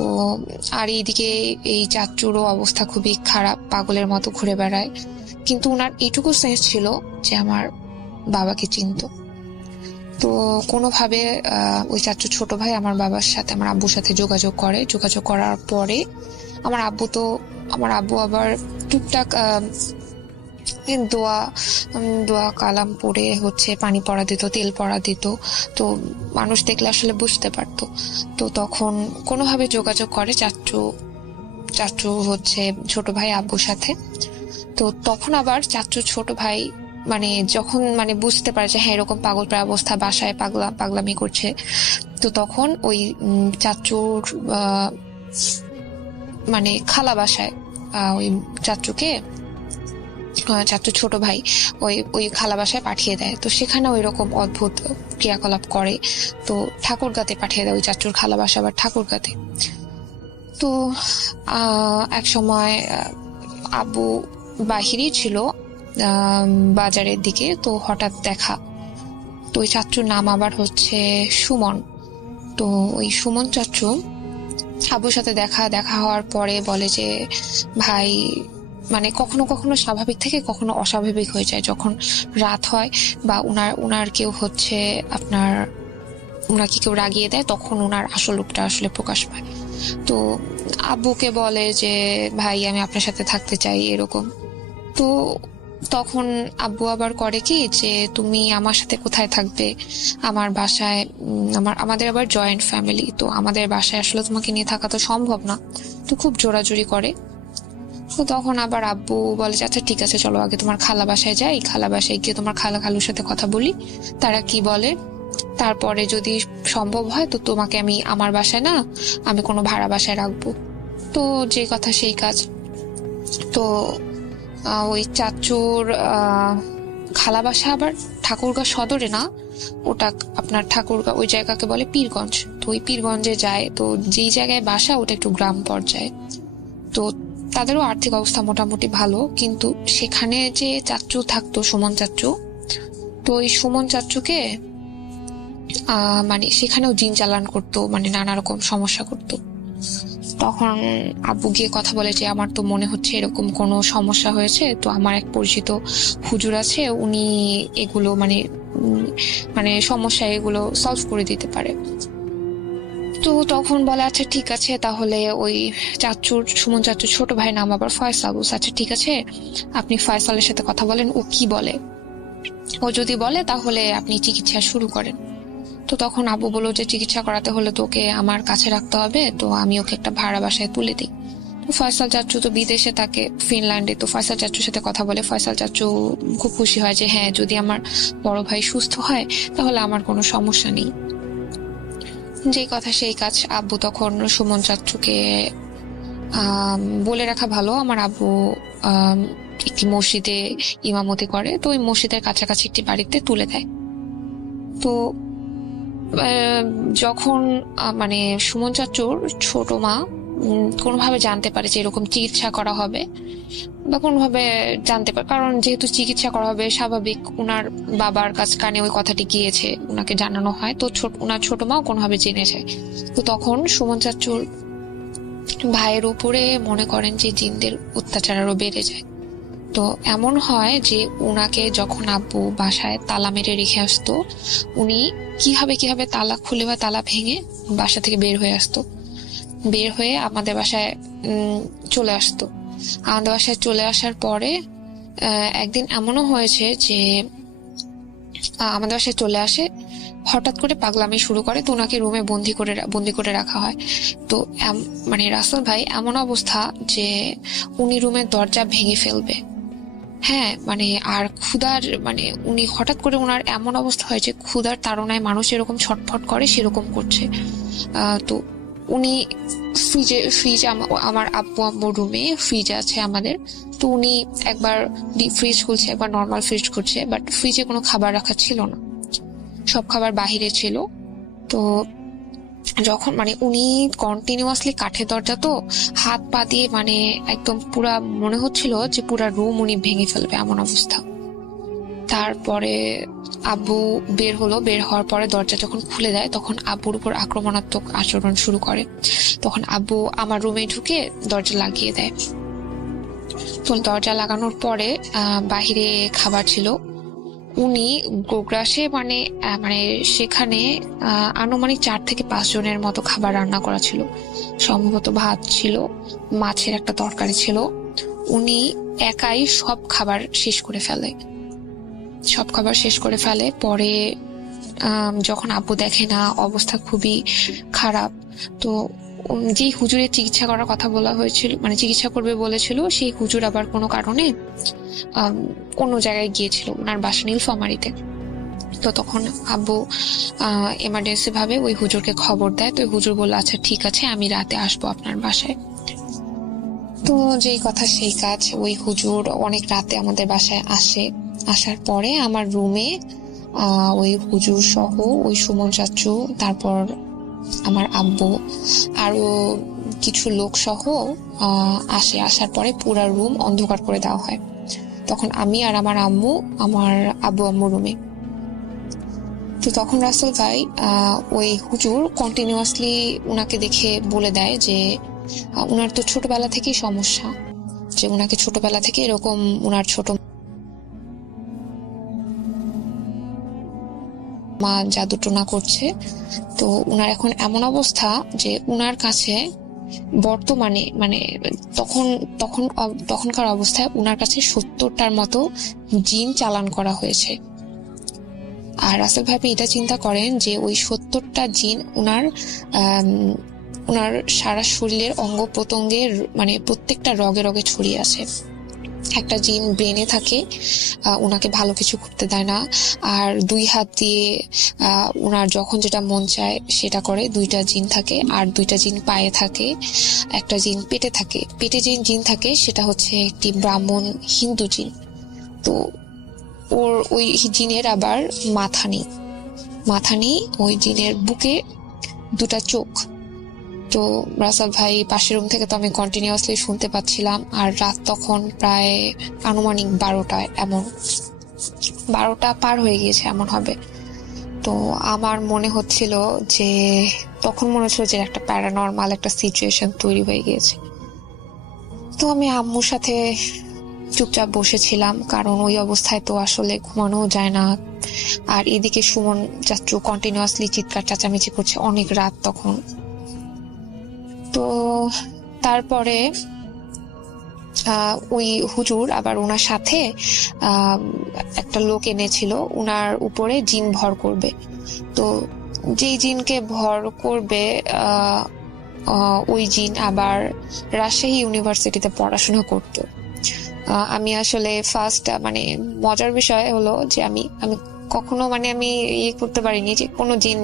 আর এইদিকে এই চাচুরও অবস্থা খুবই খারাপ, পাগলের মতো ঘুরে বেড়ায়। কিন্তু ওনার এইটুকু সেন্স ছিল যে আমার বাবাকে চিনতো। তো কোনোভাবে ওই চাচুর ছোট ভাই আমার বাবার সাথে, আমার আব্বুর সাথে যোগাযোগ করে। যোগাযোগ করার পরে আমার আব্বু আবার টুকটাক দোয়া কালাম পড়ে হচ্ছে পানি পড়া দিত, তেল পড়া দিত। তো মানুষ দেখলে আসলে বুঝতে পারতো। তো তখন কোনোভাবে যোগাযোগ করে চাচু হচ্ছে ছোট ভাই আব্বুর সাথে। তো তখন আবার চাচুর ছোট ভাই মানে যখন মানে বুঝতে পারে যে হ্যাঁ এরকম পাগল প্রায় অবস্থা, বাসায় পাগলামি করছে, তো তখন ওই চাচুর মানে খালা বাসায় ওই চাচুর ছোট ভাই ওই খালা বাসায় পাঠিয়ে দেয়। তো সেখানে ওই রকম অদ্ভুত ক্রিয়াকলাপ করে। তো ঠাকুরগাতে পাঠিয়ে দেয়, ওই চাচুর খালা বাসা আবার ঠাকুরগাতে। তো এক সময় আব্বু বাহিরেই ছিল বাজারের দিকে, তো হঠাৎ দেখা। তো ওই চাচুর নাম আবার হচ্ছে সুমন। তো ওই সুমন চাচু আব্বুর সাথে দেখা হওয়ার পরে বলে যে ভাই মানে কখনো কখনো স্বাভাবিক থেকে কখনো অস্বাভাবিক হয়ে যায় যখন রাত হয়, বা উনার কেউ হচ্ছে উনাকে কেউ রাগিয়ে দেয়, তখন উনার আসল রূপটা আসলে প্রকাশ পায়। তো আব্বুকে বলে যে ভাই আমি আপনার সাথে থাকতে চাই এরকম। তো তখন আব্বু আবার করে কি যে তুমি আমার সাথে কোথায় থাকবে, আমার বাসায়, আমাদের আবার জয়েন্ট ফ্যামিলি, তো আমাদের বাসায় আসলে তোমাকে নিয়ে থাকা তো সম্ভব না। তো খুব জোরাজুরি করে। তো তখন আবার আব্বু বলে যে আচ্ছা ঠিক আছে চলো আগে তোমার খালা বাসায় যাই, খালা বাসায় গিয়ে তোমার খালুর সাথে কথা বলি, তারা কি বলে, তারপরে যদি সম্ভব হয় তো তোমাকে আমি আমার বাসায় না, আমি কোনো ভাড়া বাসায় রাখবো। তো যে কথা সেই কাজ। তো ওই চাচুর খালা বাসা আবার ঠাকুরগাঁ সদরে না, ওটা আপনার ঠাকুরগাঁ ওই জায়গাকে বলে পীরগঞ্জ। তো ওই পীরগঞ্জে যায়, তো যেই জায়গায় বাসা ওটা একটু গ্রাম পর্যায়ে। তো তাদেরও আর্থিক অবস্থা মোটামুটি ভালো, কিন্তু সেখানে যে চাচু থাকতো সুমন চাচু, তো ওই সুমন চাচুকে মানে সেখানেও জিন চালান করতো, মানে নানা রকম সমস্যা করতো। তখন আব্বু গিয়ে কথা বলে যে আমার তো মনে হচ্ছে এরকম কোনো সমস্যা হয়েছে, তো আমার এক পরিচিত হুজুর আছে, উনি এগুলো মানে সমস্যা এগুলো সলভ করে দিতে পারে। তো তখন বলে আচ্ছা ঠিক আছে, তাহলে ওই সুমন চাচুর ছোট ভাইয়ের নাম আবার ফয়সাল। আচ্ছা ঠিক আছে আপনি ফয়সালের সাথে কথা বলেন, ও কি বলে, ও যদি বলে তাহলে আপনি চিকিৎসা শুরু করেন। তো তখন আব্বু বললো যে চিকিৎসা করাতে হলে তোকে আমার কাছে রাখতে হবে, তো আমি ওকে একটা ভাড়া বাসায় তুলে দিই। তো ফয়সাল চাচু তো বিদেশে থাকে, ফিনল্যান্ডে। তো ফয়সাল চাচুর সাথে কথা বলে, ফয়সাল চাচু খুব খুশি হয় যে হ্যাঁ যদি আমার বড় ভাই সুস্থ হয় তাহলে আমার কোনো সমস্যা নেই। যে কথা সেই কাজ। আব্বু তখন সুমন চাচুকে বলে রাখা ভালো, আমার আব্বু একটি মসজিদে ইমামতি করে, তো ওই মসজিদের কাছাকাছি একটি বাড়িতে তুলে দেয়। তো যখন মানে সুমন চাচুর ছোট মা কোনোভাবে জানতে পারে যে এরকম চিকিৎসা করা হবে, বা কোনোভাবে জানতে পারে, কারণ যেহেতু চিকিৎসা করা হবে স্বাভাবিক উনার বাবার কানে ওই কথাটি গিয়েছে, উনাকে জানানো হয়, তো উনার ছোট মাও কোনোভাবে জেনে যায়। তো তখন সুমন চাচুর ভাইয়ের উপরে মনে করেন যে জিনদের অত্যাচার আরো বেড়ে যায়। তো এমন হয় যে উনাকে যখন আব্বু বাসায় তালা মেরে রেখে আসতো, উনি কিভাবে তালা খুলে বা তালা ভেঙে বাসা থেকে বের হয়ে আসতো, বের হয়ে আমাদের বাসায় চলে আসতো। আমাদের বাসায় চলে আসার পরে একদিন এমনও হয়েছে যে আমাদের বাসায় চলে আসে, হঠাৎ করে পাগলামি শুরু করে, তো ওনাকে রুমে বন্দি করে রাখা হয়। তো মানে রাসেল ভাই এমন অবস্থা যে উনি রুমের দরজা ভেঙে ফেলবে, হ্যাঁ মানে আর ক্ষুধার মানে উনি হঠাৎ করে ওনার এমন অবস্থা হয় যে ক্ষুধার তাড়নায় মানুষ এরকম ছটফট করে সেরকম করছে। তো উনি ফ্রিজে আমার আব্বুর রুমে ফ্রিজ আছে আমাদের, তো উনি একবার ডিপ ফ্রিজ খুলছে, একবার নর্মাল ফ্রিজ খুলছে, বাট ফ্রিজে কোনো খাবার রাখা ছিল না, সব খাবার বাহিরে ছিল। তো যখন মানে উনি কন্টিনিউয়াসলি কাঠের দরজা, তো হাত পা দিয়ে মানে একদম পুরা মনে হচ্ছিল যে পুরা রুম উনি ভেঙে ফেলবে এমন অবস্থা। তারপরে আব্বু বের হলো, বের হওয়ার পরে দরজা যখন খুলে দেয় তখন আব্বুর উপর আক্রমণাত্মক আচরণ শুরু করে। তখন আব্বু আমার রুমে ঢুকে দরজা লাগিয়ে দেয়। তো দরজা লাগানোর পরে বাহিরে খাবার ছিল। উনি গোগ্রাসে মানে সেখানে আনুমানিক 4 থেকে 5 জনের মতো খাবার রান্না করা ছিল। সম্ভবত ভাত ছিল, মাছের একটা তরকারি ছিল। উনি একাই সব খাবার শেষ করে ফেলে। পরে যখন আব্বু দেখে না অবস্থা খুবই খারাপ, তো যে হুজুরের চিকিৎসা করার কথা বলা হয়েছিল, মানে চিকিৎসা করবে বলেছিল, সেই হুজুর আবার কোনো কারণে অন্য জায়গায় গিয়েছিল, ওনার বাসা নীলফামারীতে। তো তখন আব্বু এমার্জেন্সি ভাবে ওই হুজুরকে খবর দেয়। তো হুজুর বলল, আচ্ছা ঠিক আছে, আমি রাতে আসবো আপনার বাসায়। তো যেই কথা সেই কাজ, ওই হুজুর অনেক রাতে আমাদের বাসায় আসে। আসার পরে আমার রুমে ওই হুজুর সহ ওই সুমন চাচু, তারপর আমার আব্বু, আরো কিছু লোক সহ আসে। আসার পরে পুরা রুম অন্ধকার করে দেওয়া হয়। তখন আমি আর আমার আম্মু আমার আব্বু আম্মু রুমে। তো তখন রাসেল ভাই ওই হুজুর কন্টিনিউয়াসলি উনাকে দেখে বলে দেয় যে উনার তো ছোটবেলা থেকেই সমস্যা, যে উনাকে ছোটবেলা থেকে এরকম উনার ছোট মা জাদুটোনা করছে। তো উনার এখন এমন অবস্থা যে উনার কাছে বর্তমানে মানে তখনকার অবস্থায় উনার কাছে 70টার মতো জিন চালান করা হয়েছে। আর রাসেল ভাই এটা চিন্তা করেন যে ওই 70টা জিন উনার সারা শরীরের অঙ্গ প্রত্যঙ্গের মানে প্রত্যেকটা রগে রগে ছড়িয়ে আছে। একটা জিন ব্রেনে থাকে, উনাকে ভালো কিছু করতে দেয় না। আর 2 হাত দিয়ে উনার যখন যেটা মন চায় সেটা করে। 2টা জিন থাকে। আর 2টা জিন পায়ে থাকে, একটা জিন পেটে থাকে। পেটে যে জিন থাকে সেটা হচ্ছে একটি ব্রাহ্মণ হিন্দু জিন। তো ওই জিনের আবার মাথা নেই, ওই জিনের বুকে 2টা চোখ। তো রাসেল ভাই পাশের রুম থেকে তো আমি কন্টিনিউয়াসলি শুনতে পাচ্ছিলাম। আর রাত তখন প্রায় আনুমানিক 12টা পার হয়ে গিয়েছে এমন হবে। তো আমার মনে হচ্ছিল যে একটা প্যারানর্মাল একটা সিচুয়েশন তৈরি হয়ে গিয়েছে। তো আমি আম্মুর সাথে চুপচাপ বসেছিলাম, কারণ ওই অবস্থায় তো আসলে ঘুমানো যায় না। আর এদিকে সুমন চাচু কন্টিনিউয়াসলি চিৎকার চেঁচামেচি করছে, অনেক রাত তখন। তো তারপরে ওই হুজুর আবার ওনার সাথে একটা লোক এনেছিল, উনার উপরে জিন ভর করবে। তো যেই জিনকে ভর করবে ওই জিন আবার রাজশাহী ইউনিভার্সিটিতে পড়াশোনা করতো। আমি আসলে ফার্স্ট মজার বিষয় হলো যে আমি কখনো আমি করতে পারিনি যে কোনো জিন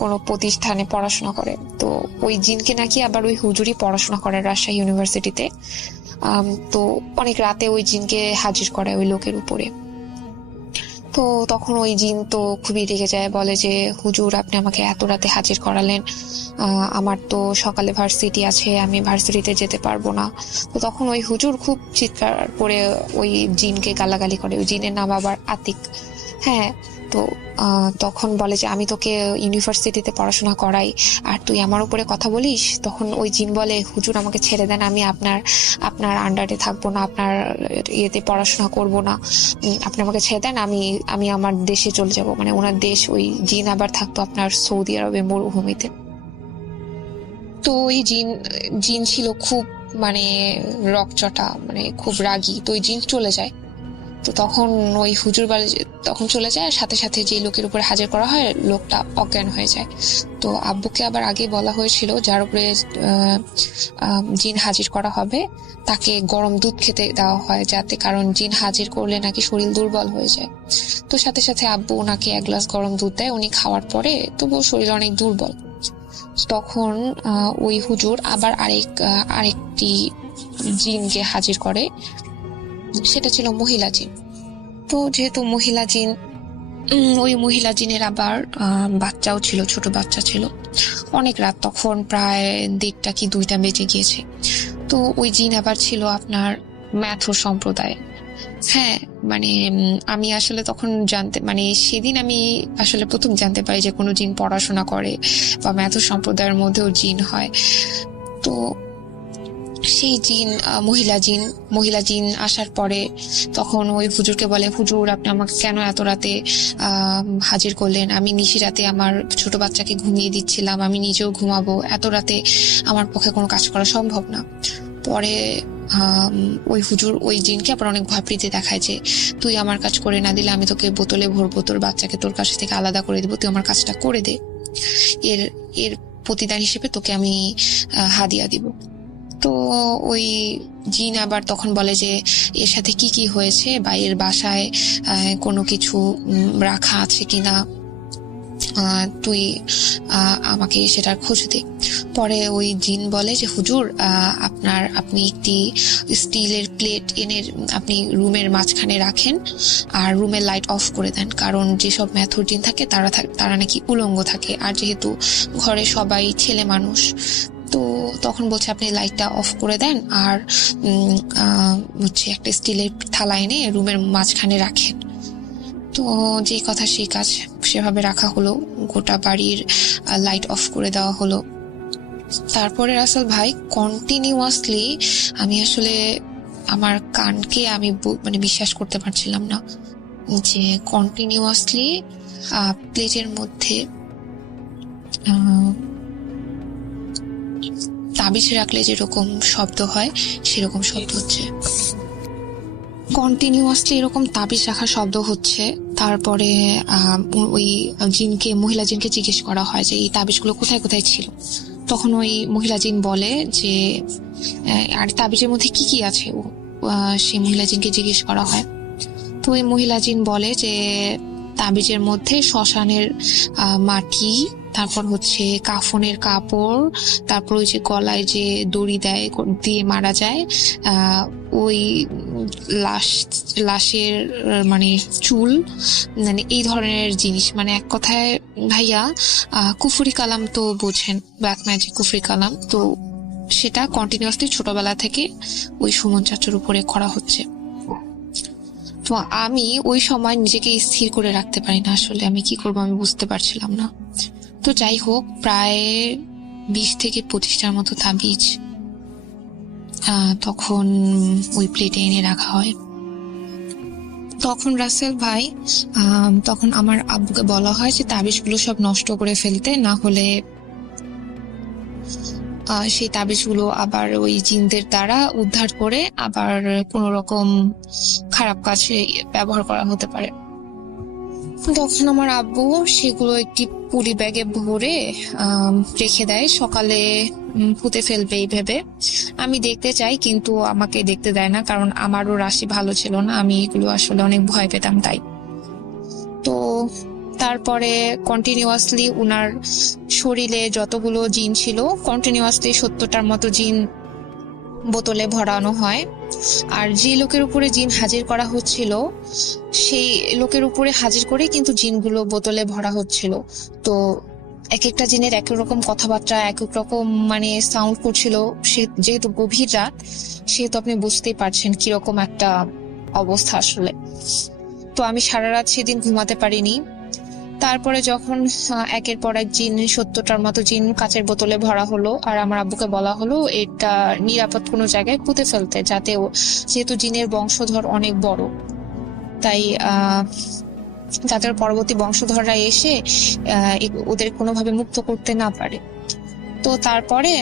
কোনো প্রতিষ্ঠানে পড়াশোনা করে। তো ওই জিনকে নাকি আবার ওই হুজুরই পড়াশোনা করে রাজশাহী ইউনিভার্সিটিতে। তো অনেক রাতে ওই জিনকে হাজির করে ওই লোকের উপরে। তো তখন ওই জিন তো খুবই রেগে যায়, বলে যে হুজুর আপনি আমাকে এত রাতে হাজির করালেন, আমার তো সকালে ভার্সিটি আছে, আমি ভার্সিটিতে যেতে পারবো না। তো তখন ওই হুজুর খুব চিৎকার করে ওই জিনকে গালাগালি করে। ওই জিনের নাম আবার আতিক। হ্যাঁ, তো তখন বলে যে আমি তোকে ইউনিভার্সিটিতে পড়াশোনা করাই আর তুই আমার উপরে কথা বলিস। তখন ওই জিন বলে হুজুর আমাকে ছেড়ে দেন, আমি আপনার আন্ডারে থাকবো না, আপনার ইয়েতে পড়াশোনা করব না, আপনি আমাকে ছেড়ে দেন, আমি আমার দেশে চলে যাব। ওনার দেশ, ওই জিন আবার থাকতো আপনার সৌদি আরবে মরুভূমিতে। তো ওই জিন ছিল খুব রকচটা, খুব রাগী। তো ওই জিন চলে যায়। তো তখন ওই হুজুর বাড়ি তখন চলে যায়, সাথে সাথে যে লোকের উপরে হাজির করা হয় লোকটা অজ্ঞান হয়ে যায়। তো আব্বুকে আবার আগে বলা হয়েছিল যার উপরে জিন হাজির করা হবে তাকে গরম দুধ খেতে দেওয়া হয়, যাতে, কারণ জিন হাজির করলে নাকি শরীর দুর্বল হয়ে যায়। তো সাথে সাথে আব্বু ওনাকে 1 গ্লাস গরম দুধ দেয়। উনি খাওয়ার পরে তবুও শরীর অনেক দুর্বল। তখন ওই হুজুর আবার আরেকটি জিনকে হাজির করে, সেটা ছিল মহিলা জিন। তো যেহেতু মহিলা জিন, ওই মহিলা জিনের আবার বাচ্চাও ছিল, ছোট বাচ্চা ছিল। অনেক রাত তখন, প্রায় 1:30 কি 2টা বেজে গিয়েছে। তো ওই জিন আবার ছিল আপনার ম্যাথু সম্প্রদায়। হ্যাঁ, মানে আমি আসলে তখন মানে সেদিন আমি আসলে প্রথম জানতে পারি যে কোনো জিন পড়াশোনা করে বা ম্যাথর সম্প্রদায়ের মধ্যেও জিন হয়। তো সেই জিন মহিলা জিন আসার পরে তখন ওই হুজুরকে বলে, হুজুর আপনি আমাকে কেন এত রাতে হাজির করলেন? আমি নিশি রাতে আমার ছোট বাচ্চাকে ঘুমিয়ে দিচ্ছিলাম, আমি নিজেও ঘুমাবো, এত রাতে আমার পক্ষে কোনো কাজ করা সম্ভব না। পরে ওই হুজুর ওই জিনকে আবার অনেক ভয় প্রীতি দেখায় যে তুই আমার কাজ করে না দিলে আমি তোকে বোতলে ভরবো, তোর বাচ্চাকে তোর কাছ থেকে আলাদা করে দেবো, তুই আমার কাজটা করে দে, এর প্রতিদান হিসেবে তোকে আমি হাদিয়া দিব। তো ওই জিন আবার তখন বলে যে এর সাথে কি কি হয়েছে বা এর বাসায় কোনো কিছু রাখা আছে কিনা, তুই আমাকে সেটার খোঁজ দে। পরে ওই জিন বলে যে হুজুর আপনি একটি স্টিলের প্লেট এনে আপনি রুমের মাঝখানে রাখেন আর রুমের লাইট অফ করে দেন, কারণ যেসব ম্যাথর জিন থাকে তারা নাকি উলঙ্গ থাকে, আর যেহেতু ঘরে সবাই ছেলে মানুষ, তো তখন বলছে আপনি লাইটটা অফ করে দেন আর হচ্ছে একটা স্টিলের থালা এনে রুমের মাঝখানে রাখেন। তো যে কথা সেই কাজ, সেভাবে রাখা হলো, গোটা বাড়ির লাইট অফ করে দেওয়া হলো। তারপরে রাসেল ভাই কন্টিনিউয়াসলি আমি আসলে আমার কানকে আমি মানে বিশ্বাস করতে পারছিলাম না যে কন্টিনিউয়াসলি প্লেটের মধ্যে তাবিজ রাখলে যেরকম শব্দ হয় সেরকম শব্দ হচ্ছে, কন্টিনিউয়াসলি এরকম তাবিজ রাখার শব্দ হচ্ছে। তারপরে ওই মহিলা জিনকে জিজ্ঞেস করা হয় যে এই তাবিজগুলো কোথায় কোথায় ছিল। তখন ওই মহিলা জিন বলে যে আর তাবিজের মধ্যে কি কি আছে, সেই মহিলা জিনকে জিজ্ঞেস করা হয়। তো ওই মহিলা জিন বলে যে তাবিজের মধ্যে শ্মশানের মাটি, তারপর হচ্ছে কাফনের কাপড়, তারপর ওই যে গলায় যে দড়ি দিয়ে মারা যায় ওই লাশের মানে চুল, মানে এই ধরনের জিনিস, মানে এক কথায় ভাইয়া কুফরি কালাম তো বোঝেন, ব্ল্যাক ম্যাজিক কুফরি কালাম, তো সেটা কন্টিনিউয়াসলি ছোটবেলা থেকে ওই সুমন চাচুর উপরে করা হচ্ছে। তো আমি ওই সময় নিজেকে স্থির করে রাখতে পারি না, আসলে আমি কি করবো আমি বুঝতে পারছিলাম না। তো যাই হোক, প্রায় 20 থেকে 25টার মতো তাবিজ তখন ওই প্লেটে এনে রাখা হয়। তখন রাসেল ভাই তখন আমার আব্বুকে বলা হয় যে তাবিজগুলো সব নষ্ট করে ফেলতে, না হলে সেই তাবিজগুলো আবার ওই জিনদের দ্বারা উদ্ধার করে আবার কোনো রকম খারাপ কাজে ব্যবহার করা হতে পারে। তখন আমার আব্বু সেগুলো একটি পুলি ব্যাগে ভরে রেখে দেয়, সকালে পুঁতে ফেলবে এই ভেবে। আমি দেখতে চাই কিন্তু আমাকে দেখতে দেয় না, কারণ আমারও রাশি ভালো ছিল না, আমি এগুলো আসলে অনেক ভয় পেতাম তাই। তো তারপরে কন্টিনিউয়াসলি উনার শরীরে যতগুলো জিন ছিল কন্টিনিউয়াসলি 70টার মতো জিন বোতলে ভরানো হয়। আর যে লোকের উপরে জিন হাজির করা হচ্ছিল সেই লোকের উপরে হাজির করে কিন্তু জিনগুলো বোতলে ভরা হচ্ছিল। তো এক একটা জিনের এক এক রকম কথাবার্তা, এক এক রকম মানে সাউন্ড করছিল। যেহেতু গভীর রাত, সেহেতু আপনি বুঝতেই পারছেন কিরকম একটা অবস্থা আসলে। তো আমি সারা রাত সেদিন ঘুমাতে পারিনি। তারপরে যখন একের পর এক জিন 70টার মতো জিন কাচের বোতলে ভরা হলো, আর আমার আব্বুকে বলা হলো এটা নিরাপদ কোনো জায়গায় পুঁতে ফেলতে, যাতে যেহেতু জিনের বংশধর অনেক বড়, তাই যাদের পরবর্তী বংশধররা এসে ওদের কোনোভাবে মুক্ত করতে না পারে। তো তারপরে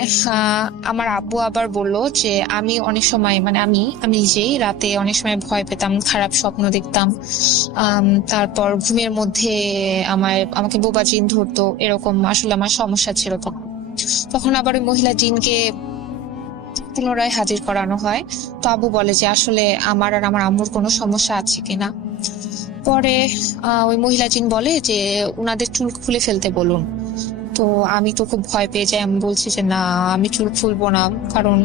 আমার আব্বু আবার বলল যে আমি অনেক সময় মানে আমি নিজেই রাতে অনেক সময় ভয় পেতাম, খারাপ স্বপ্ন দেখতাম, তারপর ঘুমের মধ্যে আমাকে বোবা জিন ধরতো, এরকম আসলে আমার সমস্যা ছিল। তখন আবার ওই মহিলা জিনকে পুনরায় হাজির করানো হয়। তো আব্বু বলে যে আসলে আমার আর আমার আম্মুর কোনো সমস্যা আছে কিনা। পরে ওই মহিলা জিন বলে যে উনাদের চুল খুলে ফেলতে বলুন। তো আমি তো খুব ভয় পেয়ে যাই, আমি বলছি যে না আমি চুল খুলবো না, কারণ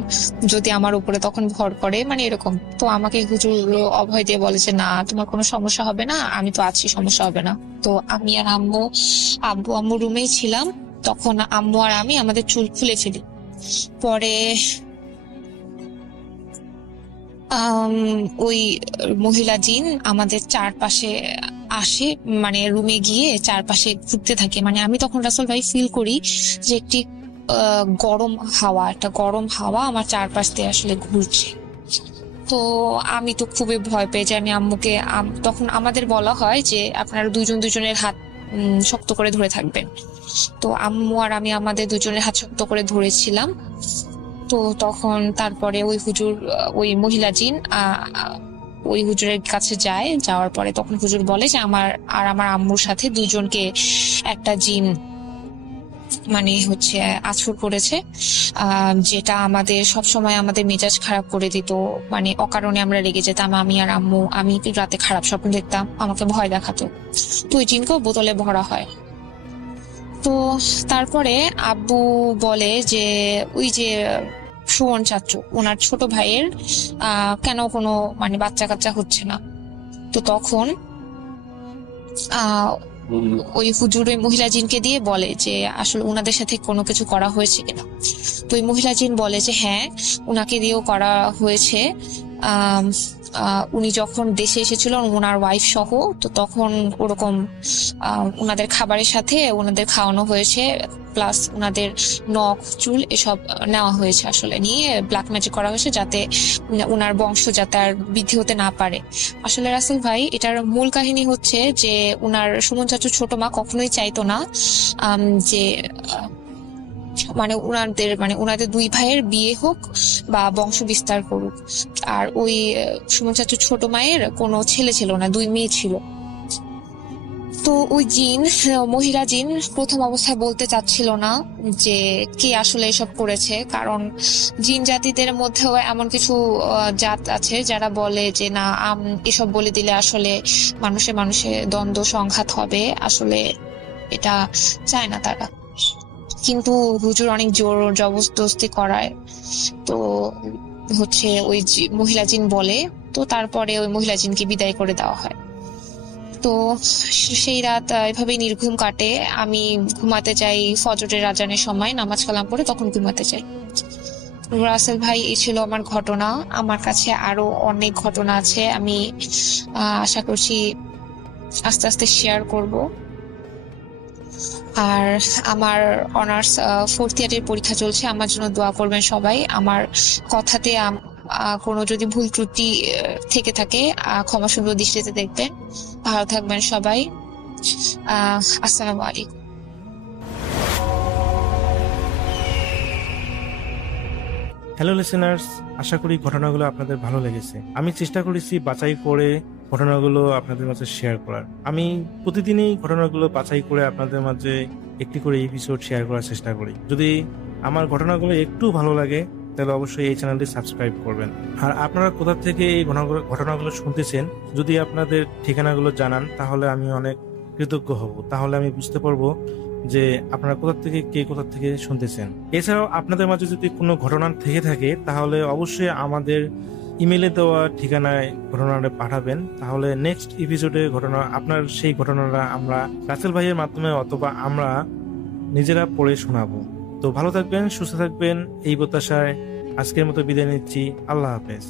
যদি আমার উপরে তখন ভর করে, মানে এরকম। তো আমাকে হুজুর অভয় দিয়ে বলে যে না তোমার কোনো সমস্যা হবে না, আমি তো আছি, সমস্যা হবে না। তো আমি আর আব্বু রুমেই ছিলাম, তখন আম্মু আর আমি আমাদের চুল খুলে ফেলি। পরে আম, ওই মহিলা জিন আমাদের চারপাশে আসে, মানে রুমে গিয়ে চারপাশে ঘুরতে থাকে। মানে আমি তখন রাসেল ভাই ফিল করি যে একটি একটা গরম হাওয়া আমার চারপাশ দিয়ে আসলে ঘুরছে। তো আমি তো খুবই ভয় পেয়ে যাই। আমি আম্মুকে তখন আমাদের বলা হয় যে আপনারা দুজনের হাত শক্ত করে ধরে থাকবেন। তো আম্মু আর আমি আমাদের দুজনের হাত শক্ত করে ধরেছিলাম। তো তখন তারপরে ওই মহিলা জিন ওই হুজুরের কাছে যায়। যাওয়ার পরে তখন হুজুর বলে যে আমার আম্মুর সাথে দুজনকে একটা জিন মানে আছর করেছে, যেটা আমাদের সব সময় আমাদের মেজাজ খারাপ করে দিত। মানে অকারণে আমরা রেগে যেতাম, আমি আর আম্মু। আমি রাতে খারাপ স্বপ্ন দেখতাম, আমাকে ভয় দেখাতো। তো ওই জিনকেও বোতলে ভরা হয়। তো তারপরে আব্বু বলে যে ওই যে সুমন চাচু, ওনার ছোট ভাইয়ের কেন কোনো মানে বাচ্চা কাচ্চা হচ্ছে না। তো তখন ওই হুজুর ওই মহিলা জিনকে দিয়ে বলে যে আসলে ওনাদের সাথে কোনো কিছু করা হয়েছে কিনা। তো ওই মহিলা জিন বলে যে হ্যাঁ, ওনাকে দিয়েও করা হয়েছে। উনি যখন দেশে এসেছিল ওনার ওয়াইফ সহ, তো তখন ওরকম ওনাদের খাবারের সাথে ওনাদের খাওয়ানো হয়েছে, প্লাস ওনাদের নখ চুল এসব নেওয়া হয়েছে, আসলে নিয়ে ব্ল্যাক ম্যাজিক করা হয়েছে যাতে ওনার বংশ যাতে আর বৃদ্ধি হতে না পারে। আসলে রাসেল ভাই, এটার মূল কাহিনী হচ্ছে যে ওনার সুমন চাচুর ছোট মা কখনোই চাইতো না যে ওনাদের দুই ভাইয়ের বিয়ে হোক বা বংশ বিস্তার করুক। আর ওই সুমন চাচুর ছোট মায়ের কোনো ছেলে ছিল না, 2 মেয়ে ছিল। তো ওই মহিলা জিন প্রথম অবস্থায় বলতে চাচ্ছিল না যে কে আসলে এসব করেছে, কারণ জিন জাতিদের মধ্যেও এমন কিছু জাত আছে যারা বলে যে না, এসব বলে দিলে আসলে মানুষে দ্বন্দ্ব সংঘাত হবে, আসলে এটা চায় না তারা। কিন্তু হুজুর অনেক জোর জবরদস্তি করায়। তো ওই মহিলা জিন বলে, তো তারপরে ওই মহিলা জিনকে বিদায় করে দেওয়া হয়। তো সেই রাত এভাবেই নির্ঘুম কাটে। আমি ঘুমাতে যাই ফজরের আজানের সময়, নামাজ কালাম পড়ে তখন ঘুমাতে যাই। রাসেল ভাই, এই ছিল আমার ঘটনা। আমার কাছে আরো অনেক ঘটনা আছে, আমি আশা করছি আস্তে আস্তে শেয়ার করব। আর আমার অনার্স 4th ইয়ারের পরীক্ষা চলছে, আমার জন্য দোয়া করবেন সবাই। আমার কথাতে কোনো যদি ভুল ত্রুটি থেকে থাকে ক্ষমা সুন্দর দৃষ্টিতে দেখবেন। ভালো থাকবেন সবাই। আসসালামু আলাইকুম। হ্যালো লিসেনার্স, আশা করি ঘটনাগুলো আপনাদের ভালো লেগেছে। আমি চেষ্টা করেছি বাছাই করে ঘটনাগুলো আপনাদের মাঝে শেয়ার করার। আমি প্রতিদিনই ঘটনাগুলো বাছাই করে আপনাদের মাঝে একটি করে এপিসোড শেয়ার করার চেষ্টা করি। যদি আমার ঘটনাগুলো একটু ভালো লাগে তাহলে অবশ্যই এই চ্যানেলটি সাবস্ক্রাইব করবেন। আর আপনারা কোথা থেকে এই ঘটনাগুলো শুনতেছেন, যদি আপনাদের ঠিকানাগুলো জানান তাহলে আমি অনেক কৃতজ্ঞ হব। তাহলে আমি বুঝতে পারবো যে আপনারা কোথা থেকে শুনতেছেন। এছাড়াও আপনাদের মাঝে যদি কোনো ঘটনা থেকে থাকে তাহলে অবশ্যই আমাদের ইমেলে দেওয়া ঠিকানায় ঘটনাটা পাঠাবেন। তাহলে নেক্সট এপিসোডে আপনার সেই ঘটনাটা আমরা রাসেল ভাইয়ের মাধ্যমে অথবা আমরা নিজেরা পড়ে শোনাবো। তো ভালো থাকবেন, সুস্থ থাকবেন, এই প্রত্যাশায় আজকের মতো বিদায় নিচ্ছি। আল্লাহ হাফেজ।